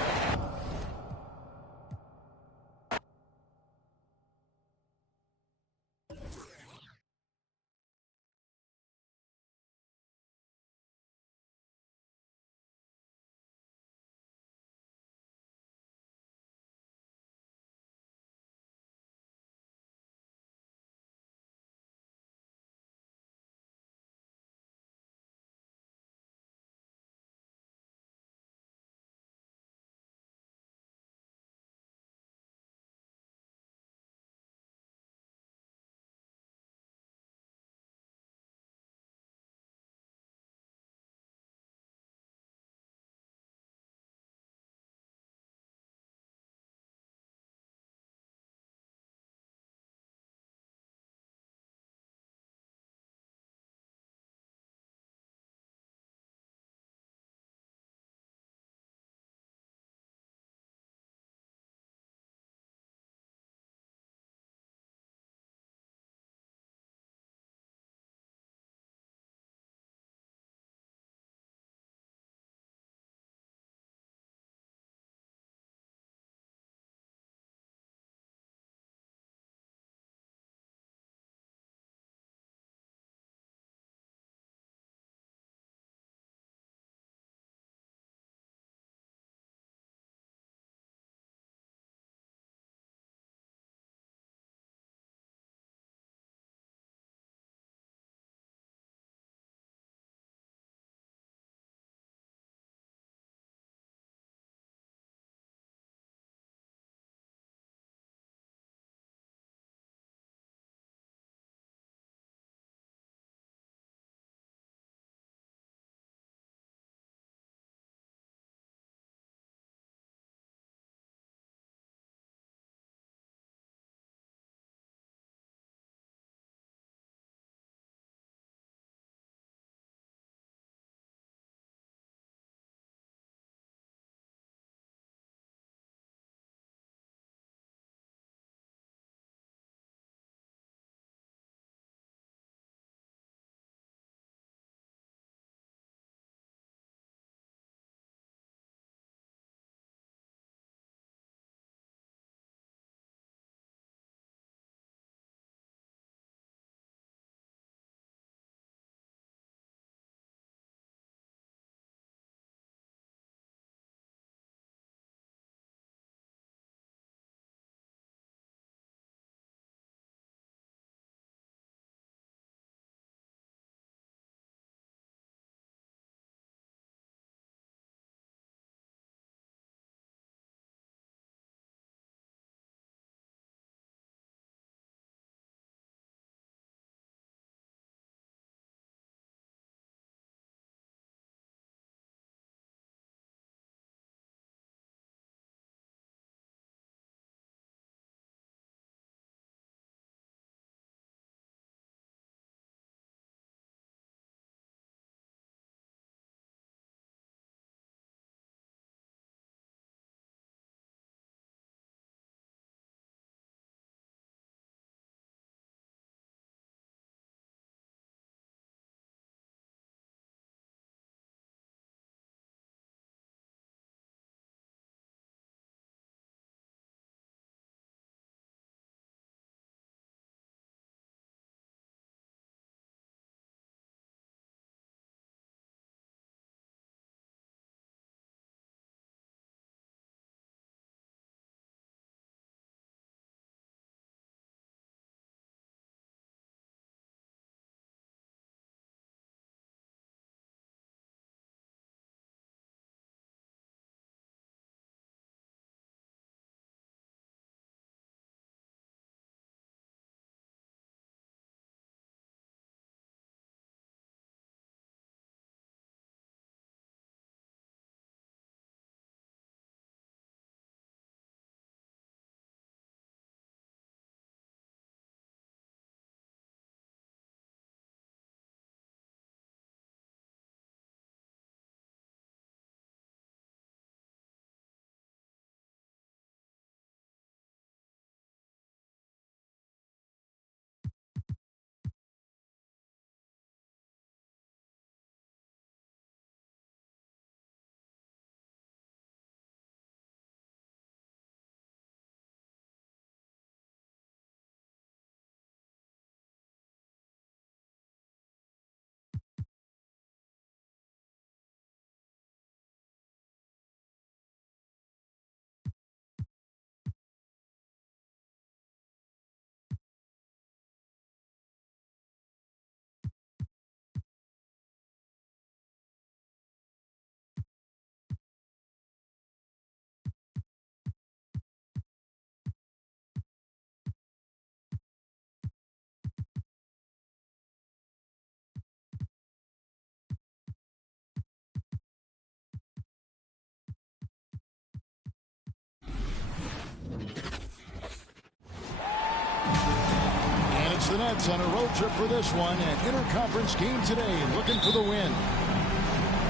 against the Nets on a road trip for this one. An interconference game today, looking for the win.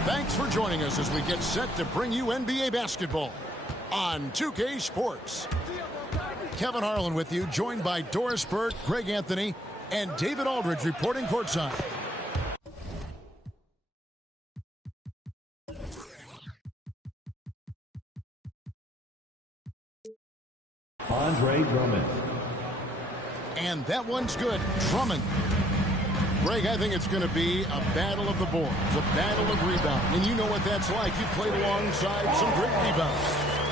Thanks for joining us as we get set to bring you NBA basketball on 2K Sports. Kevin Harlan with you, joined by Doris Burke, Greg Anthony, and David Aldridge reporting courtside. Andre Drummond. And that one's good. Drummond. Greg, I think it's going to be a battle of the boards, a battle of rebounding. And you know what that's like. You played alongside some great rebounds.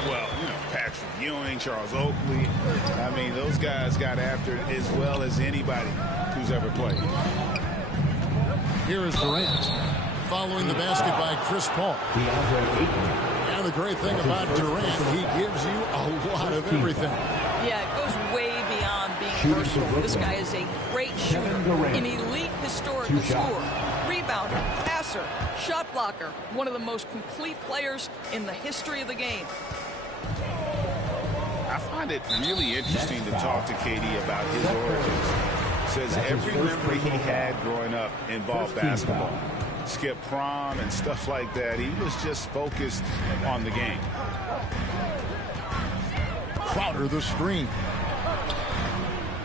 Well, you know, Patrick Ewing, Charles Oakley. I mean, those guys got after it as well as anybody who's ever played. Here is Durant. Following the basket by Chris Paul. And the great thing about Durant, he gives you a lot of everything. Yeah, it goes way beyond being versatile. This guy is a great shooter, an elite historical scorer, rebounder, passer, shot blocker, one of the most complete players in the history of the game. I find it really interesting to talk to KD about his origins. Says every memory he had growing up involved basketball. Skip prom and stuff like that. He was just focused on the game. Crowder the screen.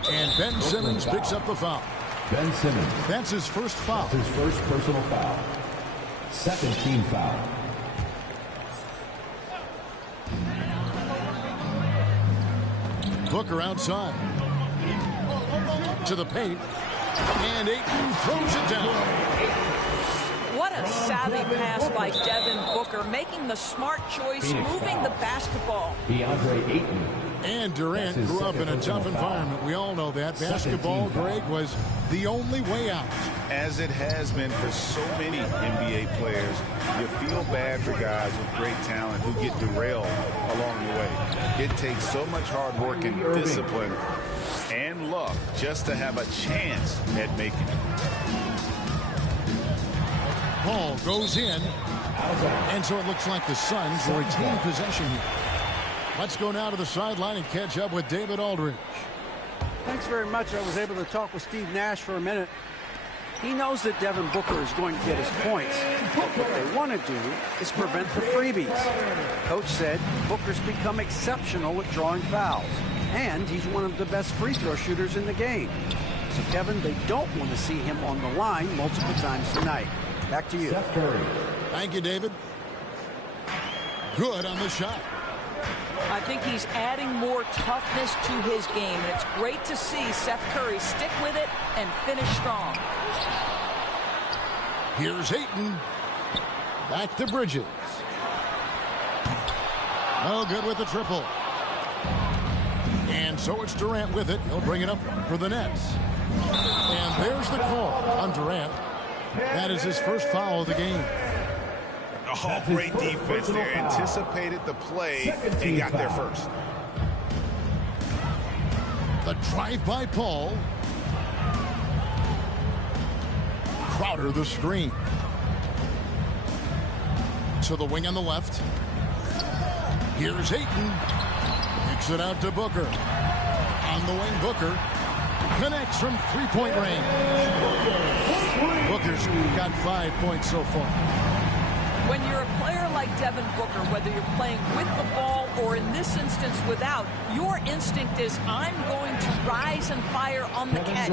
And Ben Simmons picks up the foul. Ben Simmons. That's his first foul. His first personal foul. Second team foul. Booker outside. To the paint. And Ayton throws it down. What a savvy pass by Devin Booker, making the smart choice, moving the basketball. DeAndre Ayton. And Durant grew up in a tough environment. We all know that. Basketball, Greg, was the only way out. As it has been for so many NBA players, you feel bad for guys with great talent who get derailed along the way. It takes so much hard work and discipline and luck just to have a chance at making it. Ball goes in, and so it looks like the Suns will retain possession here. Let's go now to the sideline and catch up with David Aldridge. Thanks very much. I was able to talk with Steve Nash for a minute. He knows that Devin Booker is going to get his points. What they want to do is prevent the freebies. Coach said Booker's become exceptional at drawing fouls, and he's one of the best free throw shooters in the game. So, Kevin, they don't want to see him on the line multiple times tonight. Back to you. Steph Curry. Thank you, David. Good on the shot. I think he's adding more toughness to his game, and it's great to see Steph Curry stick with it and finish strong. Here's Ayton. Back to Bridges. No good with the triple. And so it's Durant with it. He'll bring it up for the Nets. And there's the call on Durant. That is his first foul of the game. Oh, great defense there. Anticipated the play and got there first. The drive by Paul. Crowder the screen. To the wing on the left. Here's Ayton. Kicks it out to Booker. On the wing, Booker connects from three-point range. Booker's got 5 points so far. When you're a player like Devin Booker, whether you're playing with the ball or in this instance without, your instinct is I'm going to rise and fire on the catch.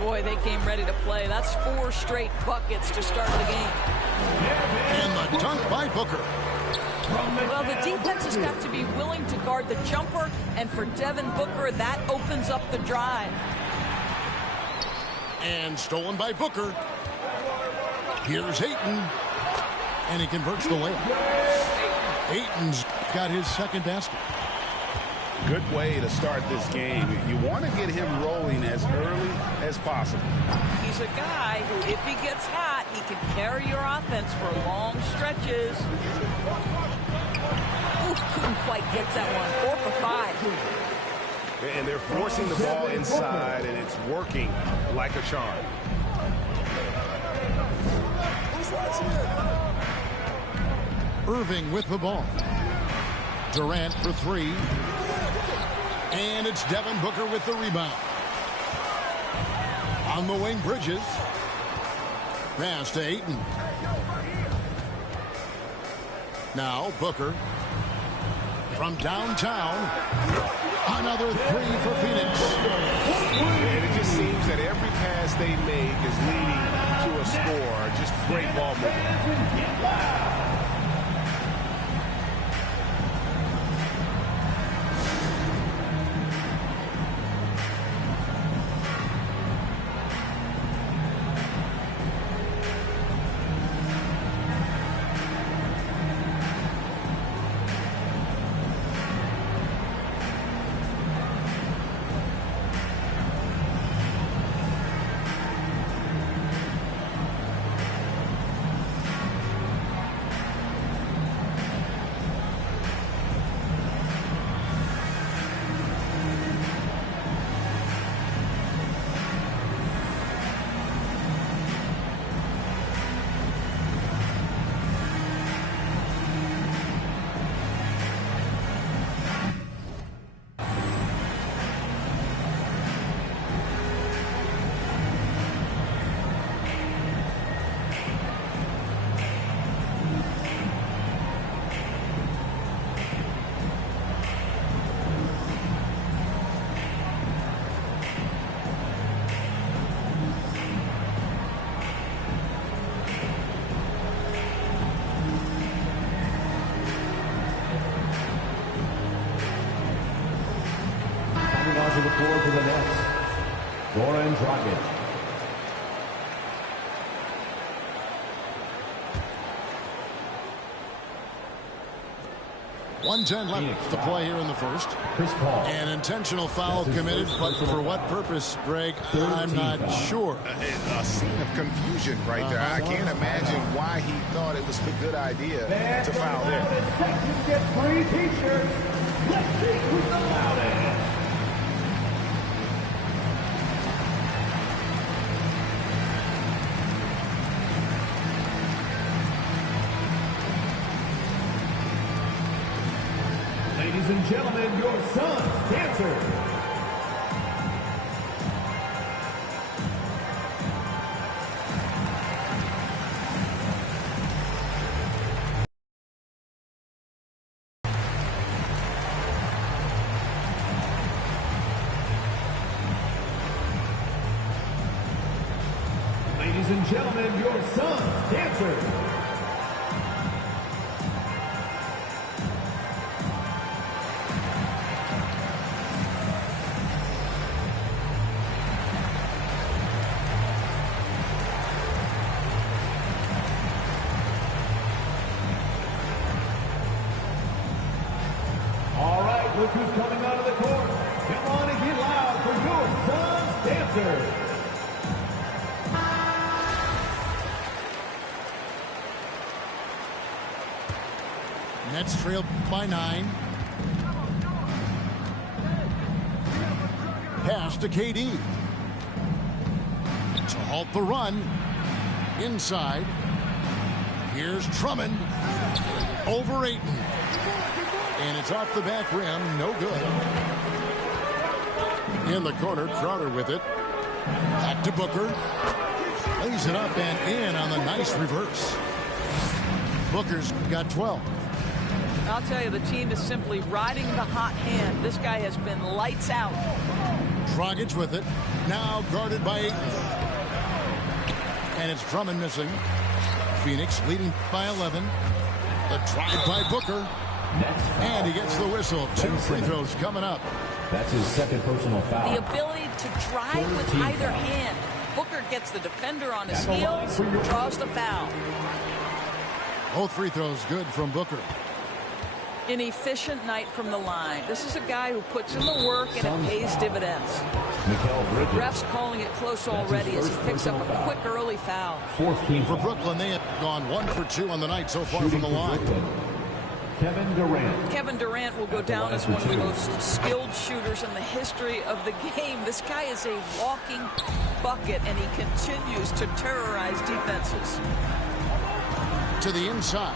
Boy, they came ready to play. That's 4 straight buckets to start the game. And the dunk by Booker. Well, the defense has got to be willing to guard the jumper, and for Devin Booker, that opens up the drive. And stolen by Booker. Here's Ayton. And he converts the layup. Ayton's got his second basket. Good way to start this game. You want to get him rolling as early as possible. He's a guy who, if he gets hot, he can carry your offense for long stretches. Ooh, couldn't quite get that one. 4 for 5. And they're forcing the ball inside, and it's working like a charm. Irving with the ball. Durant for 3. And it's Devin Booker with the rebound. On the wing, Bridges. Pass to Ayton. Now Booker. From downtown. Another three for Phoenix. And it just seems that every pass they make is leading to a score. Just great ball movement. To the floor for the Nets, Goran Dragic. .110 left to play here in the first. An intentional foul committed, but for what purpose, Greg, I'm not sure. A scene of confusion right there. I can't imagine why he thought it was a good idea to foul there. You get free t-shirts. Let's see who's the loudest. Ladies and gentlemen, your son's dancer. Ladies and gentlemen, your son's dancer. Look who's coming out of the court. Come on and get loud for your son's dancer. Nets trailed by 9. Pass to KD. To halt the run. Inside. Here's Drummond. Over Ayton. And it's off the back rim. No good. In the corner, Crowder with it. Back to Booker. Lays it up and in on the nice reverse. Booker's got 12. I'll tell you, the team is simply riding the hot hand. This guy has been lights out. Dragic with it. Now guarded by Ayton. And it's Drummond missing. Phoenix leading by 11. The drive by Booker. And he gets the whistle. 2 free throws coming up. That's his second personal foul. The ability to drive with either hand. Booker gets the defender on his heels, draws the foul. Both free throws good from Booker. An efficient night from the line. This is a guy who puts in the work and it pays dividends. Refs calling it close already as he picks up a quick early foul. For Brooklyn, they have gone 1 for 2 on the night so far from the line. Kevin Durant. Kevin Durant will go down as one of the most skilled shooters in the history of the game. This guy is a walking bucket, and he continues to terrorize defenses. To the inside.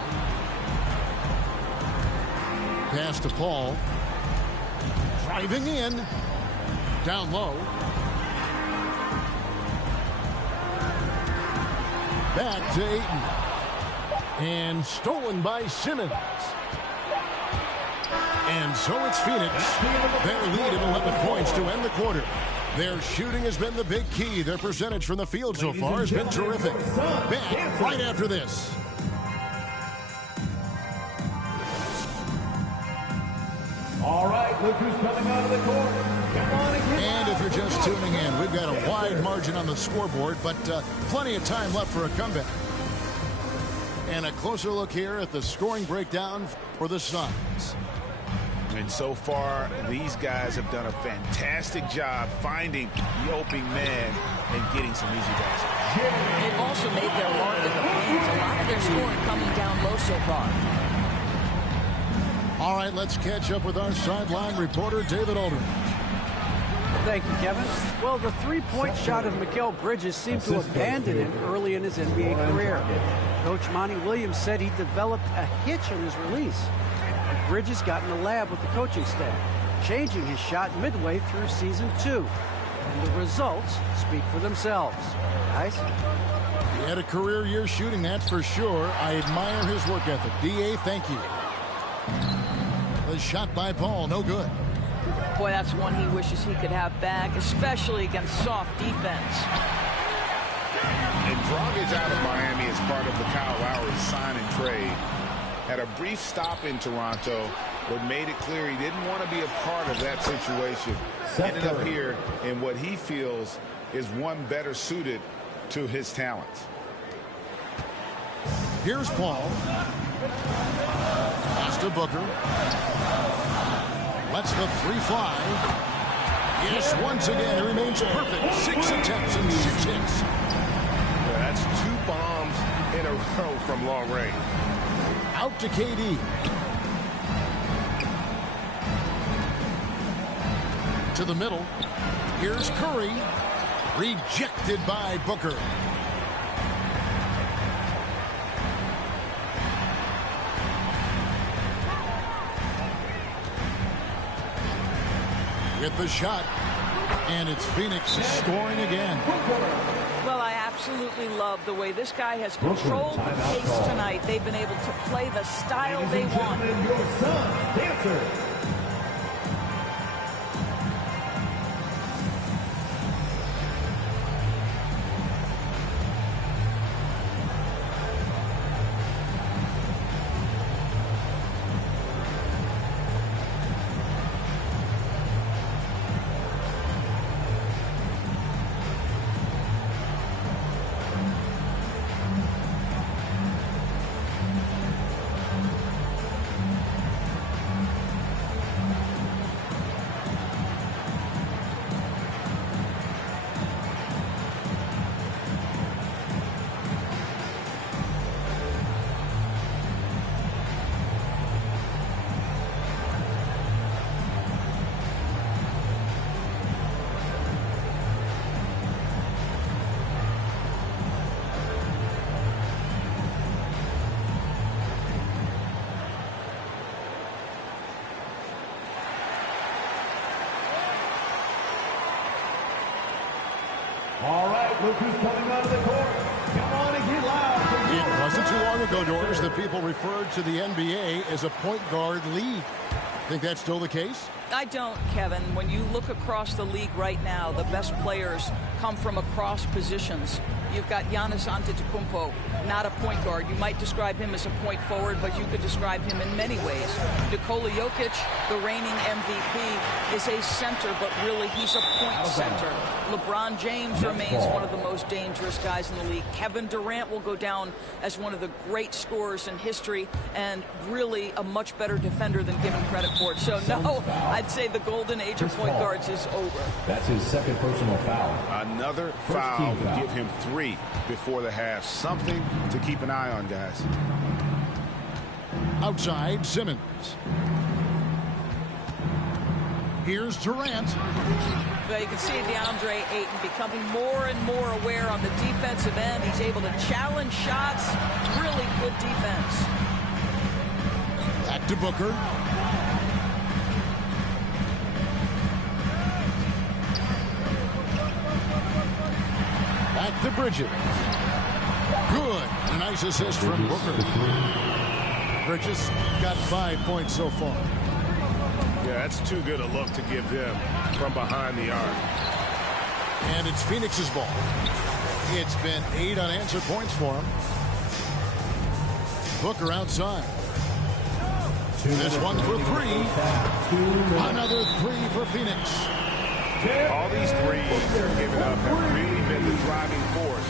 Pass to Paul. Driving in. Down low. Back to Ayton. And stolen by Simmons. And so it's Phoenix. Their lead at 11 points to end the quarter. Their shooting has been the big key. Their percentage from the field so far has been terrific. Back right after this. All right, look who's coming out of the court. Come on and if you're just tuning in, we've got a wide margin on the scoreboard, but plenty of time left for a comeback. And a closer look here at the scoring breakdown for the Suns. And so far, these guys have done a fantastic job finding the opening man and getting some easy baskets. They've also made their mark in the paint. A lot of their scoring coming down low so far. All right, let's catch up with our sideline reporter, David Aldridge. Thank you, Kevin. Well, the three-point shot of Mikal Bridges seemed to abandon him early in his NBA career. Coach Monty Williams said he developed a hitch in his release. Bridges got in the lab with the coaching staff, changing his shot midway through season 2. And the results speak for themselves. Guys? He had a career year shooting, that's for sure. I admire his work ethic. D.A., thank you. The shot by Paul, no good. Boy, that's one he wishes he could have back, especially against soft defense. And Dragic out of Miami as part of the Kyle Lowry sign and trade. Had a brief stop in Toronto, but made it clear he didn't want to be a part of that situation. Ended up here in what he feels is one better suited to his talents. Here's Paul. Pass to Booker. Lets the three fly. Yes, once again, he remains perfect. 6 attempts and 6 hits. Yeah, that's 2 bombs in a row from long range. Out to KD. To the middle. Here's Curry. Rejected by Booker. With the shot. And it's Phoenix scoring again. Well, I absolutely love the way this guy has controlled the pace tonight. They've been able to play the style they want. Your son, Dancer. All right, look who's coming out of the court. Come on and get loud. It wasn't too long ago, Doris, that people referred to the NBA as a point guard league. Think that's still the case? I don't, Kevin. When you look across the league right now, the best players come from across positions. You've got Giannis Antetokounmpo, not a point guard. You might describe him as a point forward, but you could describe him in many ways. Nikola Jokic, the reigning MVP, is a center, but really he's a point center. LeBron James remains one of the most dangerous guys in the league. Kevin Durant will go down as one of the great scorers in history and really a much better defender than given credit for it. So, no, I'd say the golden age of point guards is over. That's his second personal foul. Another foul would give him 3 before the half. Something to keep an eye on, guys. Outside, Simmons. Here's Durant. Well, you can see DeAndre Ayton becoming more and more aware on the defensive end. He's able to challenge shots. Really good defense. Back to Booker. to Bridges. Good. A nice assist from Booker. Bridges got 5 points so far. Yeah, that's too good a look to give them from behind the arc. And it's Phoenix's ball. It's been 8 unanswered points for him. Booker outside. This one for 3. Another 3 for Phoenix. All these threes they're giving up have really been the driving force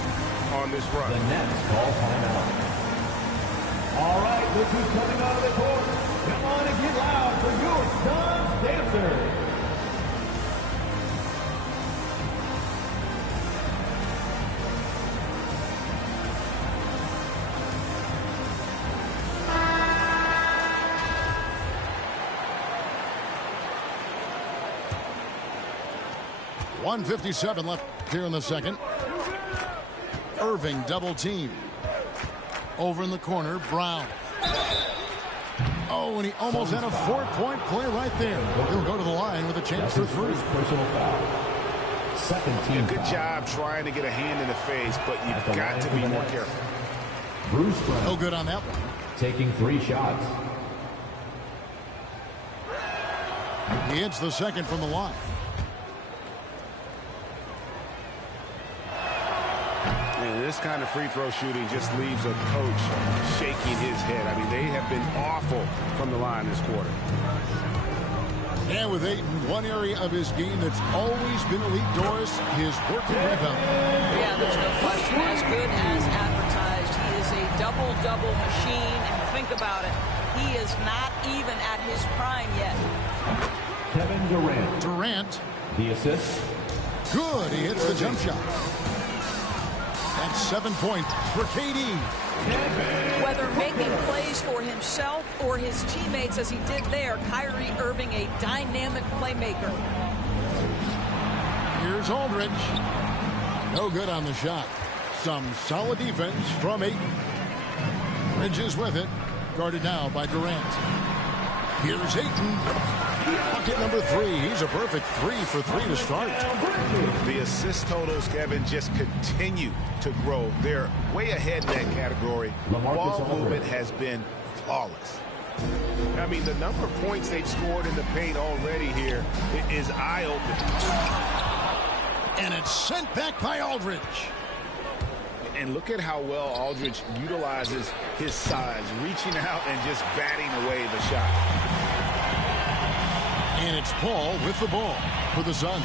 on this run. The Nets call timeout. All right, look who's coming out of the court. Come on and get loud for your son's dancer. .157 left here in the second. Irving double team. Over in the corner, Brown. Oh, and he almost had a 4-point play right there. He'll go to the line with a chance for 3. Personal foul. Second team. Good job trying to get a hand in the face, but you've got to be more careful. Bruce Brown. No good on that one. Taking 3 shots. He hits the second from the line. This kind of free throw shooting just leaves a coach shaking his head. I mean, they have been awful from the line this quarter. And with Ayton, one area of his game that's always been elite, Doris, his working rebound. Yeah, there's no question. As good as advertised. He is a double-double machine. And think about it. He is not even at his prime yet. Kevin Durant. Durant. The assist. Good. He hits the jump shot. That's 7 points for KD. Whether making plays for himself or his teammates as he did there, Kyrie Irving, a dynamic playmaker. Here's Aldridge. No good on the shot. Some solid defense from Ayton. Bridges with it. Guarded now by Durant. Here's Ayton. Bucket number 3. He's a perfect 3 for 3 to start. The assist totals, Kevin, just continue to grow. They're way ahead in that category. Ball movement has been flawless. I mean, the number of points they've scored in the paint already here is eye-opening. And it's sent back by Aldridge. And look at how well Aldridge utilizes his size, reaching out and just batting away the shot. And it's Paul with the ball for the Suns.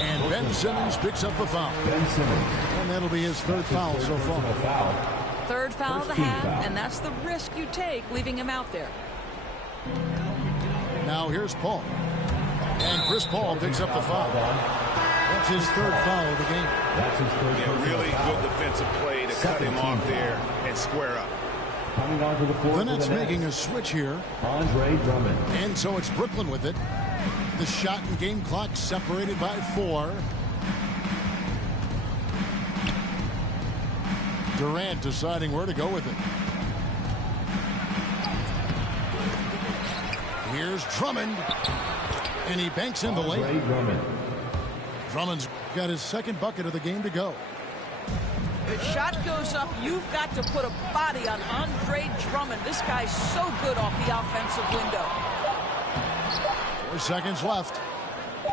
And Ben Simmons picks up the foul. Ben Simmons. And that'll be his 3rd foul so far. Third foul of the half, and that's the risk you take leaving him out there. Now here's Paul. And Chris Paul picks up the foul. That's his 3rd foul of the game. That's his 3rd. Yeah, really good defensive play to cut him off there and square up. Coming onto the floor. The Nets making a switch here. Andre Drummond. And so it's Brooklyn with it. The shot and game clock separated by 4. Durant deciding where to go with it. Here's Drummond. And he banks in the lane. Drummond's got his 2nd bucket of the game to go. The shot goes up. You've got to put a body on Andre Drummond. This guy's so good off the offensive window. 4 seconds left.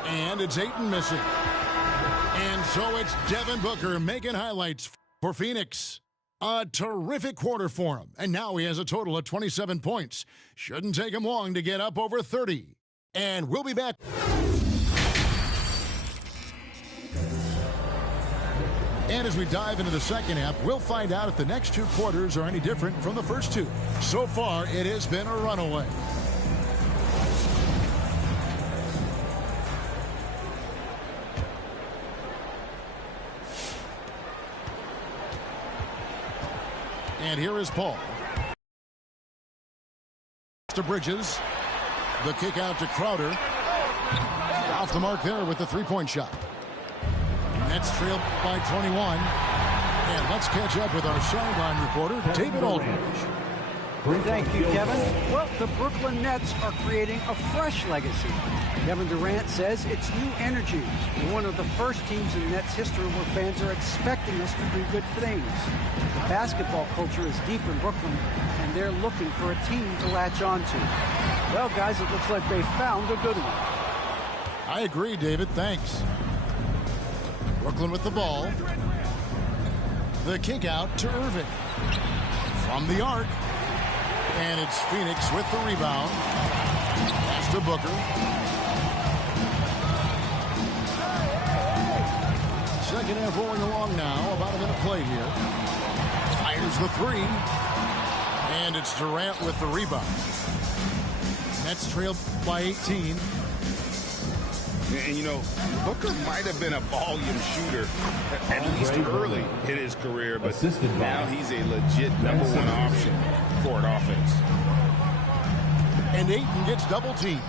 And it's Ayton missing. And so it's Devin Booker making highlights for Phoenix. A terrific quarter for him. And now he has a total of 27 points. Shouldn't take him long to get up over 30. And we'll be back. And as we dive into the second half, we'll find out if the next 2 quarters are any different from the first 2. So far, it has been a runaway. And here is Paul. To Bridges. The kick out to Crowder. Off the mark there with the 3-point shot. Nets trailed by 21. And let's catch up with our sideline reporter, David Aldridge. Thank you, Kevin. Well, the Brooklyn Nets are creating a fresh legacy. Kevin Durant says it's new energy. We're one of the first teams in Nets history where fans are expecting us to do good things. The basketball culture is deep in Brooklyn, and they're looking for a team to latch on to. Well, guys, it looks like they found a good one. I agree, David. Thanks. Brooklyn with the ball. The kick out to Irving. From the arc. And it's Phoenix with the rebound. Pass to Booker. Second half rolling along now. About a minute played here. Fires the three. And it's Durant with the rebound. Nets trailed by 18. And, you know, Booker might have been a volume shooter, at least early in his career, but now he's a legit number one option for an offense. And Ayton gets double teamed.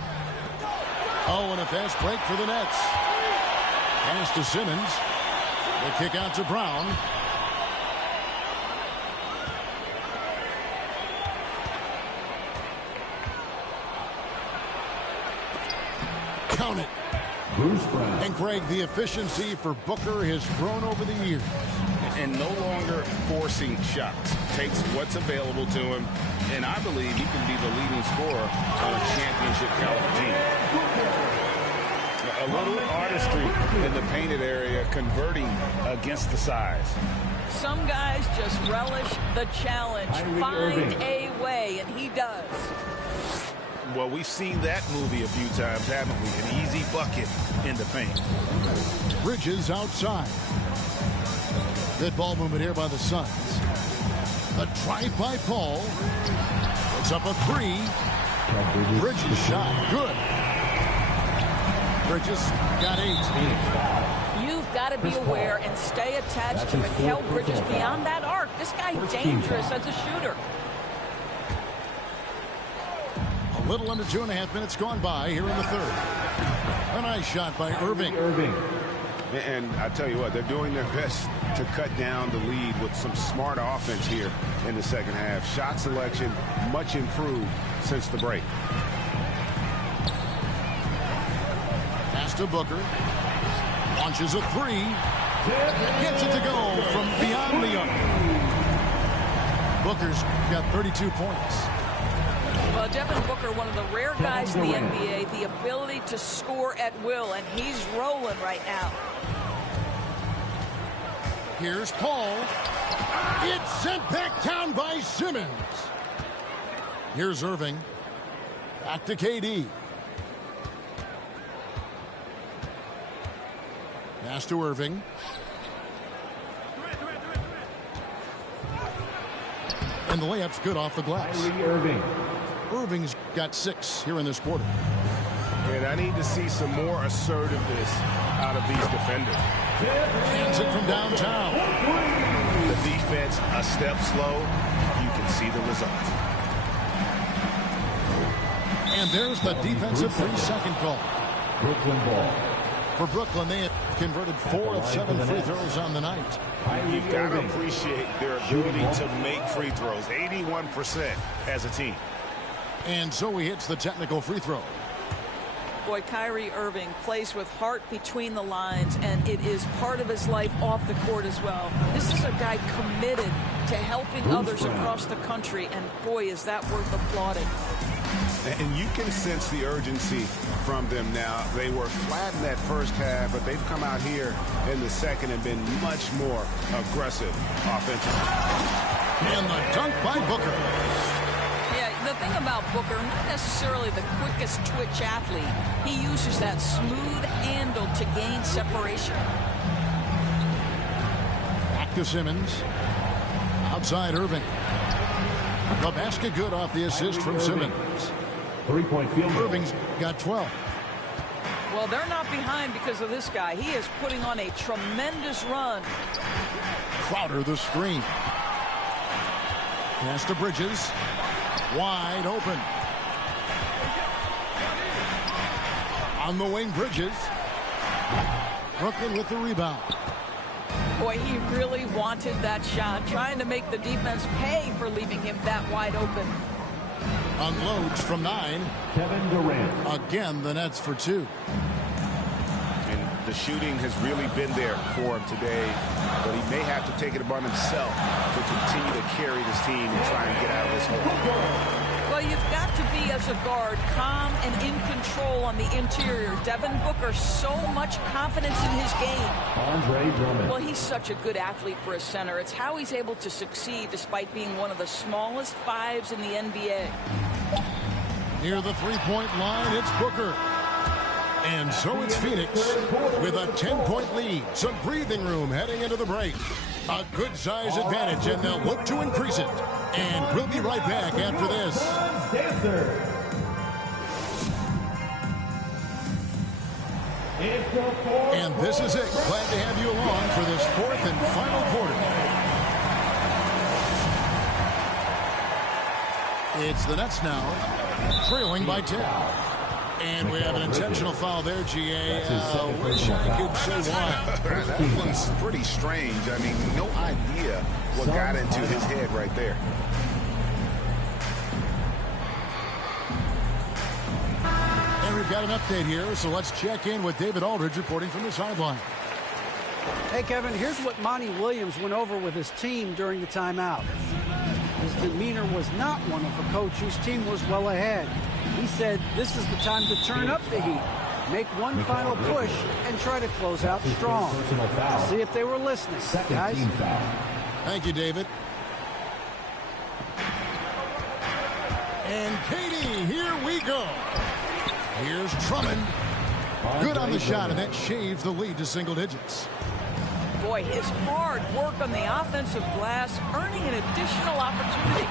Oh, and a fast break for the Nets. Pass to Simmons. The kick out to Brown. Count it. Bruce Brown. And Greg, the efficiency for Booker has grown over the years. And no longer forcing shots. Takes what's available to him, and I believe he can be the leading scorer on a championship caliber team. A little artistry in the painted area, converting against the size. Some guys just relish the challenge. Find a way, and he does. Well, we've seen that movie a few times, haven't we? An easy bucket in the paint. Bridges outside. Good ball movement here by the Suns. A drive by Paul. Puts up a three. Bridges shot. Good. Bridges got 8. You've got to be aware and stay attached to Mikal Bridges beyond that arc. This guy's dangerous as a shooter. A little under 2.5 minutes gone by here in the third. A nice shot by Irving. And I tell you what, they're doing their best to cut down the lead with some smart offense here in the second half. Shot selection much improved since the break. Pass to Booker. Launches a three. Gets it to go from beyond the arc. Booker's got 32 points. Well, Devin Booker, one of the rare guys in the NBA, the ability to score at will, and he's rolling right now. Here's Paul. It's sent back down by Simmons. Here's Irving. Back to KD. Pass to Irving. And the layup's good off the glass. Irving's got 6 here in this quarter. And I need to see some more assertiveness out of these defenders. Hands it from downtown. The defense a step slow. You can see the result. And there's the defensive 3-second call. Brooklyn ball. For Brooklyn, they have converted 4 of 7 free throws on the night. You've got to appreciate their ability to make free throws. 81% as a team. And so he hits the technical free throw. Boy, Kyrie Irving plays with heart between the lines, and it is part of his life off the court as well. This is a guy committed to helping others across the country, and boy, is that worth applauding. And you can sense the urgency from them now. They were flat in that first half, but they've come out here in the second and been much more aggressive offensively. And the dunk by Booker. Yeah, the thing about Booker, not necessarily the quickest twitch athlete. He uses that smooth handle to gain separation. Back to Simmons. Outside Irving. The basket good off the assist from Simmons. 3-point field goal. Irving's got 12. Well, they're not behind because of this guy. He is putting on a tremendous run. Crowder the screen. Pass to Bridges. Wide open. On the wing, Bridges. Brooklyn with the rebound. Boy, he really wanted that shot, trying to make the defense pay for leaving him that wide open. Unloads from 9. Kevin Durant. Again, the Nets for 2. And the shooting has really been there for him today, but he may have to take it upon himself to continue to carry this team and try and get out of this hole. Well, you've got to be, as a guard, calm and in control on the interior. Devin Booker, so much confidence in his game. Andre Drummond. Well, he's such a good athlete for a center. It's how he's able to succeed despite being one of the smallest 5s in the NBA. Near the three-point line, it's Booker. And so it's Phoenix with a 10-point lead. Some breathing room heading into the break. A good size advantage, and they'll look to increase it. And we'll be right back after this. And this is it. Glad to have you along for this 4th and final quarter. It's the Nets now, trailing by 10. And we have an intentional foul there, GA. Wish I could say why. That one's pretty strange. I mean, no idea what got into his head right there. And we've got an update here, so let's check in with David Aldridge reporting from the sideline. Hey, Kevin, here's what Monty Williams went over with his team during the timeout. His demeanor was not one of a coach whose team was well ahead. He said this is the time to turn up the heat, make one final push, and try to close out strong. See if they were listening, guys. Thank you, David. And Katie, here we go. Here's Drummond. Good on the shot, and that shaves the lead to single digits. Boy, his hard work on the offensive glass, earning an additional opportunity.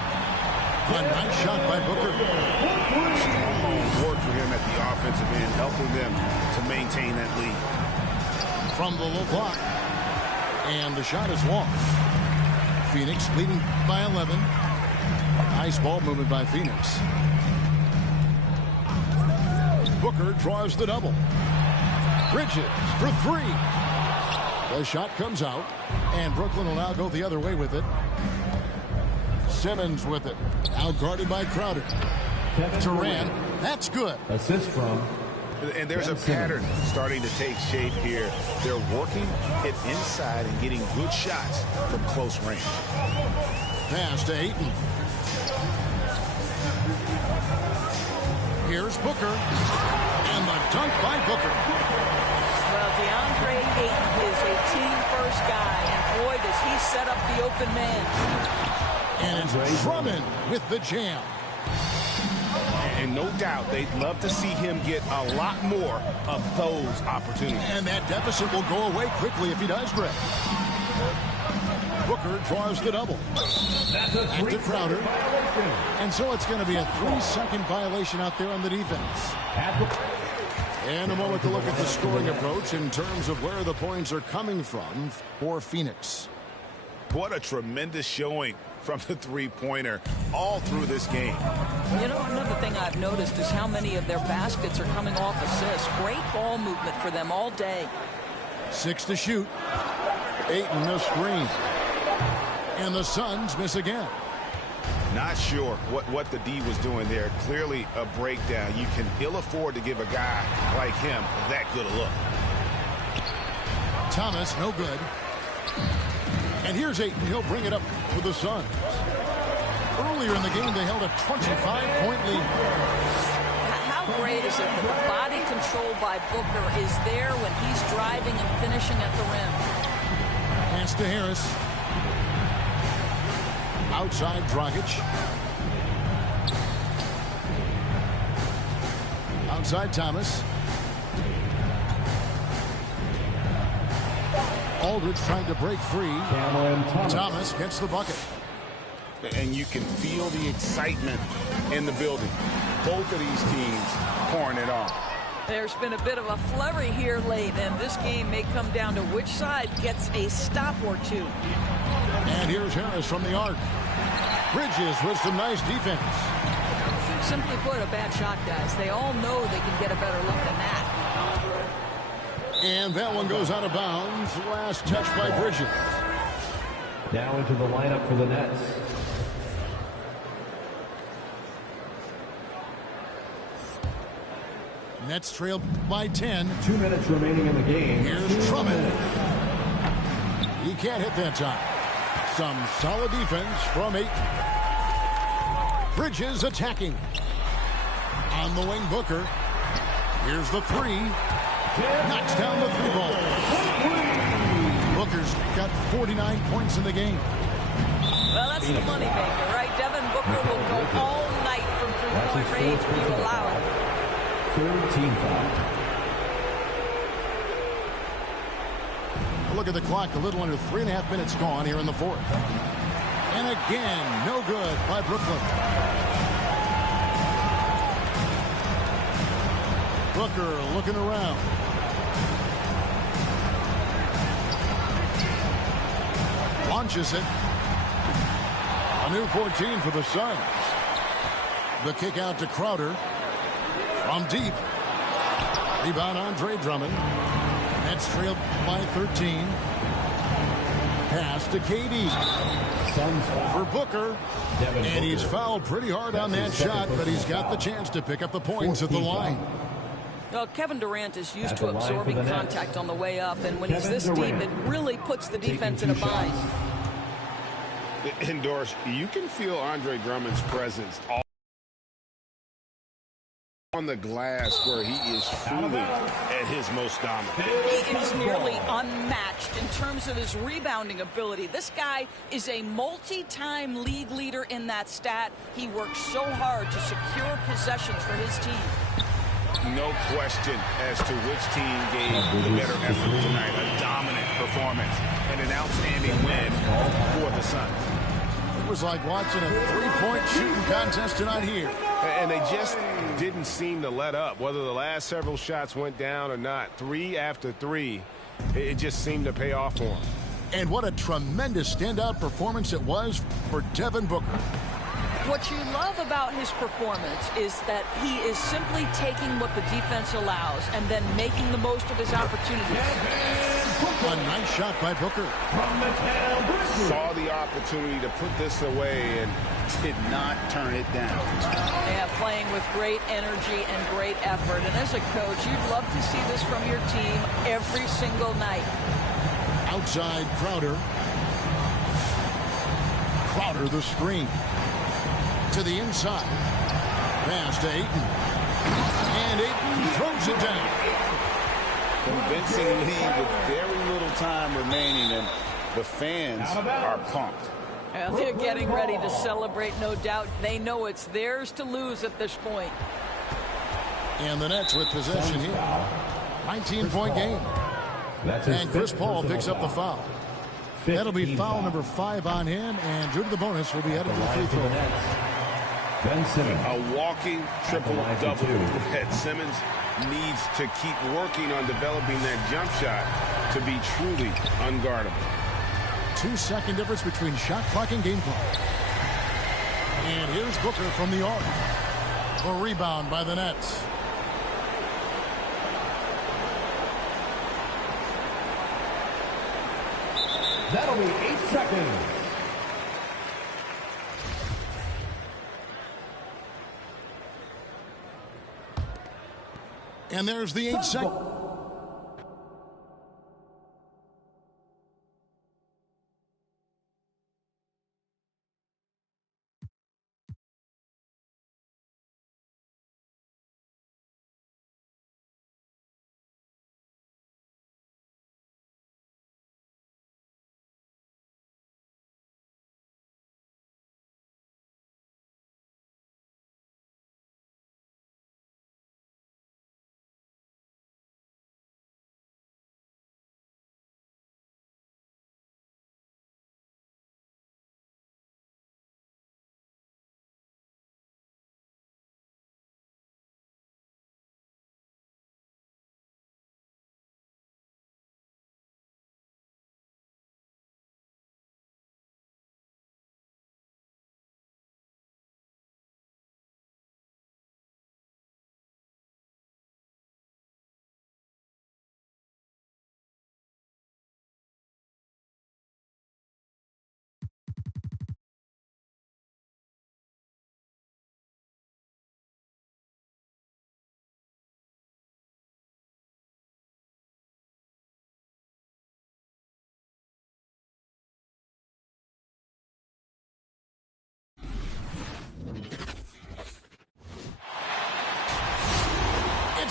A nice shot by Booker. Strong work for him at the offensive end, helping them to maintain that lead. From the low block. And the shot is long. Phoenix leading by 11. Nice ball movement by Phoenix. Booker draws the double. Bridges for 3. The shot comes out, and Brooklyn will now go the other way with it. Simmons with it. Outguarded by Crowder. Durant. That's good. Assist from. And there's a pattern starting to take shape here. They're working it inside and getting good shots from close range. Pass to Ayton. Here's Booker. And the dunk by Booker. Well, DeAndre Ayton is a team-first guy, and boy, does he set up the open man. And it's Drummond with the jam. And no doubt they'd love to see him get a lot more of those opportunities. And that deficit will go away quickly if he does, Greg. Booker draws the double. Back to Crowder. And so it's going to be a 3-second violation out there on the defense. And a moment to look at the scoring approach in terms of where the points are coming from for Phoenix. What a tremendous showing from the three-pointer all through this game. You know, another thing I've noticed is how many of their baskets are coming off assists. Great ball movement for them all day. 6 to shoot. Ayton no screen. And the Suns miss again. Not sure what the D was doing there. Clearly a breakdown. You can ill afford to give a guy like him that good a look. Thomas, no good. And here's Ayton. He'll bring it up for the Suns. Earlier in the game, they held a 25-point lead. How great is it that the body control by Booker is there when he's driving and finishing at the rim? Pass to Harris. Outside Dragic. Outside Thomas. Aldridge trying to break free. Thomas gets the bucket. And you can feel the excitement in the building. Both of these teams pouring it on. There's been a bit of a flurry here late, and this game may come down to which side gets a stop or two. And here's Harris from the arc. Bridges with some nice defense. Simply put, a bad shot, guys. They all know they can get a better look than that. And that one goes out of bounds. Last touch by Bridges. Now into the lineup for the Nets. Nets trail by 10. 2 minutes remaining in the game. Here's Drummond. He can't hit that time. Some solid defense from 8. Bridges attacking. On the wing, Booker. Here's the 3. Knocks down the 3 ball. Booker's got 49 points in the game. Well, that's the moneymaker, right? Devin Booker will go all night from three-point range if you allow it. Third team foul. Look at the clock. A little under 3.5 minutes gone here in the 4th. And again, no good by Brooklyn. Booker looking around. Launches it. A new 14 for the Suns. The kick out to Crowder. From deep. Rebound Andre Drummond. Nets trailed by 13. Pass to KD. For Booker. And he's fouled pretty hard on that shot, but he's got the chance to pick up the points at the line. Well, Kevin Durant is used to absorbing contact on the way up, and when he's this deep, it really puts the defense in a bind. Indoors, you can feel Andre Drummond's presence all on the glass where he is truly at his most dominant. He is nearly unmatched in terms of his rebounding ability. This guy is a multi-time league leader in that stat. He works so hard to secure possessions for his team. No question as to which team gave the better effort tonight. A dominant performance and an outstanding win for the Suns. It was like watching a three-point shooting contest tonight here. And they just didn't seem to let up. Whether the last several shots went down or not, 3 after 3, it just seemed to pay off for them. And what a tremendous standout performance it was for Devin Booker. What you love about his performance is that he is simply taking what the defense allows and then making the most of his opportunities. A nice shot by Booker. Saw the opportunity to put this away and did not turn it down. Yeah, playing with great energy and great effort. And as a coach, you'd love to see this from your team every single night. Outside Crowder. Crowder the screen. To the inside. Pass to Ayton. And Ayton throws it down. Convincing lead with very little time remaining, and the fans are pumped. Well, they're getting ready to celebrate, no doubt. They know it's theirs to lose at this point. And the Nets with possession here. 19-point game. And Chris Paul picks up the foul. That'll be foul number 5 on him, and due to the bonus, will be headed to the free throw. Ben Simmons. A walking triple-double. That Simmons needs to keep working on developing that jump shot to be truly unguardable. 2-second difference between shot clock and game clock. And here's Booker from the arc. A rebound by the Nets. That'll be 8 seconds. And there's the 8 seconds.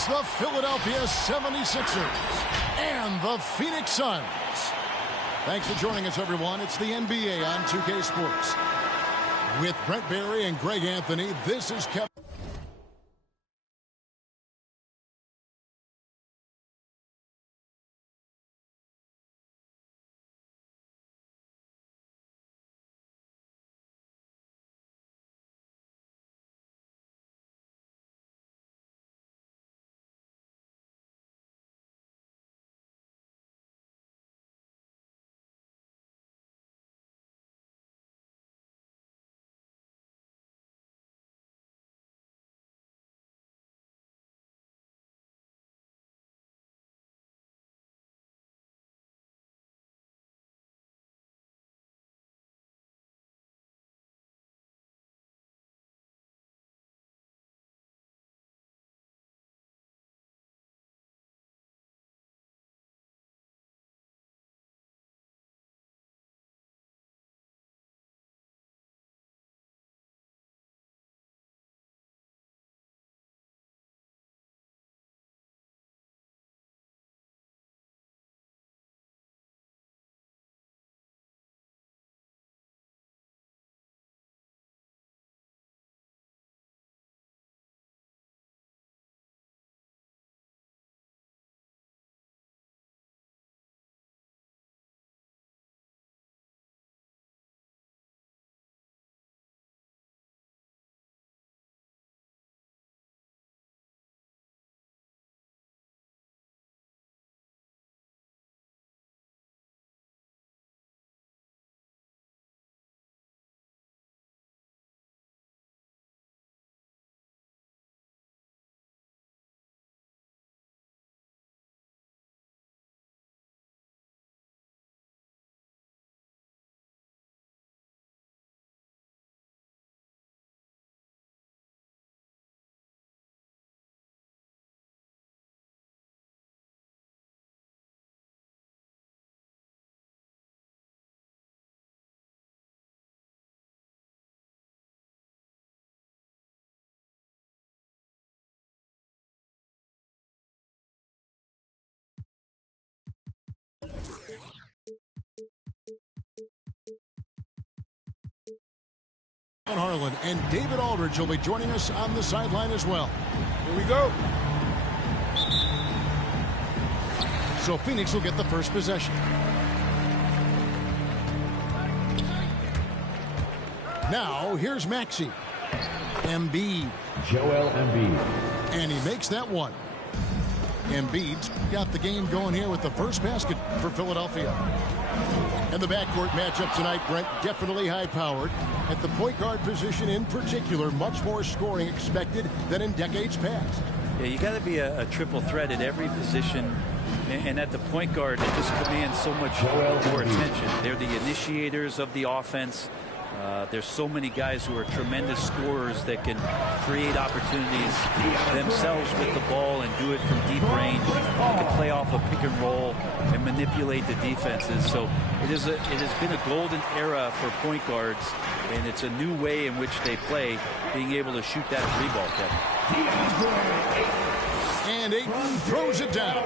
It's the Philadelphia 76ers and the Phoenix Suns. Thanks for joining us, everyone. It's the NBA on 2K Sports. With Brent Barry and Greg Anthony, this is Kevin. Harlan and David Aldridge will be joining us on the sideline as well. Here we go. So Phoenix will get the first possession. Now here's Maxey. Embiid. Joel Embiid. And he makes that one. Embiid's got the game going here with the first basket for Philadelphia. And the backcourt matchup tonight, Brent, definitely high-powered. At the point guard position in particular, much more scoring expected than in decades past. Yeah, you got to be a triple threat at every position. And at the point guard, they just command so much more attention. They're the initiators of the offense. There's so many guys who are tremendous scorers that can create opportunities themselves with the ball and do it from deep range. They can play off a pick and roll and manipulate the defenses. So it has been a golden era for point guards, and it's a new way in which they play, being able to shoot that three ball, Kevin. And Ayton throws it down.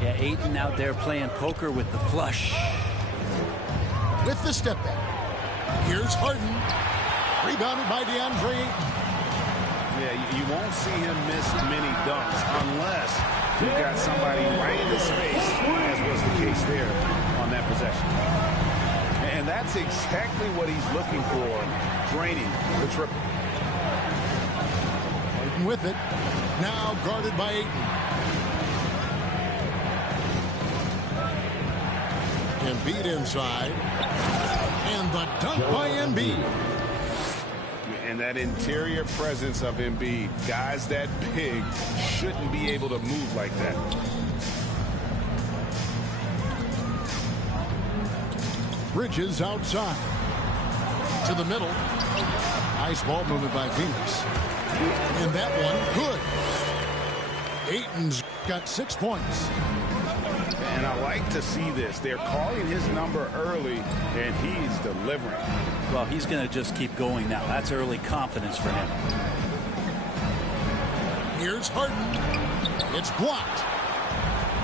Yeah, Ayton out there playing poker with the flush. With the step back. Here's Harden. Rebounded by DeAndre Ayton. Yeah, you won't see him miss many dunks unless you've got somebody right in his face, as was the case there on that possession. And that's exactly what he's looking for, draining the triple. Harden with it. Now guarded by Ayton. Embiid inside. And the dunk by Embiid. And that interior presence of Embiid, guys that big shouldn't be able to move like that. Bridges outside. To the middle. Nice ball movement by Phoenix. And that one, good. Ayton's got 6 points. And I like to see this. They're calling his number early, and he's delivering. Well, he's going to just keep going now. That's early confidence for him. Here's Harden. It's blocked.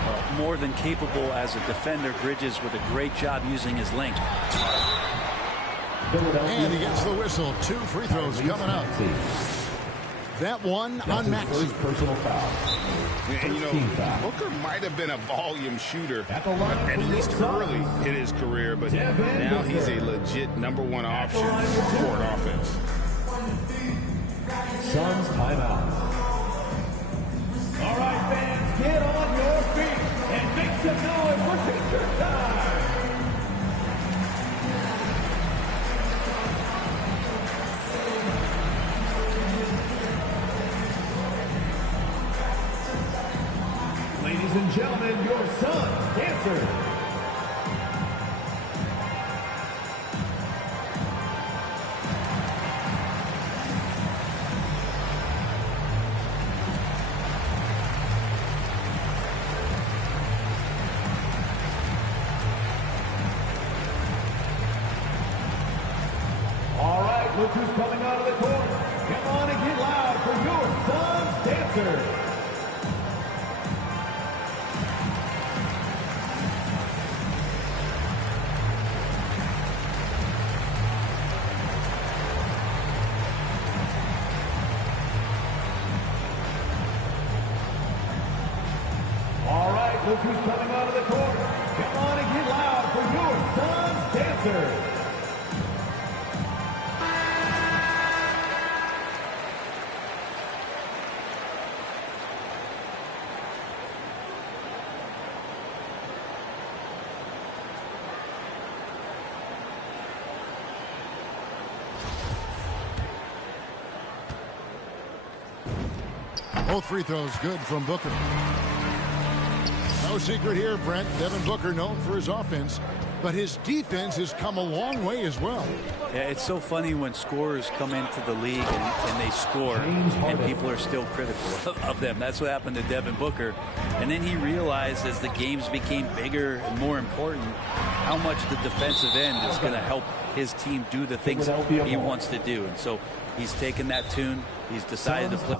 Well, more than capable as a defender, Bridges with a great job using his length. And he gets the whistle. 2 free throws coming up. That one on Maxey. Personal foul. And, you know, Booker might have been a volume shooter at least early in his career, but now he's a legit #1 option for an offense. Suns timeout. All right, fans, get on your feet and make some noise for picture time. Ladies and gentlemen, your Suns dancer. All right, look who's coming out of the court. Come on and get loud for your Suns dancer. All right, look who's coming out of the court. Come on and get loud for your Suns dancer. Both free throws good from Booker. No secret here, Brent. Devin Booker known for his offense, but his defense has come a long way as well. Yeah, it's so funny when scorers come into the league and they score, and people are still critical of them. That's what happened to Devin Booker. And then he realized as the games became bigger and more important, how much the defensive end is going to help his team do the things he wants to do. And so he's taken that tune. He's decided to play.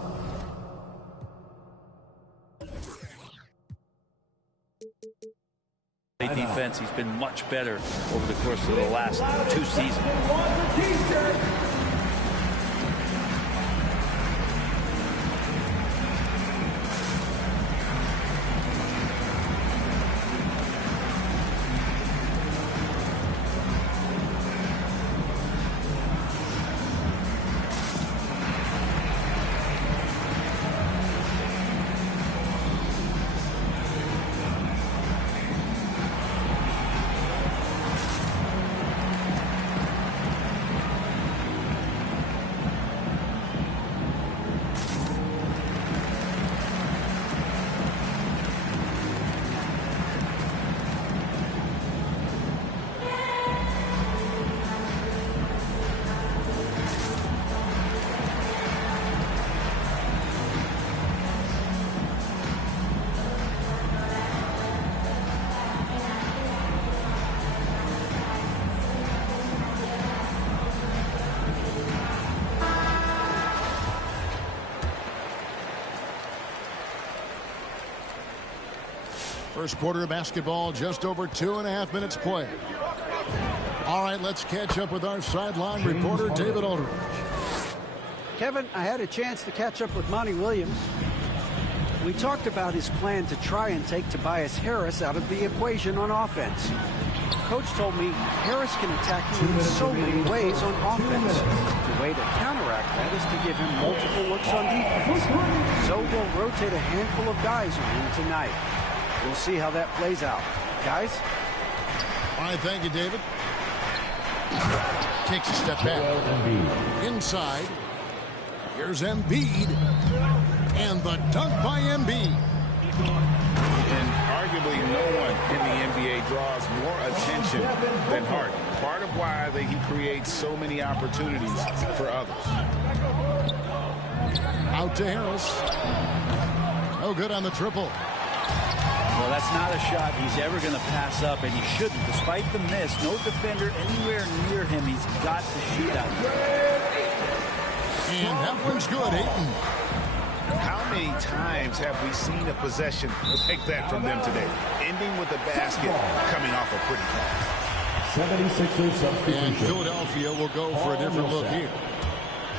Defense, he's been much better over the course of the last 2 seasons. First quarter of basketball, just over 2.5 minutes play. All right, let's catch up with our sideline reporter, David Aldridge. Kevin, I had a chance to catch up with Monty Williams. We talked about his plan to try and take Tobias Harris out of the equation on offense. Coach told me Harris can attack you in so many ways on offense. The way to counteract that is to give him multiple looks on defense. So they'll rotate a handful of guys on him tonight. We'll see how that plays out. Guys? All right, thank you, David. Takes a step back. Inside. Here's Embiid. And the dunk by Embiid. And arguably no one in the NBA draws more attention than Harden. Part of why he creates so many opportunities for others. Out to Harris. No good on the triple. Well, that's not a shot he's ever going to pass up, and he shouldn't. Despite the miss, no defender anywhere near him. He's got to shoot out there. And that one's good, Ayton. How many times have we seen a possession like that from them today? Ending with a basket coming off a pretty pass. 76ers substitution. And Philadelphia will go for a different look here.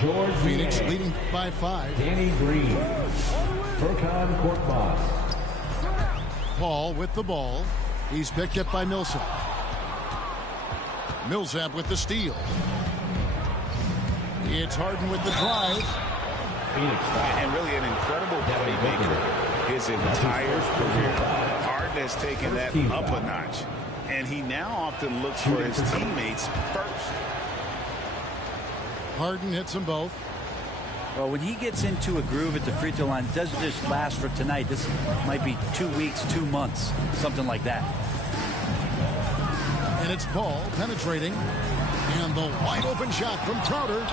George Phoenix Niang. leading by 5. Danny Green. Furkan Korkmaz. Paul with the ball. He's picked up by Millsap. Millsap with the steal. It's Harden with the drive. And really an incredible playmaker his entire career. Harden has taken that up a notch. And he now often looks for his teammates first. Harden hits them both. Well, when he gets into a groove at the free throw line, it doesn't just last for tonight. This might be 2 weeks, 2 months, something like that. And it's Paul penetrating. And the wide open shot from Crowder.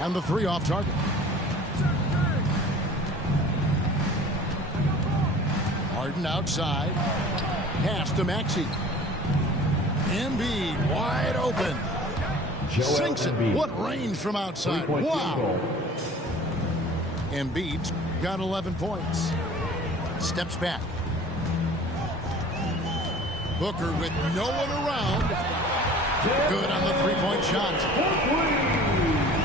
And the 3 off target. Harden outside. Pass to Maxey. Embiid wide open. Sinks it. What range from outside. Wow. Embiid's got 11 points. Steps back. Booker with no one around. Good on the 3-point shot.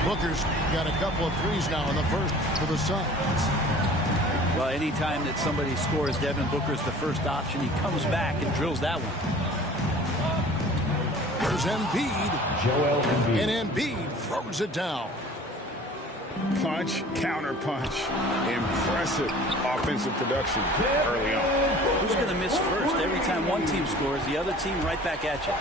Booker's got a couple of threes now in the first for the Suns. Well, anytime that somebody scores, Devin Booker's the first option. He comes back and drills that one. There's Embiid. Joel Embiid. And Embiid throws it down. Punch, counter punch. Impressive offensive production early on. Who's going to miss first? Every time one team scores, the other team right back at you.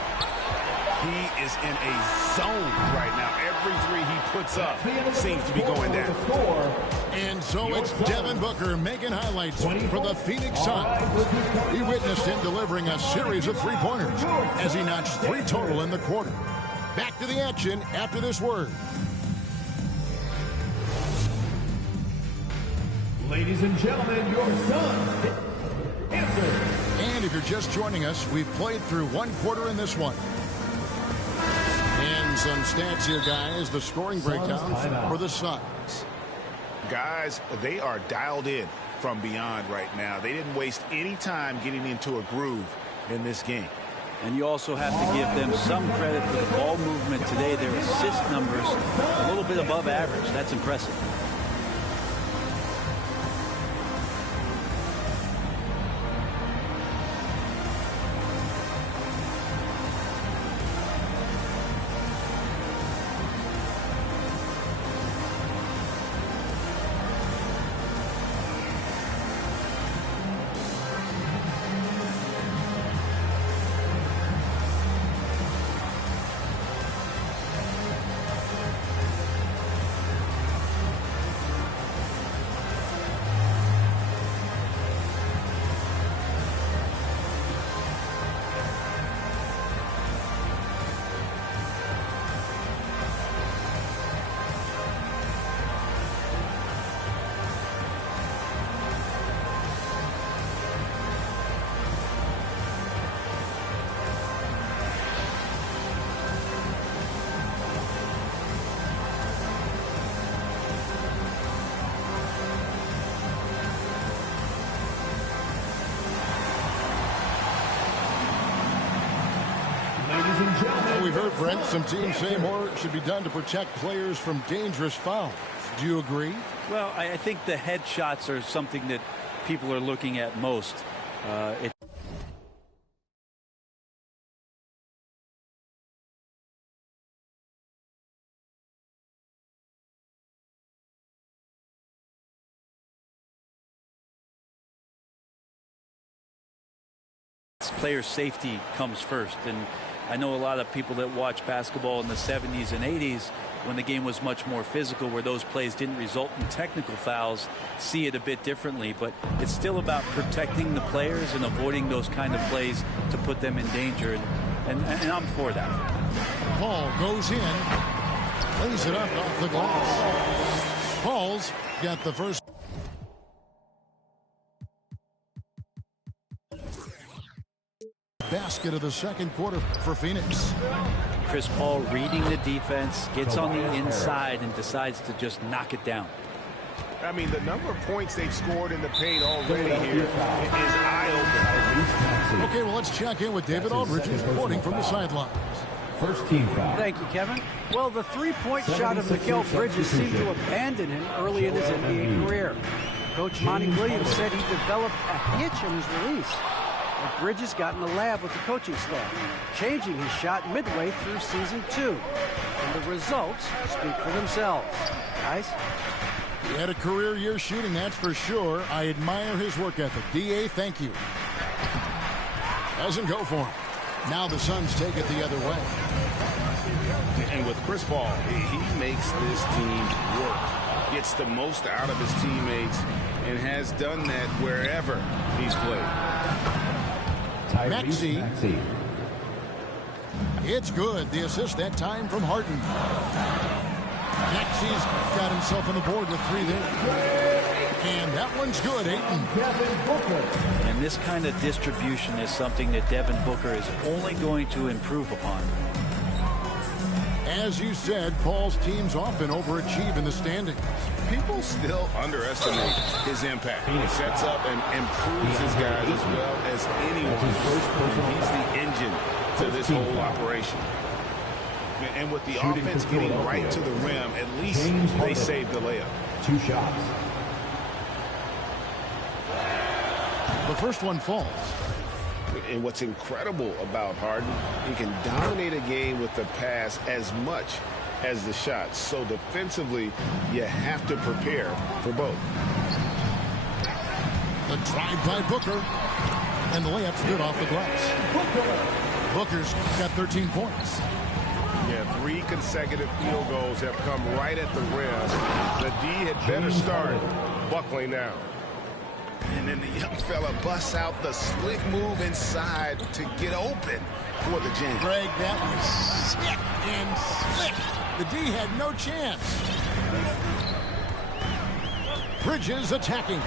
He is in a zone right now. Every three he puts up seems to be going down. And so it's Devin Booker making highlights for the Phoenix Suns. He witnessed him delivering a series of three-pointers as he notched 3 total in the quarter. Back to the action after this word. Ladies and gentlemen, your Suns answer. And if you're just joining us, we've played through 1 quarter in this one. And some stats here, guys. The scoring breakdown for the Suns. Guys, they are dialed in from beyond right now. They didn't waste any time getting into a groove in this game. And you also have to give them some credit for the ball movement today. Their assist numbers a little bit above average. That's impressive. We've heard, Brent, some teams say more should be done to protect players from dangerous fouls. Do you agree? Well, I think the head shots are something that people are looking at most. Player safety comes first, and I know a lot of people that watch basketball in the 70s and 80s when the game was much more physical, where those plays didn't result in technical fouls, see it a bit differently. But it's still about protecting the players and avoiding those kind of plays to put them in danger, and I'm for that. Paul goes in, lays it up off the glass. Paul's got the first. Basket of the second quarter for Phoenix. Chris Paul reading the defense, gets on the inside and decides to just knock it down. I mean, the number of points they've scored in the paint already here is eye-opening. Okay, well, let's check in with David Aldridge, who's reporting from the sidelines. First team foul. Thank you, Kevin. Well, the three-point shot of Mikal Bridges seemed to abandon him early in his NBA career. Coach Monty Williams said he developed a hitch in his release. But Bridges got in the lab with the coaching staff, changing his shot midway through season 2. And the results speak for themselves. Guys? He had a career year shooting, that's for sure. I admire his work ethic. D.A., thank you. Doesn't go for him. Now the Suns take it the other way. And with Chris Paul, he makes this team work. Gets the most out of his teammates and has done that wherever he's played. Maxey. It's good. The assist that time from Harden. Maxey's got himself on the board with 3 there. And that one's good, Ayton. And this kind of distribution is something that Devin Booker is only going to improve upon. As you said, Paul's teams often overachieve in the standings. People still underestimate his impact. He sets up and improves his guys as well as anyone. He's the engine to this whole operation. And with the offense getting right to the rim, at least they saved the layup. 2 shots. The first one falls. And what's incredible about Harden, he can dominate a game with the pass as much as the shots. So defensively, you have to prepare for both. The drive by Booker. And the layup's good off the glass. Booker's got 13 points. Yeah, 3 consecutive field goals have come right at the rim. The D had better start buckling down. And then the young fella busts out the slick move inside to get open for the jam. Greg, that was sick and slick. The D had no chance. Bridges attacking.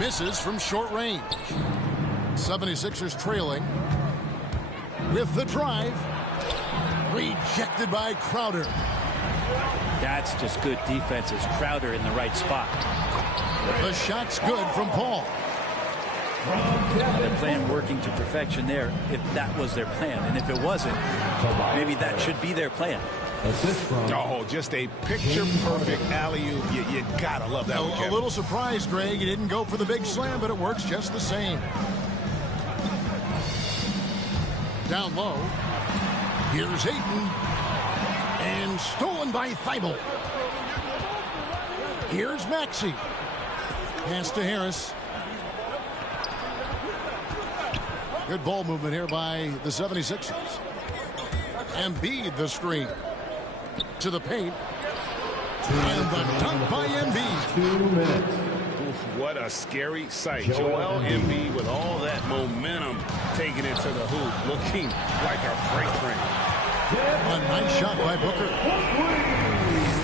Misses from short range. 76ers trailing. With the drive. Rejected by Crowder. That's just good defense. It's Crowder in the right spot. The shot's good from Paul. They're playing working to perfection there, if that was their plan. And if it wasn't, maybe that should be their plan. Oh, just a picture-perfect alley-oop. You gotta love that one, Kevin. A little surprised, Greg. He didn't go for the big slam, but it works just the same. Down low. Here's Ayton. And stolen by Thibault. Here's Maxey. Pass to Harris. Good ball movement here by the 76ers. Embiid the screen. To the paint. And the dunk by Embiid. 2 minutes. What a scary sight. Joel Embiid with all that momentum taking it to the hoop, looking like a freight train. A nice shot by Booker.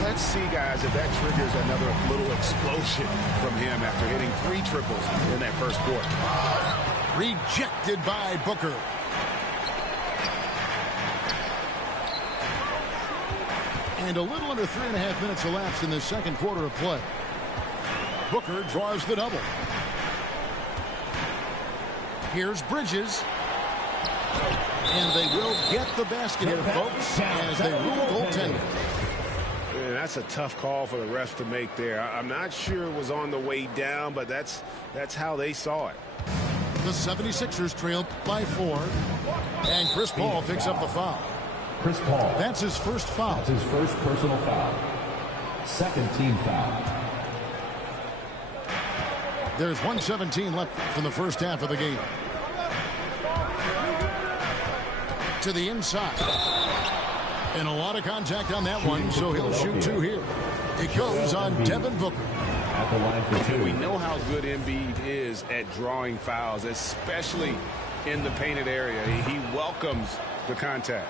Let's see, guys, if that triggers another little explosion from him after hitting 3 triples in that first quarter. Rejected by Booker. And a little under 3.5 minutes elapsed in the second quarter of play. Booker draws the double. Here's Bridges. And they will get the basket here, folks, as they rule goaltending. Yeah, that's a tough call for the refs to make there. I'm not sure it was on the way down, but that's how they saw it. The 76ers trailed by 4. And Chris Paul picks up the foul. Chris Paul. That's his first foul. That's his first personal foul. Second team foul. There's 1:17 left from the first half of the game. To the inside. And a lot of contact on that one, so he'll shoot 2 here. It goes on Devin Booker. At the line for 2. We know how good Embiid is at drawing fouls, especially in the painted area. He welcomes the contact.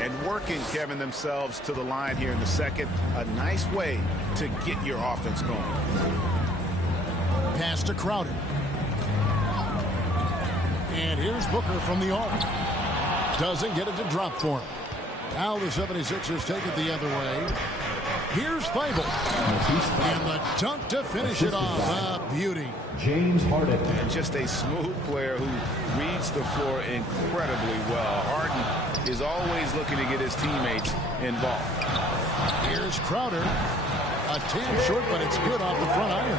And working, Kevin, themselves to the line here in the second. A nice way to get your offense going. Pass to Crowder. And here's Booker from the arc. Doesn't get it to drop for him. Now the 76ers take it the other way. Here's Thibault. And the dunk to finish it off. A beauty. James Harden. And just a smooth player who reads the floor incredibly well. Harden is always looking to get his teammates involved. Here's Crowder. A tad short, but it's good off the front iron.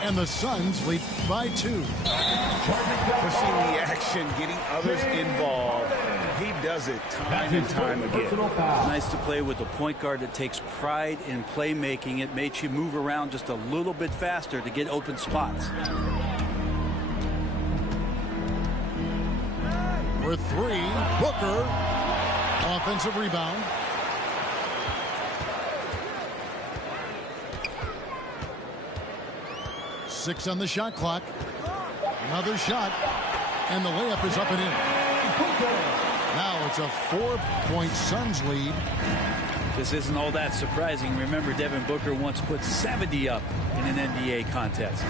And the Suns lead by 2. Pushing the action, getting others involved. He does it time and time again. Nice to play with a point guard that takes pride in playmaking. It makes you move around just a little bit faster to get open spots. For 3, Booker. Offensive rebound. Six on the shot clock. Another shot. And the layup is up and in. Now it's a 4-point Suns lead. This isn't all that surprising. Remember, Devin Booker once put 70 up in an NBA contest.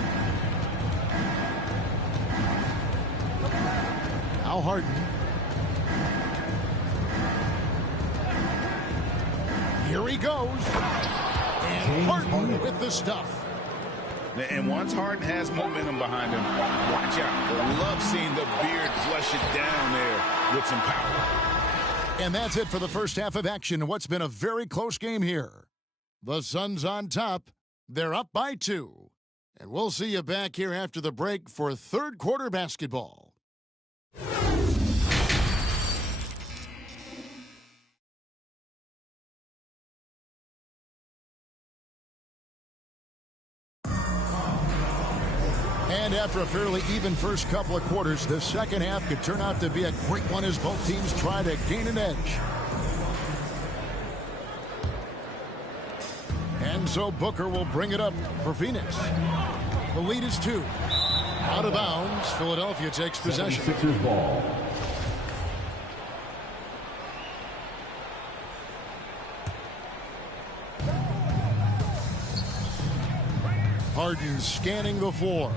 Now Harden. Here he goes. And Harden with the stuff. And once Harden has momentum behind him, watch out. I love seeing the beard flush it down there with some power. And that's it for the first half of action. What's been a very close game here. The Suns on top. They're up by 2. And we'll see you back here after the break for third quarter basketball. And after a fairly even first couple of quarters, the second half could turn out to be a great one as both teams try to gain an edge. And so Booker will bring it up for Phoenix. The lead is 2. Out of bounds, Philadelphia takes possession. Sixers ball. Harden scanning the floor.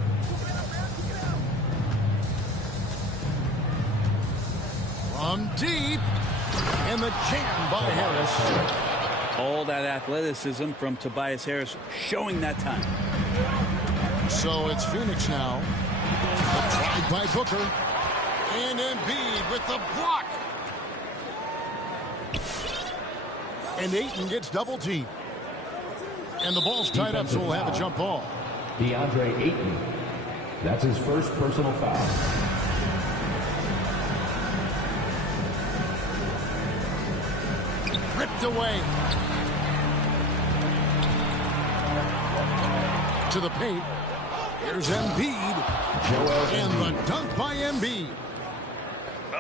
From deep. And the jam by Harris. All that athleticism from Tobias Harris showing that time. So it's Phoenix now. The drive by Booker. And Embiid with the block. And Ayton gets double teamed. And the ball's tied up, so we'll have a jump ball. DeAndre Ayton. That's his first personal foul. Ripped away. To the paint. Here's Embiid. And the dunk by Embiid.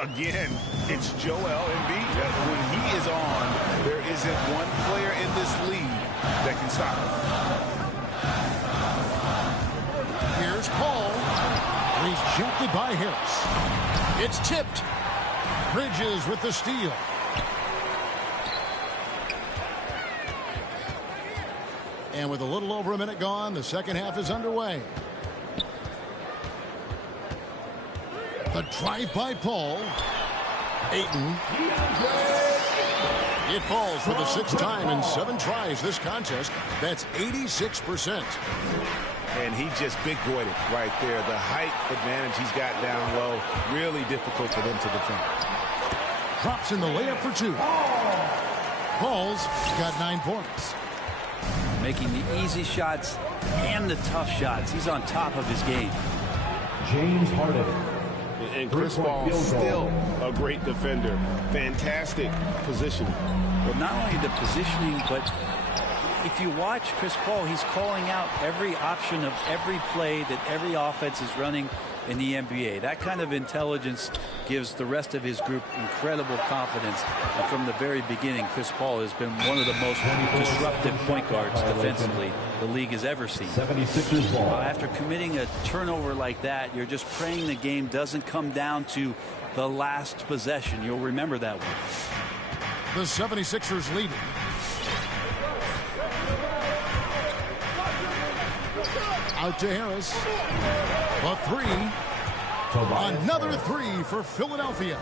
Again, it's Joel Embiid. When he is on, there isn't one player in this league that can stop him. Here's Paul. Rejected by Harris. It's tipped. Bridges with the steal. And with a little over a minute gone, the second half is underway. The drive by Paul. Ayton. It falls for the 6th time in 7 tries this contest. That's 86%. And he just big-boyed it right there. The height advantage he's got down low. Really difficult for them to defend. Drops in the layup for 2. Paul's got 9 points. Making the easy shots and the tough shots. He's on top of his game. James Harden. And Chris Paul still a great defender. Fantastic positioning. Well, not only the positioning, but if you watch Chris Paul, he's calling out every option of every play that every offense is running in the NBA. That kind of intelligence gives the rest of his group incredible confidence. And from the very beginning, Chris Paul has been one of the most disruptive point guards defensively the league has ever seen. 76ers ball. After committing a turnover like that, you're just praying the game doesn't come down to the last possession. You'll remember that one. The 76ers lead. Out to Harris. A 3. Another 3 for Philadelphia.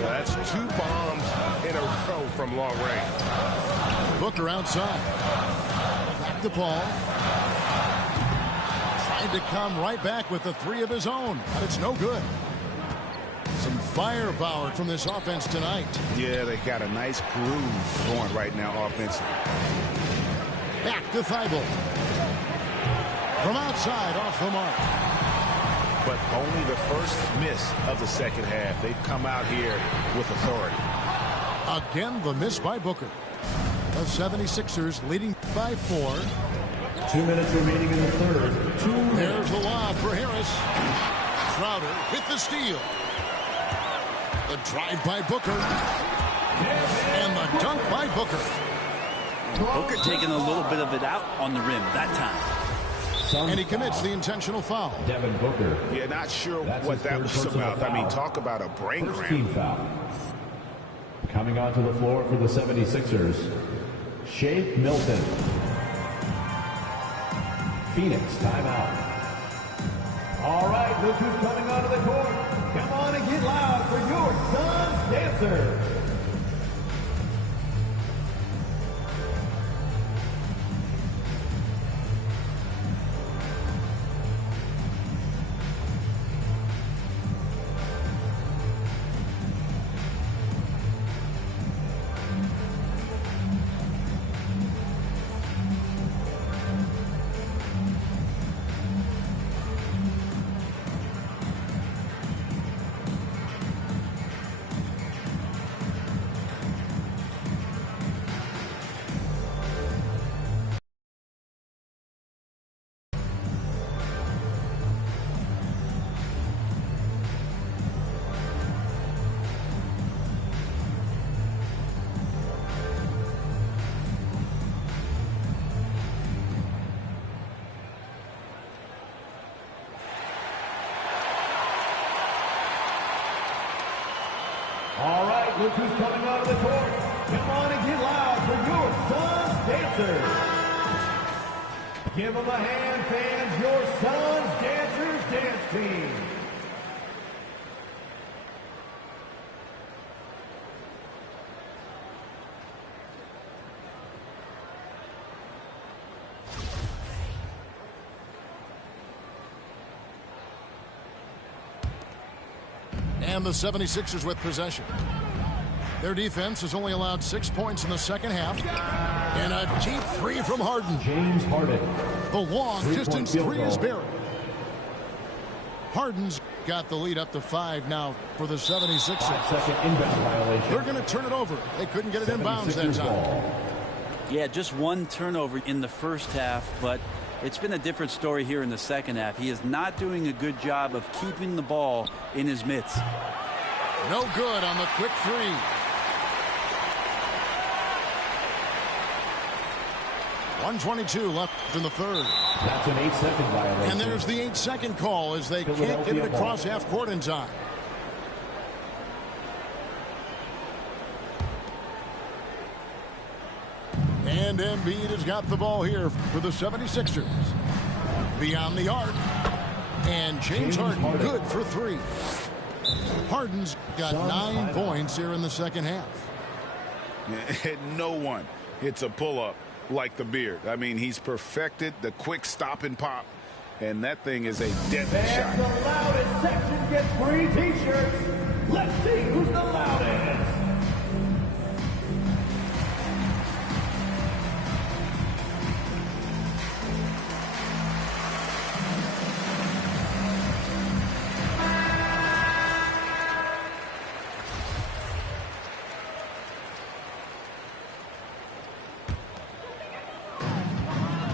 Yeah, that's 2 bombs in a row from long range. Booker outside. Back to Paul. Trying to come right back with the 3 of his own, but it's no good. Some firepower from this offense tonight. Yeah, they got a nice groove going right now offensively. Back to Thibault. From outside, off the mark. But only the first miss of the second half. They've come out here with authority. Again, the miss by Booker. The 76ers leading by 4. 2 minutes remaining in the third. There's the lob for Harris. Crowder with the steal. The drive by Booker. And the dunk by Booker. Booker taking a little bit of it out on the rim that time. And he commits the intentional foul. Devin Booker. Yeah, not sure what that was about. I mean, talk about a brain cramp. Foul. Coming onto the floor for the 76ers, Shake Milton. Phoenix timeout. All right, look who's coming onto the court. Come on and get loud for your Suns dancers. All right, look who's coming onto the court. Come on and get loud for your Suns dancers. Give them a hand, fans, your Suns dancers dance team. And the 76ers with possession. Their defense has only allowed 6 points in the second half. And a deep 3 from Harden. James Harden. The long distance 3 is buried. Harden's got the lead up to 5 now for the 76ers. 5-second inbound violation. They're going to turn it over. They couldn't get it inbounds that time. Yeah, just 1 turnover in the first half, but it's been a different story here in the second half. He is not doing a good job of keeping the ball in his mitts. No good on the quick 3. .122 left in the third. That's an 8-second violation. And there's the 8-second call as they can't get it across half court in time. And Embiid has got the ball here for the 76ers. Beyond the arc. And James Harden good for 3. Harden's got 9 points here in the second half. No one hits a pull-up like the Beard. I mean, he's perfected the quick stop and pop. And that thing is a deadly shot. The loudest section gets free t-shirts. Let's see who's the loudest.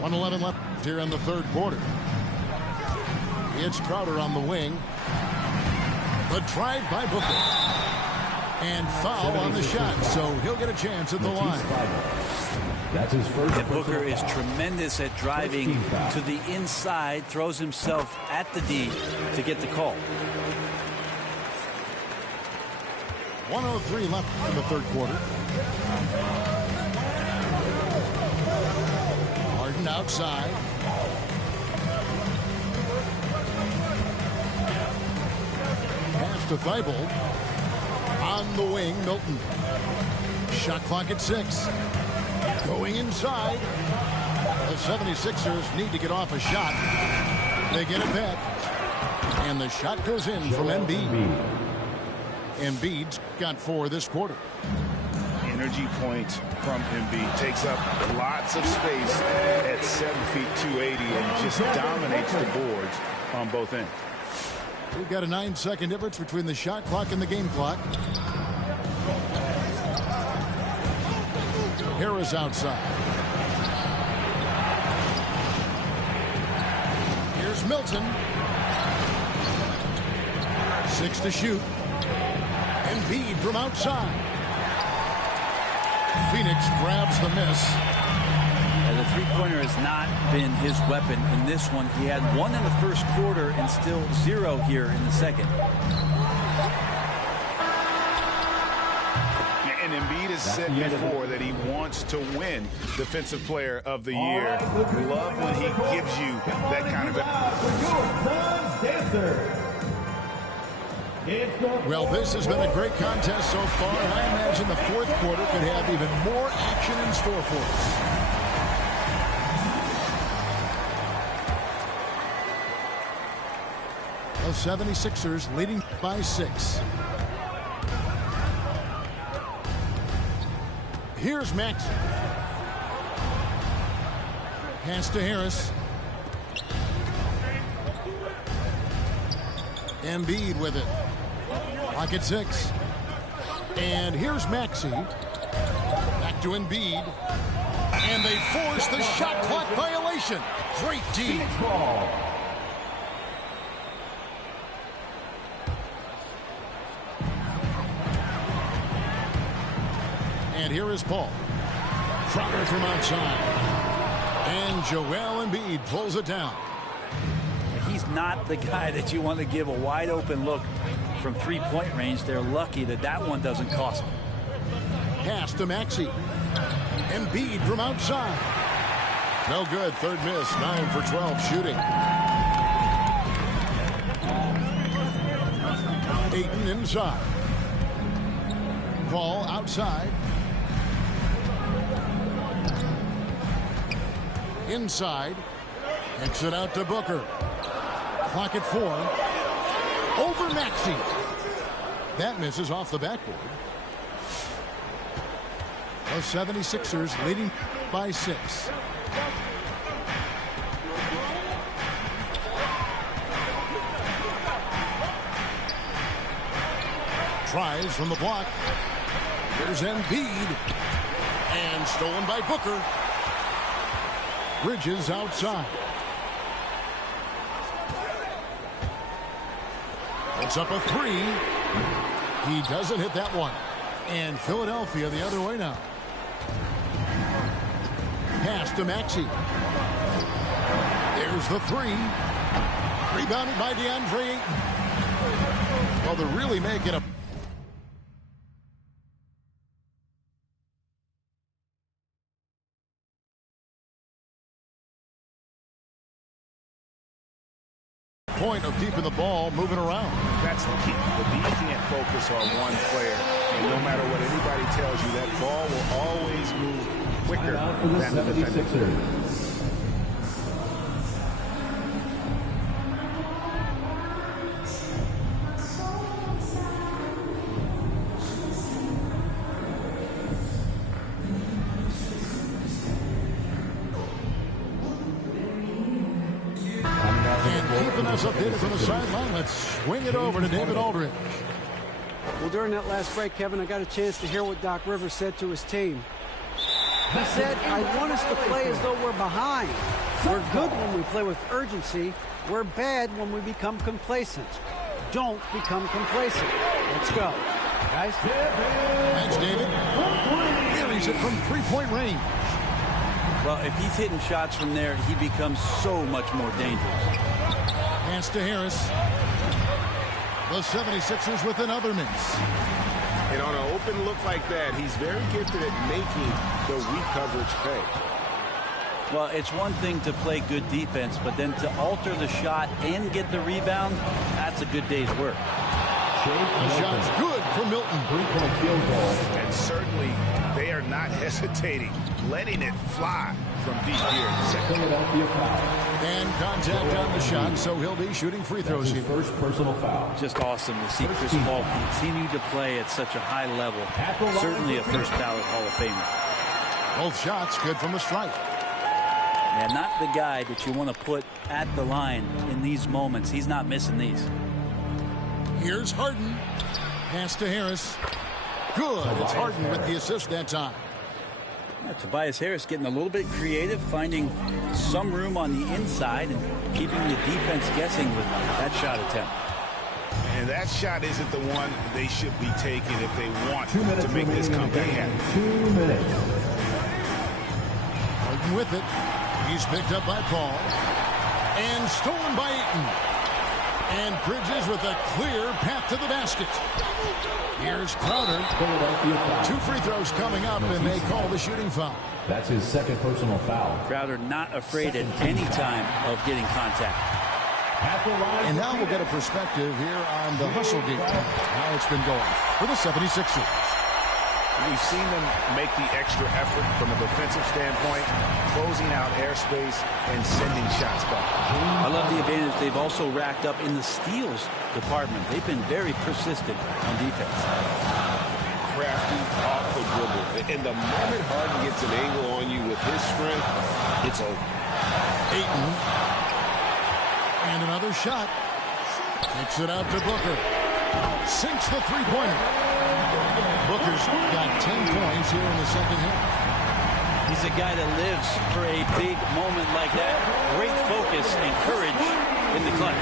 .11 left here in the third quarter. It's Crowder on the wing. The drive by Booker. And foul on the shot, so he'll get a chance at the line. That's his first. And Booker is tremendous at driving to the inside, throws himself at the D to get the call. 1:03 left in the third quarter. Harden outside. Pass to Thibault. On the wing, Milton. Shot clock at 6. Going inside. The 76ers need to get off a shot. They get it back. And the shot goes in from Embiid. Embiid's got 4 this quarter. Energy points from Embiid. Takes up lots of space at 7 feet 280 and just dominates the boards on both ends. We've got a 9-second difference between the shot clock and the game clock. Harris outside. Here's Milton. 6 to shoot. Embiid from outside. Phoenix grabs the miss. The three-pointer has not been his weapon in this one. He had 1 in the first quarter and still 0 here in the second. And Embiid has said before that he wants to win Defensive Player of the Year. Love when he gives you that kind of... Well, this has been a great contest so far, and I imagine the fourth quarter could have even more action in store for us. The 76ers leading by 6. Here's Max. Pass to Harris. Embiid with it. Clock at 6. And here's Maxey. Back to Embiid. And they force the shot clock violation. Great D. And here is Paul. Crowder from outside. And Joel Embiid pulls it down. He's not the guy that you want to give a wide open look from three-point range. They're lucky that that one doesn't cost them. Pass to Maxey. Embiid from outside. No good. Third miss. 9 for 12 shooting. Ayton inside. Paul outside. Inside. Kicks it out to Booker. Clock at 4. Over Maxey. That misses off the backboard. The 76ers leading by 6. Tries from the block. Here's Embiid. And stolen by Booker. Bridges outside. It's up a 3. He doesn't hit that one. And Philadelphia the other way now. Pass to Maxey. There's the 3. Rebounded by DeAndre Ayton. Well, they're really making a point of keeping the ball moving around. That's the key. The D can't focus on one player, and no matter what anybody tells you, that ball will always move quicker than the defender. Updated from the sideline. Let's swing it over to David Aldridge. Well, during that last break, Kevin, I got a chance to hear what Doc Rivers said to his team. He said, I want us to play as though we're behind. We're good when we play with urgency. We're bad when we become complacent. Don't become complacent. Let's go. Guys? Thanks, David. Carries it from three-point range. Well, if he's hitting shots from there, he becomes so much more dangerous. Pass to Harris. The 76ers with another miss. And on an open look like that, he's very gifted at making the weak coverage pay. Well, it's one thing to play good defense, but then to alter the shot and get the rebound, that's a good day's work. The shot's good for Milton. 3-point field goal. And certainly they are not hesitating, letting it fly from deep here. Philadelphia foul. And contact on the shot, so he'll be shooting free throws here. First personal foul. Just awesome to see Chris Paul continue to play at such a high level. Certainly a first ballot Hall of Famer. Both shots good from the stripe. And not the guy that you want to put at the line in these moments. He's not missing these. Here's Harden. Pass to Harris. Good. It's Harden with the assist that time. Yeah, Tobias Harris getting a little bit creative, finding some room on the inside and keeping the defense guessing with that shot attempt. And that shot isn't the one they should be taking if they want to make this comeback happen. 2 minutes. Harden with it. He's picked up by Paul. And stolen by Ayton. And Bridges with a clear path to the basket. Here's Crowder. 2 free throws coming up, and they call the shooting foul. That's his second personal foul. Crowder not afraid at any time of getting contact. And now we'll get a perspective here on the hustle game, how it's been going for the 76ers. We've seen them make the extra effort from a defensive standpoint, closing out airspace and sending shots back. I love the advantage they've also racked up in the steals department. They've been very persistent on defense. Crafty off the dribble. And the moment Harden gets an angle on you with his strength, it's over. Ayton. And another shot. Kicks it out to Booker. Sinks the three-pointer. Booker's got 10 points here in the second half. He's a guy that lives for a big moment like that. Great focus and courage in the clutch.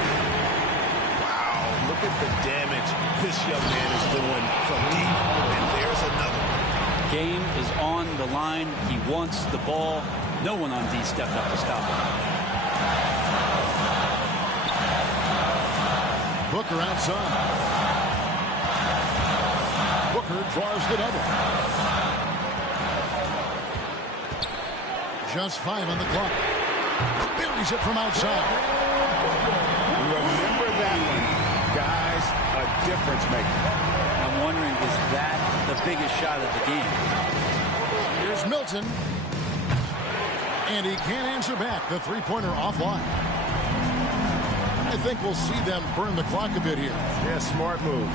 Wow, look at the damage this young man is doing from deep. And there's another. Game is on the line. He wants the ball. No one on D stepped up to stop him. Booker outside. Booker draws the double. Just 5 on the clock. Buries it from outside. Remember that one, guys, a difference maker. I'm wondering, is that the biggest shot of the game? Here's Milton. And he can't answer back. The three-pointer offline. I think we'll see them burn the clock a bit here. Yeah, smart move.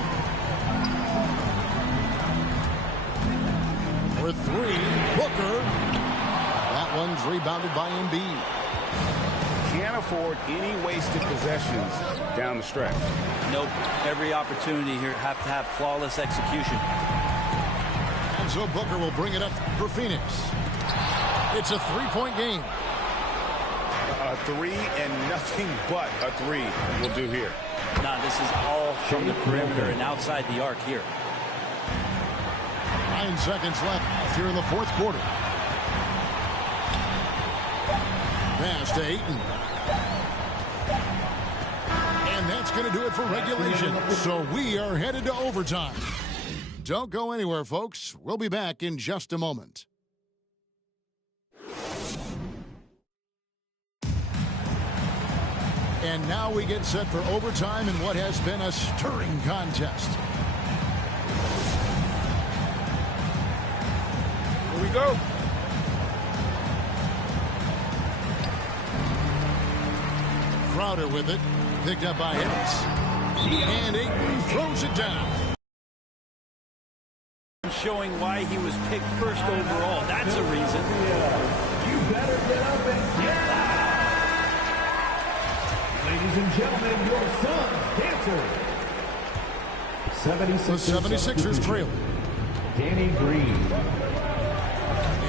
For 3, Booker. That one's rebounded by Embiid. Can't afford any wasted possessions down the stretch. Nope. Every opportunity here have to have flawless execution. And so Booker will bring it up for Phoenix. It's a 3-point game. A 3 and nothing but a 3 will do here. Now this is all from the perimeter and outside the arc here. 9 seconds left here in the fourth quarter. Pass to Ayton. And that's going to do it for regulation. So we are headed to overtime. Don't go anywhere, folks. We'll be back in just a moment. And now we get set for overtime in what has been a stirring contest. Here we go. Crowder with it. Picked up by Harris. And Ayton throws it down. Showing why he was picked first overall. That's a reason. You better get up and get out. Ladies and gentlemen, your son's dancer. The 76ers trail. Danny Green.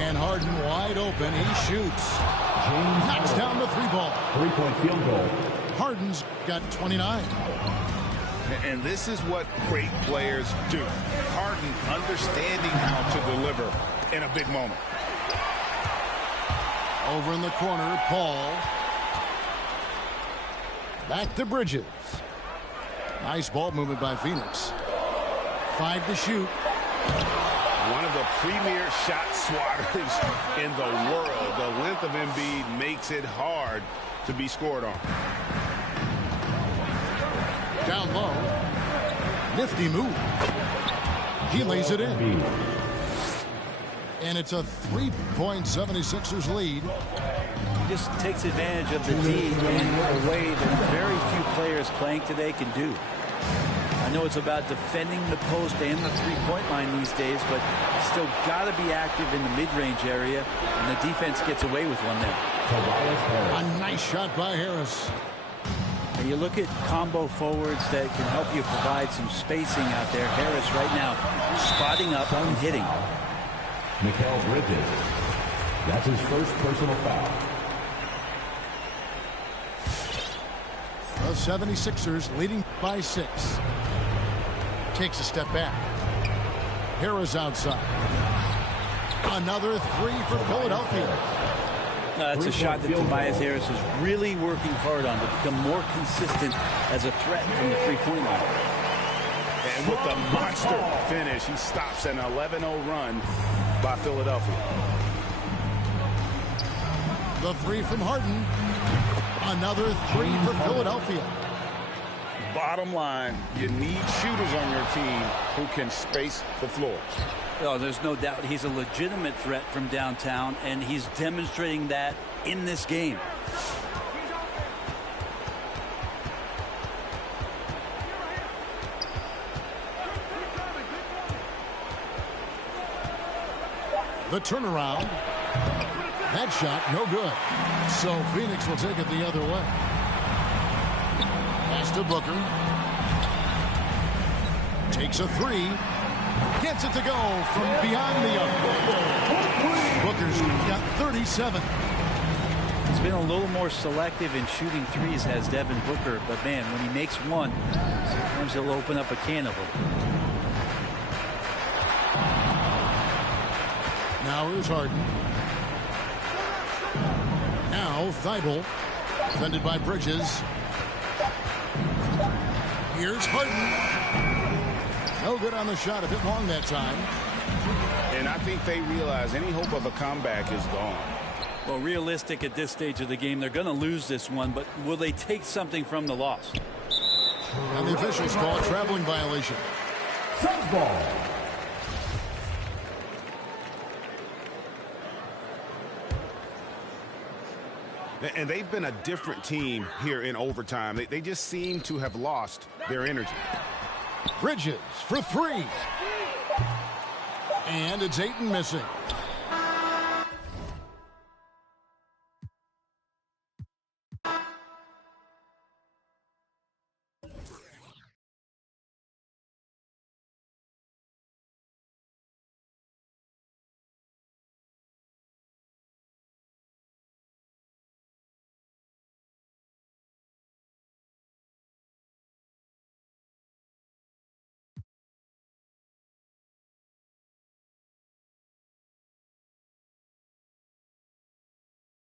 And Harden wide open. He shoots. Knocks down the 3-ball. 3-point field goal. Harden's got 29. And this is what great players do. Harden understanding how to deliver in a big moment. Over in the corner, Paul. Back to Bridges. Nice ball movement by Phoenix. 5 to shoot. One of the premier shot swatters in the world. The length of Embiid makes it hard to be scored on. Down low. Nifty move. He lays it in. And it's a 3-point 76ers lead. Just takes advantage of the D in a way that very few players playing today can do. I know it's about defending the post and the three-point line these days, but still got to be active in the mid-range area, and the defense gets away with one there. A nice shot by Harris. And you look at combo forwards that can help you provide some spacing out there. Harris right now spotting up and hitting. Mikal Bridges. That's his first personal foul. The 76ers leading by 6. Takes a step back. Harris outside. Another 3 for Philadelphia. That's a shot that Tobias Harris is really working hard on to become more consistent as a threat from the three-point line. And with the monster finish, he stops an 11-0 run by Philadelphia. The 3 from Harden. Another 3 for Philadelphia. Bottom line, you need shooters on your team who can space the floor. Oh, there's no doubt he's a legitimate threat from downtown, and he's demonstrating that in this game. The turnaround. That shot, no good. So Phoenix will take it the other way. Pass to Booker. Takes a 3. Gets it to go from beyond the arc. Booker's got 37. He's been a little more selective in shooting threes, has Devin Booker. But, man, when he makes one, sometimes he'll open up a can of them. Now here's Harden. Now Thibault. Defended by Bridges. Here's Harden. No good on the shot. A bit long that time. And I think they realize any hope of a comeback is gone. Well, realistic at this stage of the game, they're going to lose this one, but will they take something from the loss? And the officials call a traveling violation. Suns ball. And they've been a different team here in overtime. They just seem to have lost their energy. Bridges for 3. And it's Ayton missing.